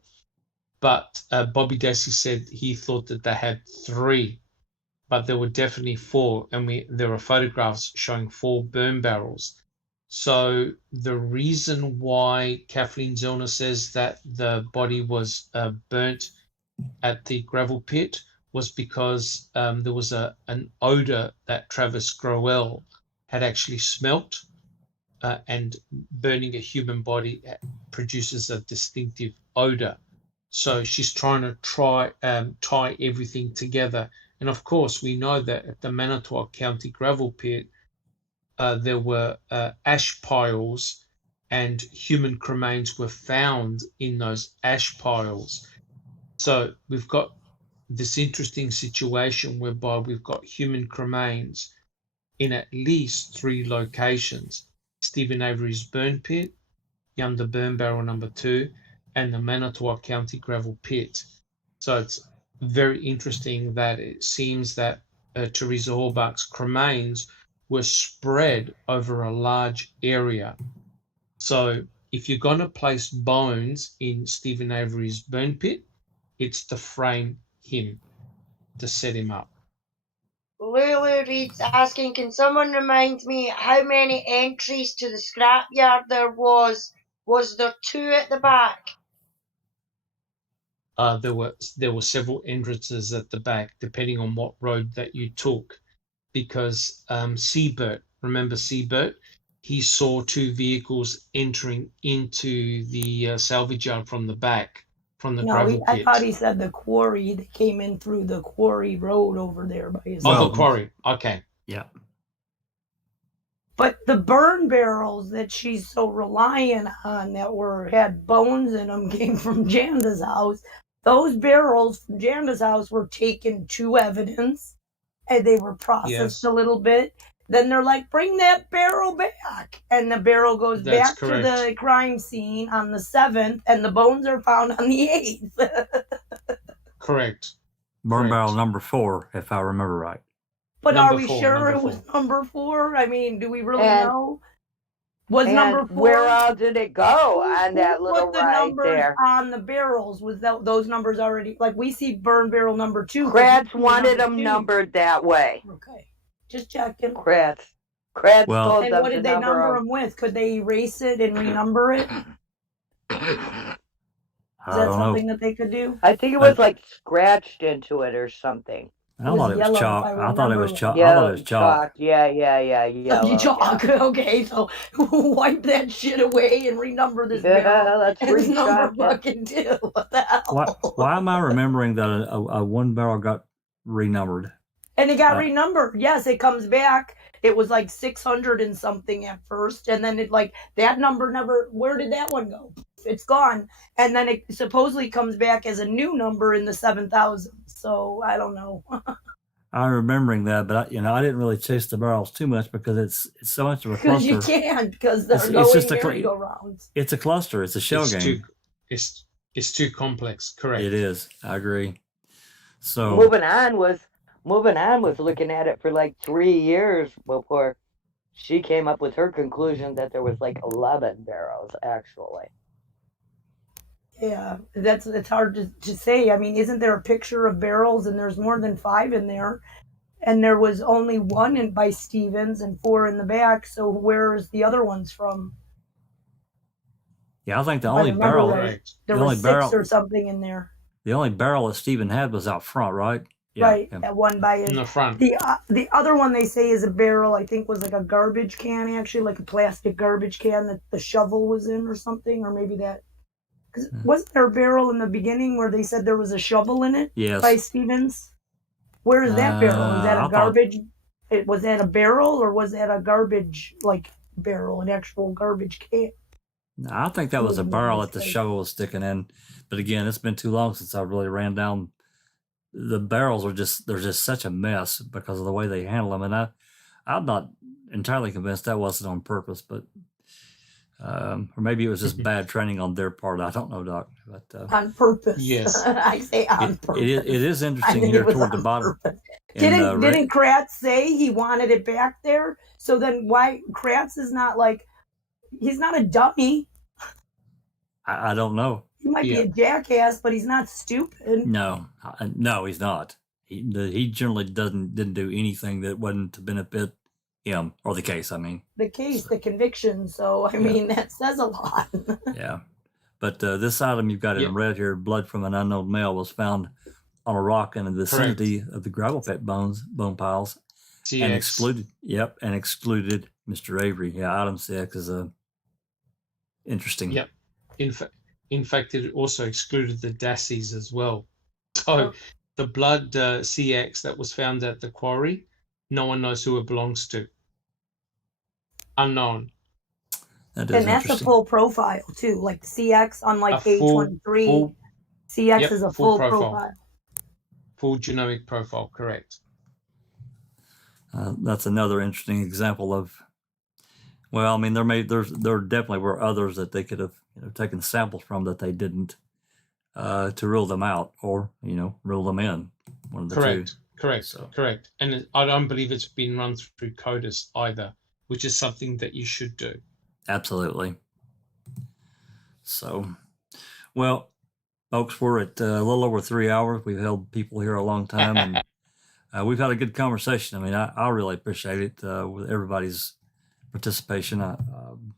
But Bobby Dassey said he thought that they had 3, but there were definitely 4, and there are photographs showing 4 burn barrels. So the reason why Kathleen Zellner says that the body was burnt at the gravel pit was because there was an odor that Travis Groel had actually smelt, and burning a human body produces a distinctive odor. So she's trying to tie everything together. And of course, we know that at the Manitowoc County gravel pit, there were ash piles, and human cremains were found in those ash piles. So we've got this interesting situation whereby we've got human cremains in at least 3 locations: Stephen Avery's burn pit, Yonder burn barrel number 2, and the Manitowoc County gravel pit. So it's very interesting that it seems that Teresa Horbach's cremains were spread over a large area. So if you're going to place bones in Stephen Avery's burn pit, it's to frame him, to set him up. Lulu Reed's asking, can someone remind me how many entries to the scrapyard there was? Was there 2 at the back? There were several entrances at the back, depending on what road that you took, because Seabert, remember Seabert? He saw 2 vehicles entering into the salvage yard from the back, from the gravel pit. I thought he said the quarry. They came in through the quarry road over there by his house. The quarry. Okay. Yeah. But the burn barrels that she's so reliant on that had bones in them came from Janda's house. Those barrels from Janda's house were taken to evidence, and they were processed a little bit. Then they're like, bring that barrel back. And the barrel goes back to the crime scene on the 7th, and the bones are found on the 8th. Correct. Burn barrel number 4, if I remember right. But are we sure it was number 4? I mean, do we really know? Was number 4? Where all did it go on that little put the ride numbers there? On the barrels, was those numbers already, like we see burn barrel number 2. Kratz wanted them numbered that way. Okay. Just checking. Kratz told and them what did they number them with? Could they erase it and renumber it? Is that something that they could do? I think it was like scratched into it or something. I thought it was chalk. I thought it was chalk. Yeah. Chalk. Okay, so wipe that shit away and renumber this. Let's renumber fucking 2. What the hell? Why am I remembering that a 1 barrel got renumbered? And it got renumbered. Yes, it comes back. It was like 600 and something at first, and then it that number never. Where did that one go? It's gone, and then it supposedly comes back as a new number in the 7,000. So I don't know. I'm remembering that, but I didn't really chase the barrels too much because it's so much of a cluster. Because you can't, because they're going merry-go-rounds. It's a cluster. It's a shell game. It's too complex. Correct. It is. I agree. So moving on was looking at it for like 3 years before she came up with her conclusion that there was like 11 barrels actually. Yeah, it's hard to say. I mean, isn't there a picture of barrels and there's more than 5 in there? And there was only 1 by Stevens and 4 in the back. So where's the other ones from? Yeah, I think the only barrel. There was 6 or something in there. The only barrel that Stephen had was out front, right? Yeah, right, that one by his, in the front. The other one they say is a barrel, I think was like a garbage can, actually, like a plastic garbage can that the shovel was in or something, or maybe that. Cause wasn't there a barrel in the beginning where they said there was a shovel in it? Yes. By Stevens? Where is that barrel? Is that a garbage? Was that a barrel or was that a garbage like barrel, an actual garbage can? No, I think that was a barrel that the shovel was sticking in. But again, it's been too long since I really ran down. The barrels they're just such a mess because of the way they handle them. And I'm not entirely convinced that wasn't on purpose, but or maybe it was just bad training on their part. I don't know, Doc. But on purpose. Yes. I say on purpose. It is interesting here toward the bottom. Didn't Kratz say he wanted it back there? So then why Kratz is not like, he's not a dummy. I don't know. He might be a jackass, but he's not stupid. No, he's not. He generally didn't do anything that wasn't to benefit him or the case. I mean, the conviction. So I mean, that says a lot. Yeah, but this item you've got in red here: blood from an unknown male was found on a rock in the vicinity of the gravel pit bone piles, and excluded. Yep, and excluded Mr. Avery. Yeah, item 6 is interesting. Yep. In fact, it also excluded the Dasseys as well. So the blood CX that was found at the quarry, no one knows who it belongs to. Unknown. And that's a full profile too, like CX, unlike A23. CX is a full profile. Full genomic profile, correct. That's another interesting example of. Well, I mean, there definitely were others that they could have taken samples from that they didn't to rule them out or rule them in. One of the two. Correct. And I don't believe it's been run through CODIS either, which is something that you should do. Absolutely. So, well, folks, we're at a little over 3 hours. We've held people here a long time, and we've had a good conversation. I mean, I really appreciate it with everybody's participation.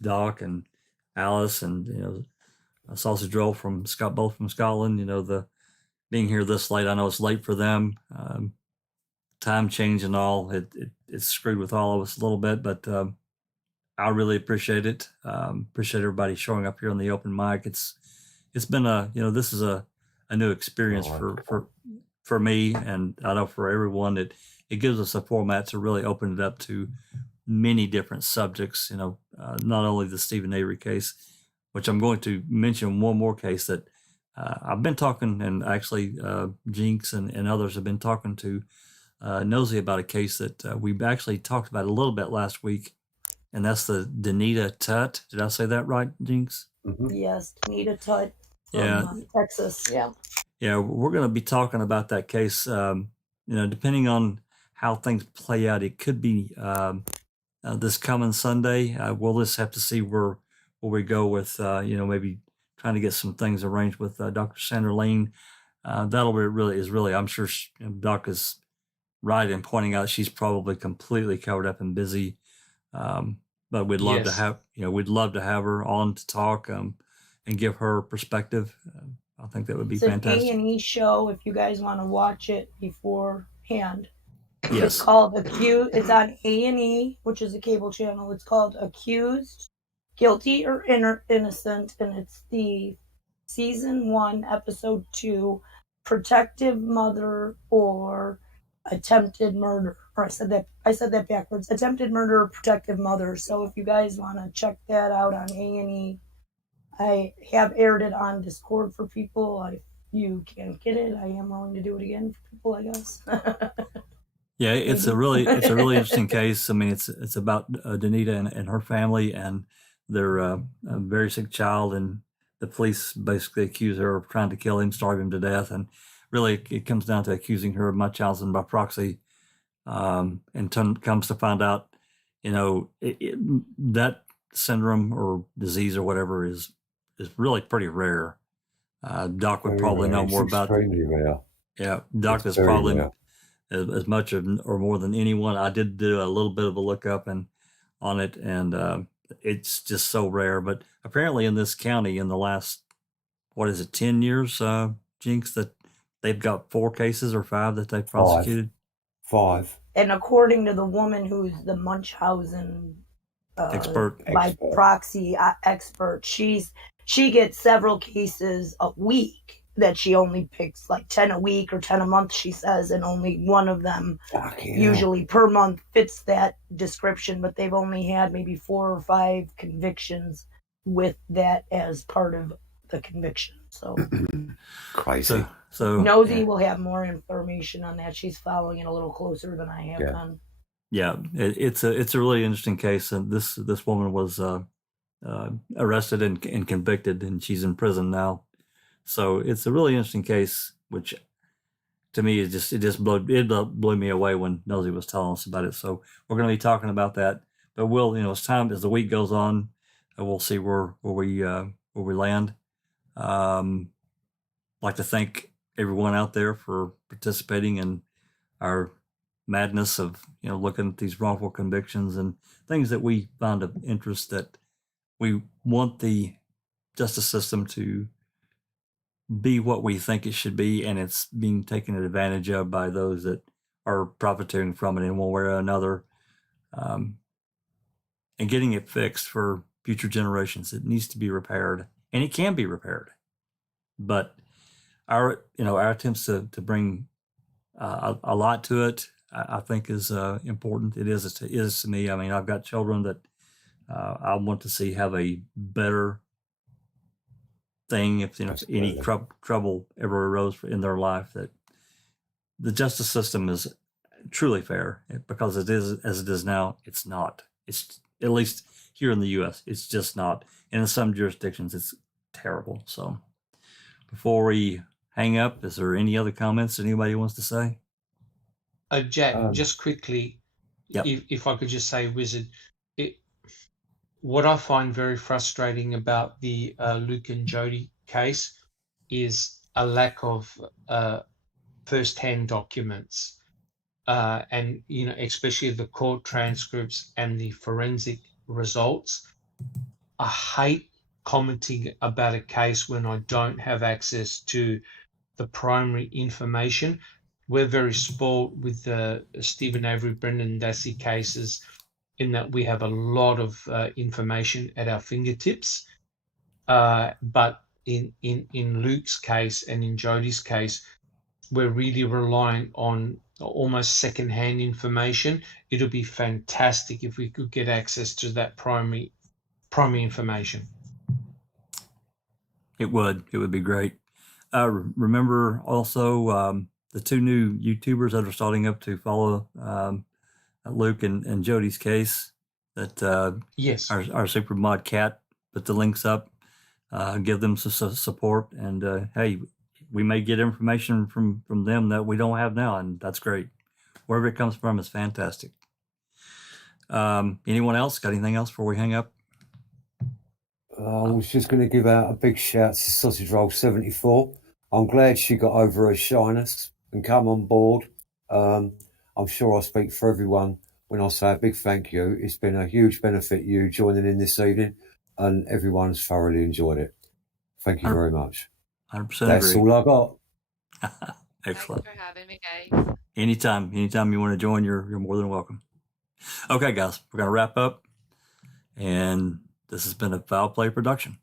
Doc and Alice and Sausage Roll from both from Scotland. The being here this late, I know it's late for them. Time change and all, it's screwed with all of us a little bit, but I really appreciate it. Appreciate everybody showing up here on the open mic. It's been this is a new experience for me, and I know for everyone. It gives us a format to really open it up to many different subjects, not only the Stephen Avery case, which I'm going to mention one more case that I've been talking, and actually Jinx and others have been talking to Nosy about a case that we've actually talked about a little bit last week, and that's the Danita Tutt. Did I say that right, Jinx? Mm-hmm. Yes, Danita Tutt from Texas. Yeah. Yeah, we're going to be talking about that case. Depending on how things play out, it could be this coming Sunday. We'll just have to see where we go with, maybe trying to get some things arranged with Dr. Sandra Lane. That'll be really, I'm sure Doc is right in pointing out she's probably completely covered up and busy. But we'd love to have, we'd love to have her on to talk and give her perspective. I think that would be fantastic. It's an A&E show if you guys want to watch it beforehand. Yes. It's called Accused. It's on A&E, which is a cable channel. It's called Accused, Guilty or Innocent, and it's the season 1, episode 2, Protective Mother or Attempted Murder. Or I said that backwards. Attempted Murder or Protective Mother. So if you guys want to check that out on A&E, I have aired it on Discord for people. If you can't get it, I am willing to do it again for people, I guess. Yeah, it's a really interesting case. I mean, it's about Danita and her family, and their a very sick child, and the police basically accuse her of trying to kill him, starve him to death, and really it comes down to accusing her of my child's by proxy, and comes to find out, that syndrome or disease or whatever is really pretty rare. Doc would probably know more about it. Yeah, Doc is probably as much or more than anyone. I did do a little bit of a look up on it, and it's just so rare. But apparently in this county in the last, 10 years, Jinx, that they've got 4 cases or 5 that they've prosecuted? 5. And according to the woman who's the Munchausen Expert. by proxy expert, she gets several cases a week that she only picks, like 10 a week or 10 a month, she says, and only one of them usually per month fits that description, but they've only had maybe 4 or 5 convictions with that as part of the conviction. So crazy. So Nosy will have more information on that. She's following it a little closer than I have done. Yeah, it's a really interesting case, and this woman was arrested and convicted, and she's in prison now. So it's a really interesting case, which to me blew me away when Nosy was telling us about it. So we're going to be talking about that. But as time as the week goes on, we'll see where we land. Like to thank everyone out there for participating in our madness of looking at these wrongful convictions and things that we find of interest, that we want the justice system to be what we think it should be, and it's being taken advantage of by those that are profiting from it in one way or another, and getting it fixed for future generations. It needs to be repaired, and it can be repaired. But our attempts to bring a lot to it, I think is important. It is to me. I mean, I've got children that I want to see have a better thing if any trouble ever arose in their life, that the justice system is truly fair, because it is as it is now. It's not. It's, at least here in the U.S., it's just not. And in some jurisdictions, it's terrible. So before we hang up, is there any other comments that anybody wants to say? Jack, just quickly, if I could just say, Wizard, what I find very frustrating about the Luke and Jody case is a lack of first-hand documents, and especially the court transcripts and the forensic results. I hate commenting about a case when I don't have access to the primary information. We're very spoiled with the Stephen Avery, Brendan Dassey cases, in that we have a lot of information at our fingertips. But in Luke's case and in Jody's case, we're really relying on almost secondhand information. It'll be fantastic if we could get access to that primary information. It would be great. Remember also the 2 new YouTubers that are starting up to follow Luke and Jody's case, that yes, our super mod Cat put the links up. Give them some support, and hey, we may get information from them that we don't have now, and that's great. Wherever it comes from is fantastic. Anyone else got anything else before we hang up? I was just going to give out a big shout to Sausage Roll 74. I'm glad she got over her shyness and come on board. I'm sure I speak for everyone when I say a big thank you. It's been a huge benefit you joining in this evening, and everyone's thoroughly enjoyed it. Thank you very much. 100% That's agree. all I got. Excellent. Thanks for having me, guys. Anytime you want to join, you're more than welcome. Okay, guys, we're going to wrap up, and this has been a Foul Play production.